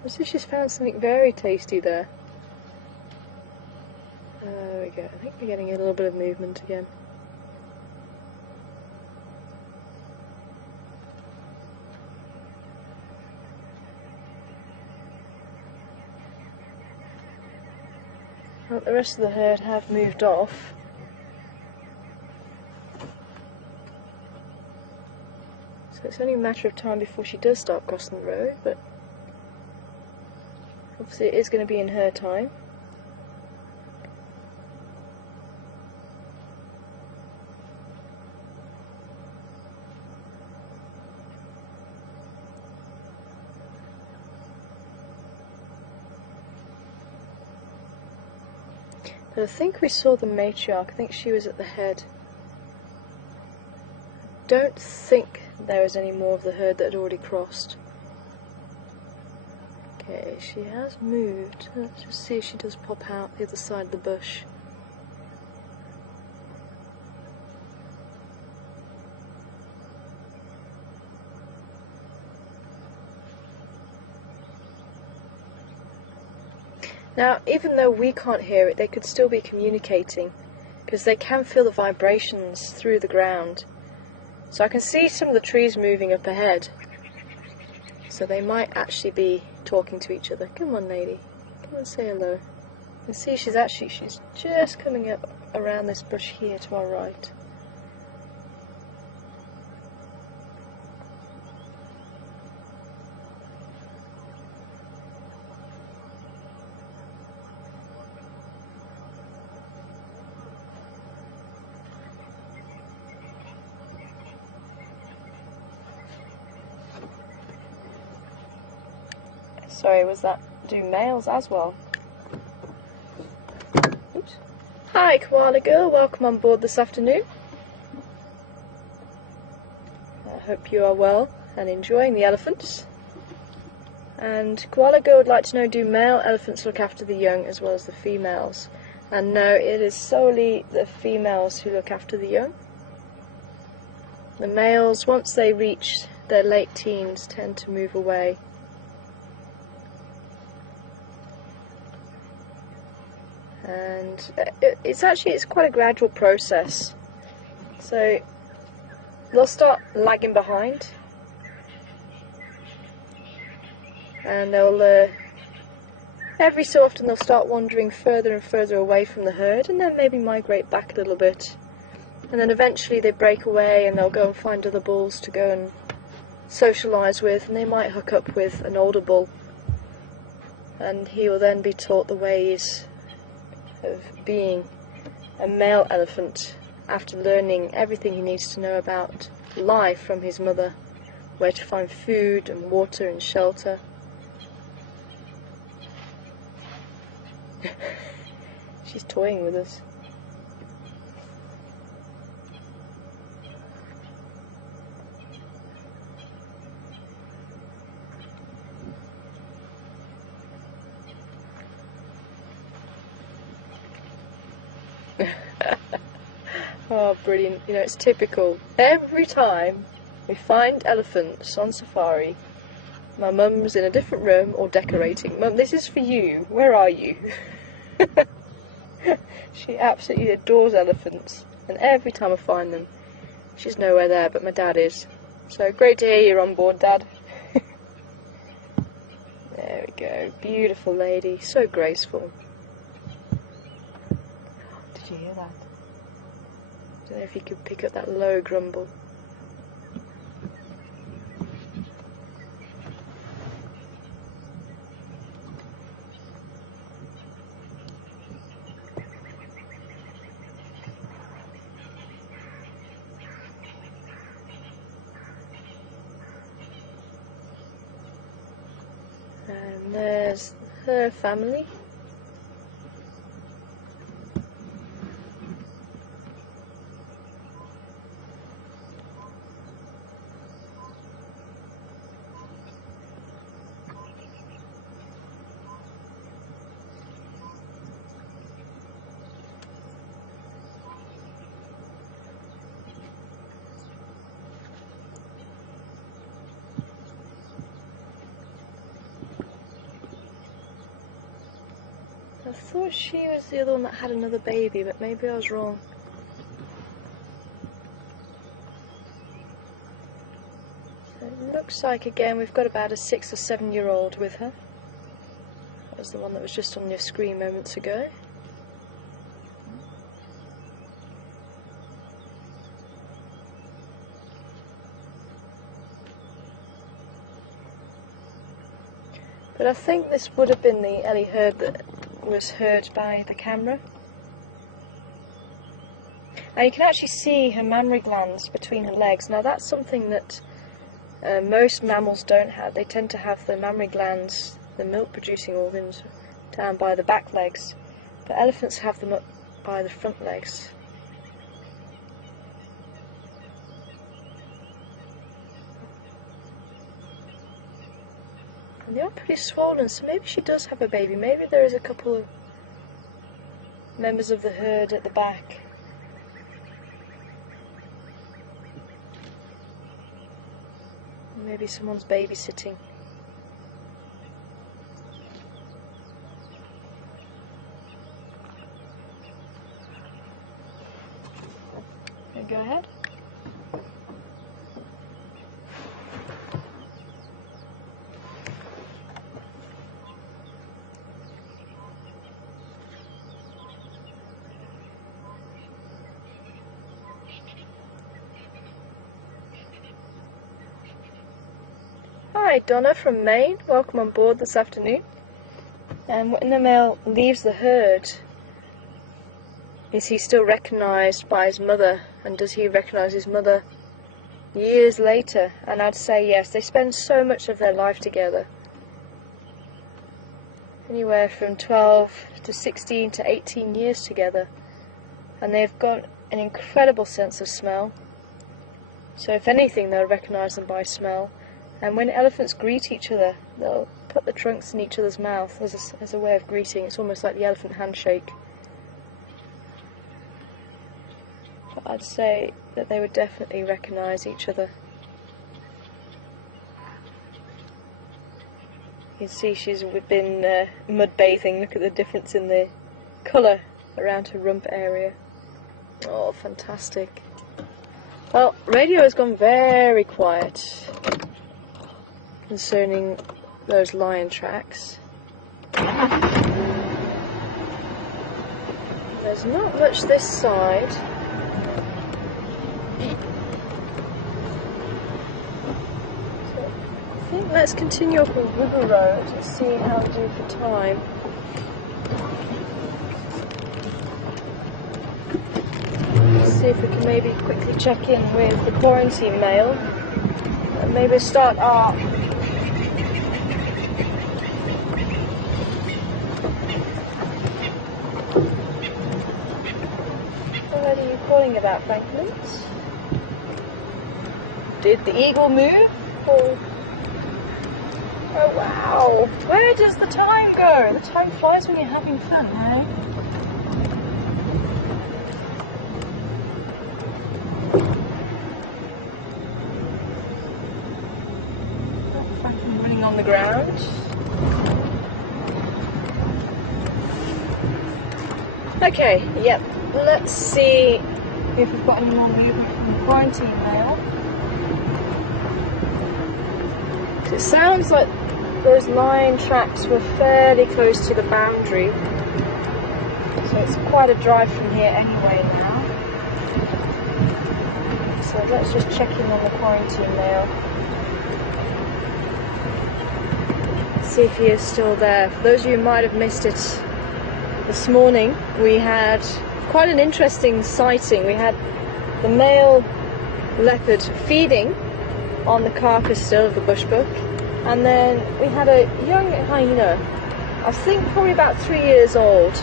I see she's found something very tasty there. There we go. I think we're getting a little bit of movement again. Well, the rest of the herd have moved off. So it's only a matter of time before she does start crossing the road, but obviously it is going to be in her time. But I think we saw the matriarch. I think she was at the head. Don't think there was any more of the herd that had already crossed. Okay, she has moved. Let's just see if she does pop out the other side of the bush. Now, even though we can't hear it, they could still be communicating, because they can feel the vibrations through the ground. So I can see some of the trees moving up ahead. So they might actually be talking to each other. Come on, lady. Come and say hello. You can see she's just coming up around this bush here to our right. Sorry, was that do males as well? Oops. Hi, koala girl. Welcome on board this afternoon. I hope you are well and enjoying the elephants. And koala girl would like to know, do male elephants look after the young as well as the females? And no, it is solely the females who look after the young. The males, once they reach their late teens, tend to move away. And it's quite a gradual process. So they'll start lagging behind, and they'll every so often they'll start wandering further and further away from the herd, and then maybe migrate back a little bit, and then eventually they break away and they'll go and find other bulls to go and socialise with, and they might hook up with an older bull, and he will then be taught the ways of being a male elephant after learning everything he needs to know about life from his mother, where to find food and water and shelter. She's toying with us. Oh, brilliant. You know, it's typical. Every time we find elephants on safari, my mum's in a different room or decorating. Mum, this is for you. Where are you? She absolutely adores elephants, and every time I find them, she's nowhere there, but my dad is. So great to hear you're on board, Dad. There we go. Beautiful lady. So graceful. Did you hear that? I don't know if you could pick up that low grumble. And there's her family. I thought she was the other one that had another baby, but maybe I was wrong. So it looks like, again, we've got about a 6 or 7 year old with her. That was the one that was just on your screen moments ago. But I think this would have been the Ellie herd that was heard by the camera. And you can actually see her mammary glands between her legs. Now that's something that most mammals don't have. They tend to have the mammary glands, the milk producing organs, down by the back legs. But elephants have them up by the front legs. And they are pretty swollen, so maybe she does have a baby. Maybe there is a couple of members of the herd at the back. Maybe someone's babysitting. Okay, go ahead. Hi, Donna from Maine. Welcome on board this afternoon. And when the male leaves the herd, is he still recognised by his mother? And does he recognise his mother years later? And I'd say yes. They spend so much of their life together. Anywhere from 12 to 16 to 18 years together. And they've got an incredible sense of smell. So if anything, they'll recognise them by smell. And when elephants greet each other, they'll put the trunks in each other's mouth as a way of greeting. It's almost like the elephant handshake. But I'd say that they would definitely recognise each other. You can see she's been mud bathing. Look at the difference in the colour around her rump area. Oh, fantastic. Well, radio has gone very quiet concerning those lion tracks. There's not much this side. So I think let's continue up the river road and see how we do for time. Let's see if we can maybe quickly check in with the quarantine mail and maybe start our calling about, Franklin? Did the eagle move? Oh wow! Where does the time go? The time flies when you're having fun, right? Franklin running on the ground. Okay, yep. Let's see if we've got any more movement from the quarantine mail. It sounds like those lion tracks were fairly close to the boundary, so it's quite a drive from here anyway now. So let's just check in on the quarantine mail. See if he is still there. For those of you who might have missed it, this morning we had quite an interesting sighting. We had the male leopard feeding on the carcass still of the bushbuck, and then we had a young hyena, I think probably about 3 years old,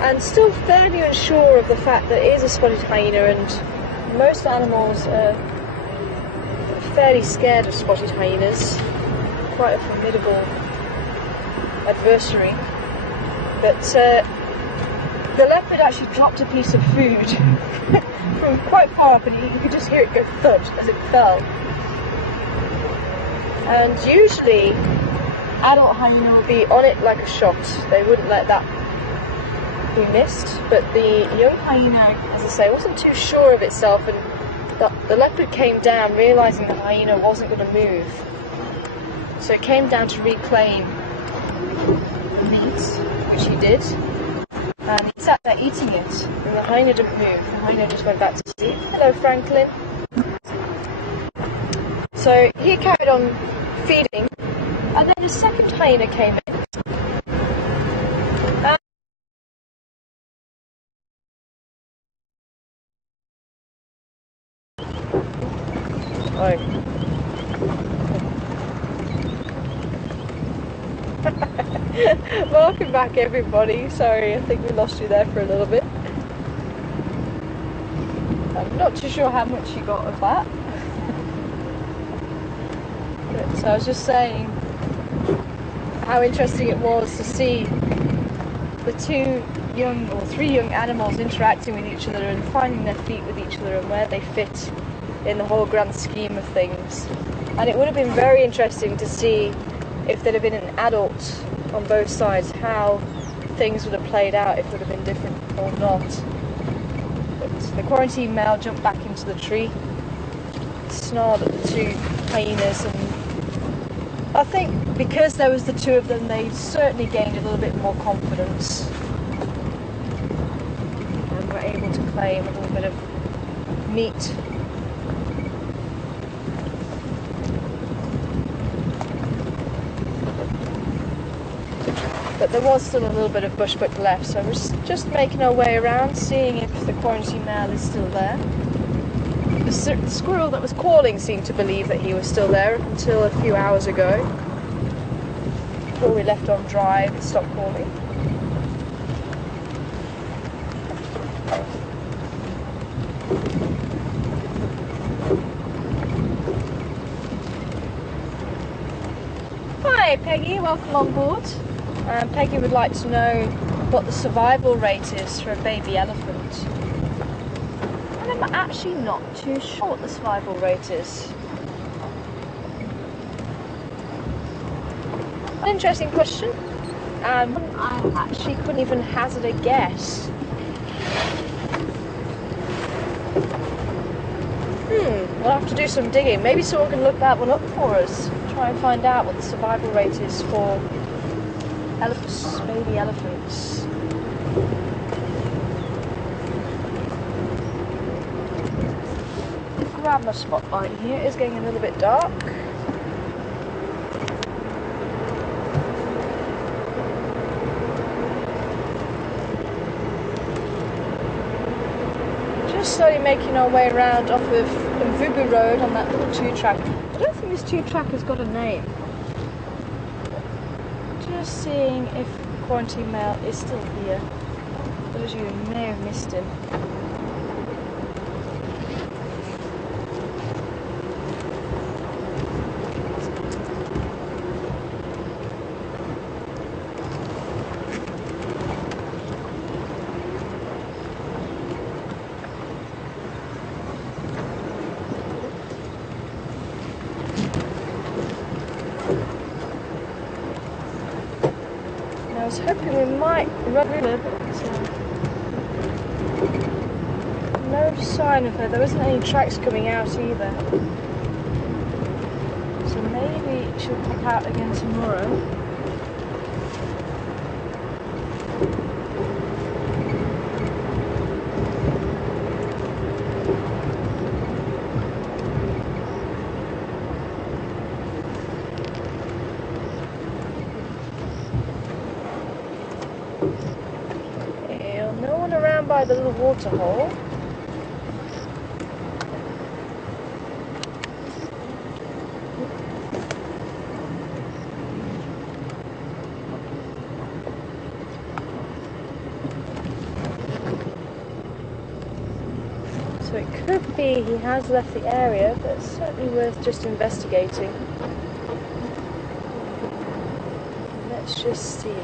and still fairly unsure of the fact that it is a spotted hyena, and most animals are fairly scared of spotted hyenas, quite a formidable adversary. But the leopard actually dropped a piece of food from quite far up, and you could just hear it go thud as it fell. And usually, adult hyena will be on it like a shot. They wouldn't let that be missed. But the young hyena, as I say, wasn't too sure of itself, and the leopard came down, realising the hyena wasn't going to move. So it came down to reclaim the meat, which he did. And he sat there eating it, and the hyena didn't move. The hyena just went back to sleep. Hello, Franklin. So he carried on feeding, And then a second hyena came in. Oh. Welcome back everybody. Sorry, I think we lost you there for a little bit. I'm not too sure how much you got of that. But, so I was just saying how interesting it was to see the three young animals interacting with each other and finding their feet with each other and where they fit in the whole grand scheme of things. And it would have been very interesting to see if there'd have been an adult on both sides, how things would have played out, if it would have been different or not. But the quarantine male jumped back into the tree, snarled at the two hyenas, and I think because there was the two of them, they certainly gained a little bit more confidence and were able to claim a little bit of meat. But there was still a little bit of bushbuck left, so we're just making our way around, seeing if the quarantine male is still there. The squirrel that was calling seemed to believe that he was still there up until a few hours ago. Before we left on drive, it stopped calling. Hi Peggy, welcome on board. Peggy would like to know what the survival rate is for a baby elephant. And I'm actually not too sure what the survival rate is. An interesting question. And I actually couldn't even hazard a guess. We'll have to do some digging. Maybe someone can look that one up for us. Try and find out what the survival rate is for elephants, baby elephants. Grab my spotlight here. It's getting a little bit dark. Just slowly making our way around off of Mvubu Road on that little two-track. I don't think this two-track has got a name. Just seeing if quarantine male is still here. Those of you who may have missed him. I was hoping we might run over, but no sign of her. There wasn't any tracks coming out either. So maybe she'll pop out again tomorrow. No one around by the little water hole. So it could be he has left the area, but it's certainly worth just investigating. Let's just see.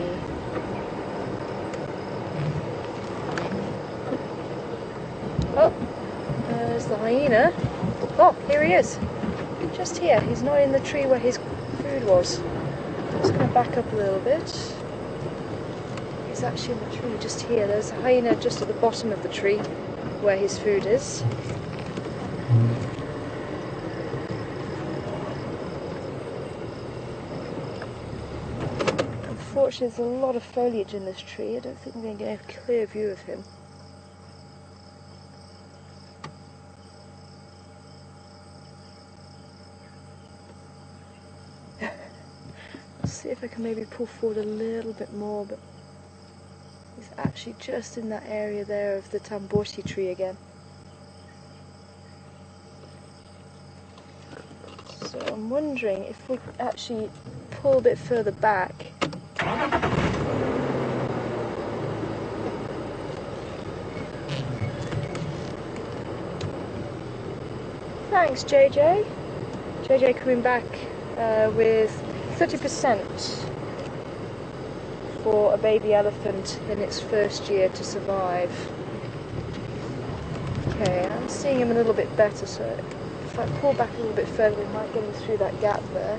Oh, there's the hyena. Oh, here he is. Just here. He's not in the tree where his food was. Just going to back up a little bit. He's actually in the tree just here. There's a hyena just at the bottom of the tree where his food is. Unfortunately, there's a lot of foliage in this tree. I don't think we're going to get a clear view of him. if I can maybe pull forward a little bit more, but he's actually just in that area there of the tamborti tree again. So I'm wondering if we actually pull a bit further back. Thanks, JJ. JJ coming back with 30% for a baby elephant in its first year to survive. Okay, I'm seeing him a little bit better, so if I pull back a little bit further, we might get him through that gap there.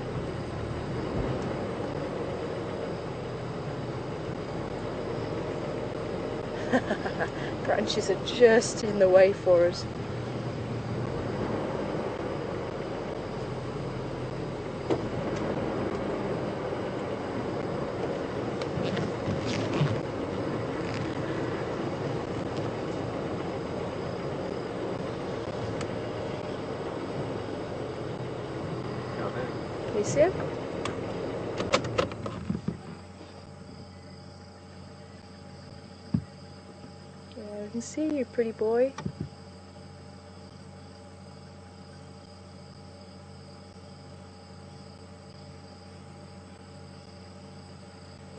Branches are just in the way for us. Can you see him? Yeah, I can see you, pretty boy.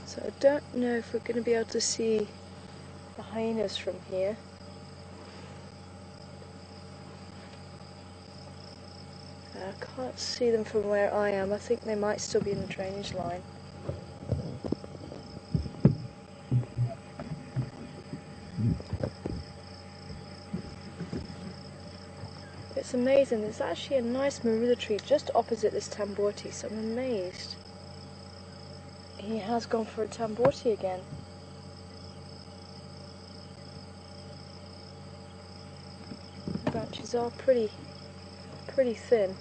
So I don't know if we're going to be able to see the hyenas from here. I can't see them from where I am. I think they might still be in the drainage line. It's amazing, there's actually a nice marula tree just opposite this tamborti, so I'm amazed. He has gone for a tamborti again. The branches are pretty thin.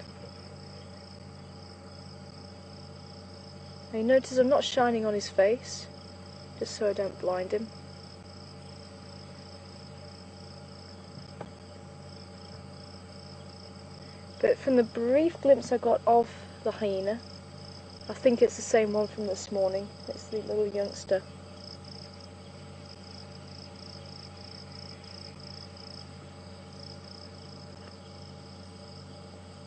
Now you notice I'm not shining on his face, just so I don't blind him. But from the brief glimpse I got of the hyena, I think it's the same one from this morning. It's the little youngster.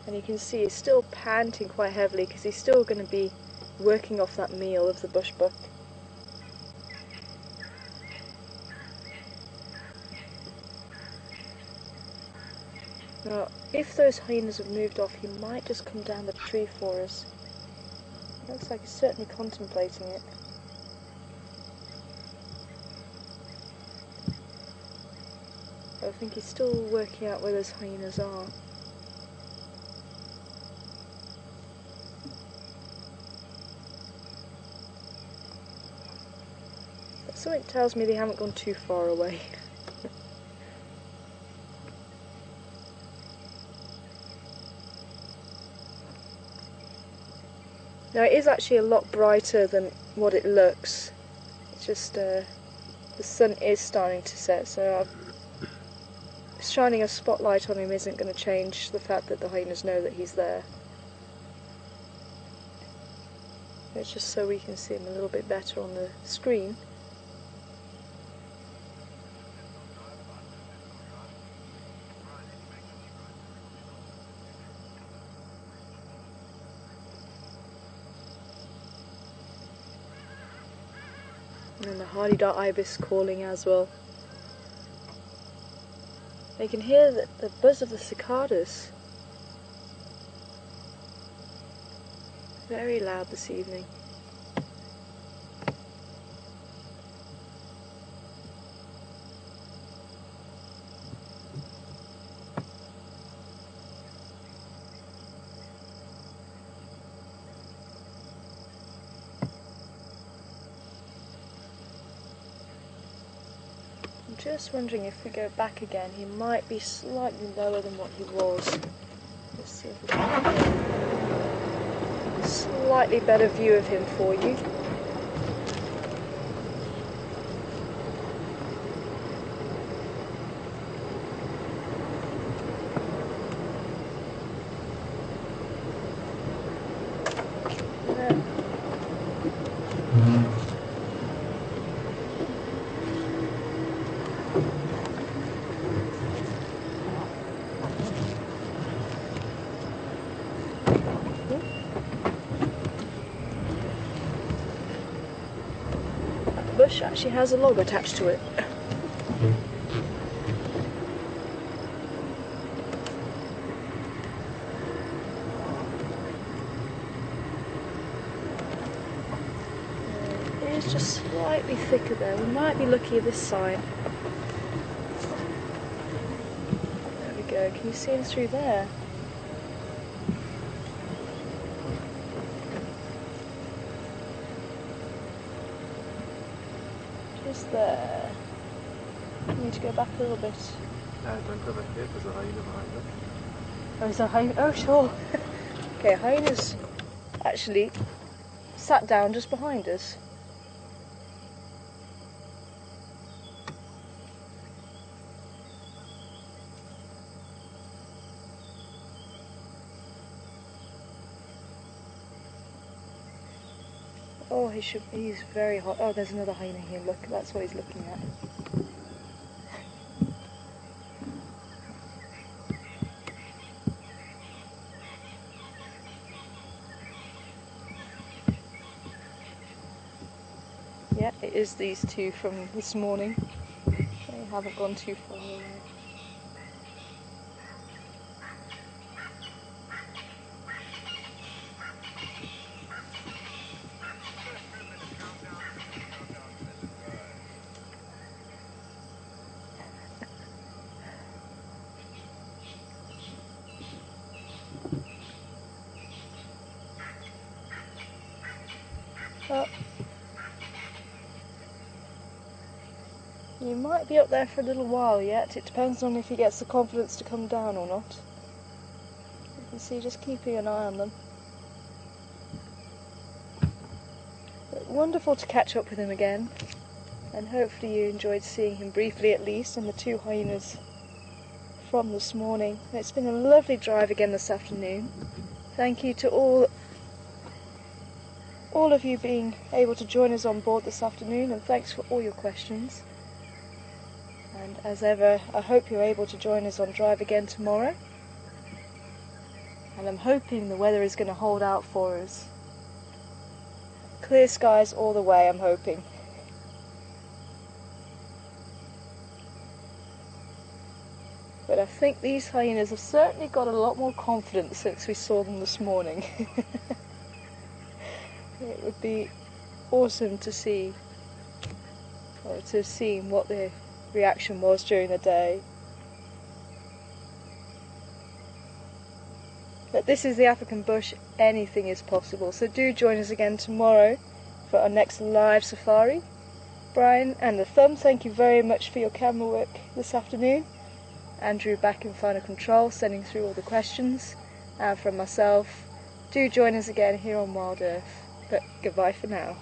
And you can see he's still panting quite heavily because he's still going to be working off that meal of the bush buck. Now, if those hyenas have moved off, he might just come down the tree for us. Looks like he's certainly contemplating it. But I think he's still working out where those hyenas are. But something tells me they haven't gone too far away. Now it is actually a lot brighter than what it looks. It's just the sun is starting to set, so shining a spotlight on him isn't going to change the fact that the hyenas know that he's there. It's just so we can see him a little bit better on the screen. And the hardy-dot ibis calling as well. You can hear the buzz of the cicadas. Very loud this evening. I'm just wondering if we go back again, he might be slightly lower than what he was. Let's see if we can get a slightly better view of him for you. bush actually has a log attached to it. It is just slightly thicker there. We might be lucky this side. There we go. Can you see him through there? Just there. I need to go back a little bit. No, don't go back here, there's a hyena behind us. Oh, is there a hyena? Oh, sure. Okay, hyena's actually sat down just behind us. Oh, he's very hot. Oh, there's another hyena here. Look, that's what he's looking at. Yeah, it is these two from this morning. They haven't gone too far away. Well, you might be up there for a little while yet. It depends on if he gets the confidence to come down or not. You can see, just keeping an eye on them. But wonderful to catch up with him again. And hopefully you enjoyed seeing him briefly at least, and the two hyenas from this morning. It's been a lovely drive again this afternoon. Thank you to all of you being able to join us on board this afternoon, and thanks for all your questions. And as ever, I hope you're able to join us on drive again tomorrow. And I'm hoping the weather is going to hold out for us. Clear skies all the way, I'm hoping. But I think these hyenas have certainly got a lot more confidence since we saw them this morning. It would be awesome to see, or to have seen what their reaction was during the day. But this is the African bush, anything is possible. So do join us again tomorrow for our next live safari. Brian and the Thumb, thank you very much for your camera work this afternoon. Andrew back in final control, sending through all the questions. And from myself, do join us again here on Wild Earth. But goodbye for now.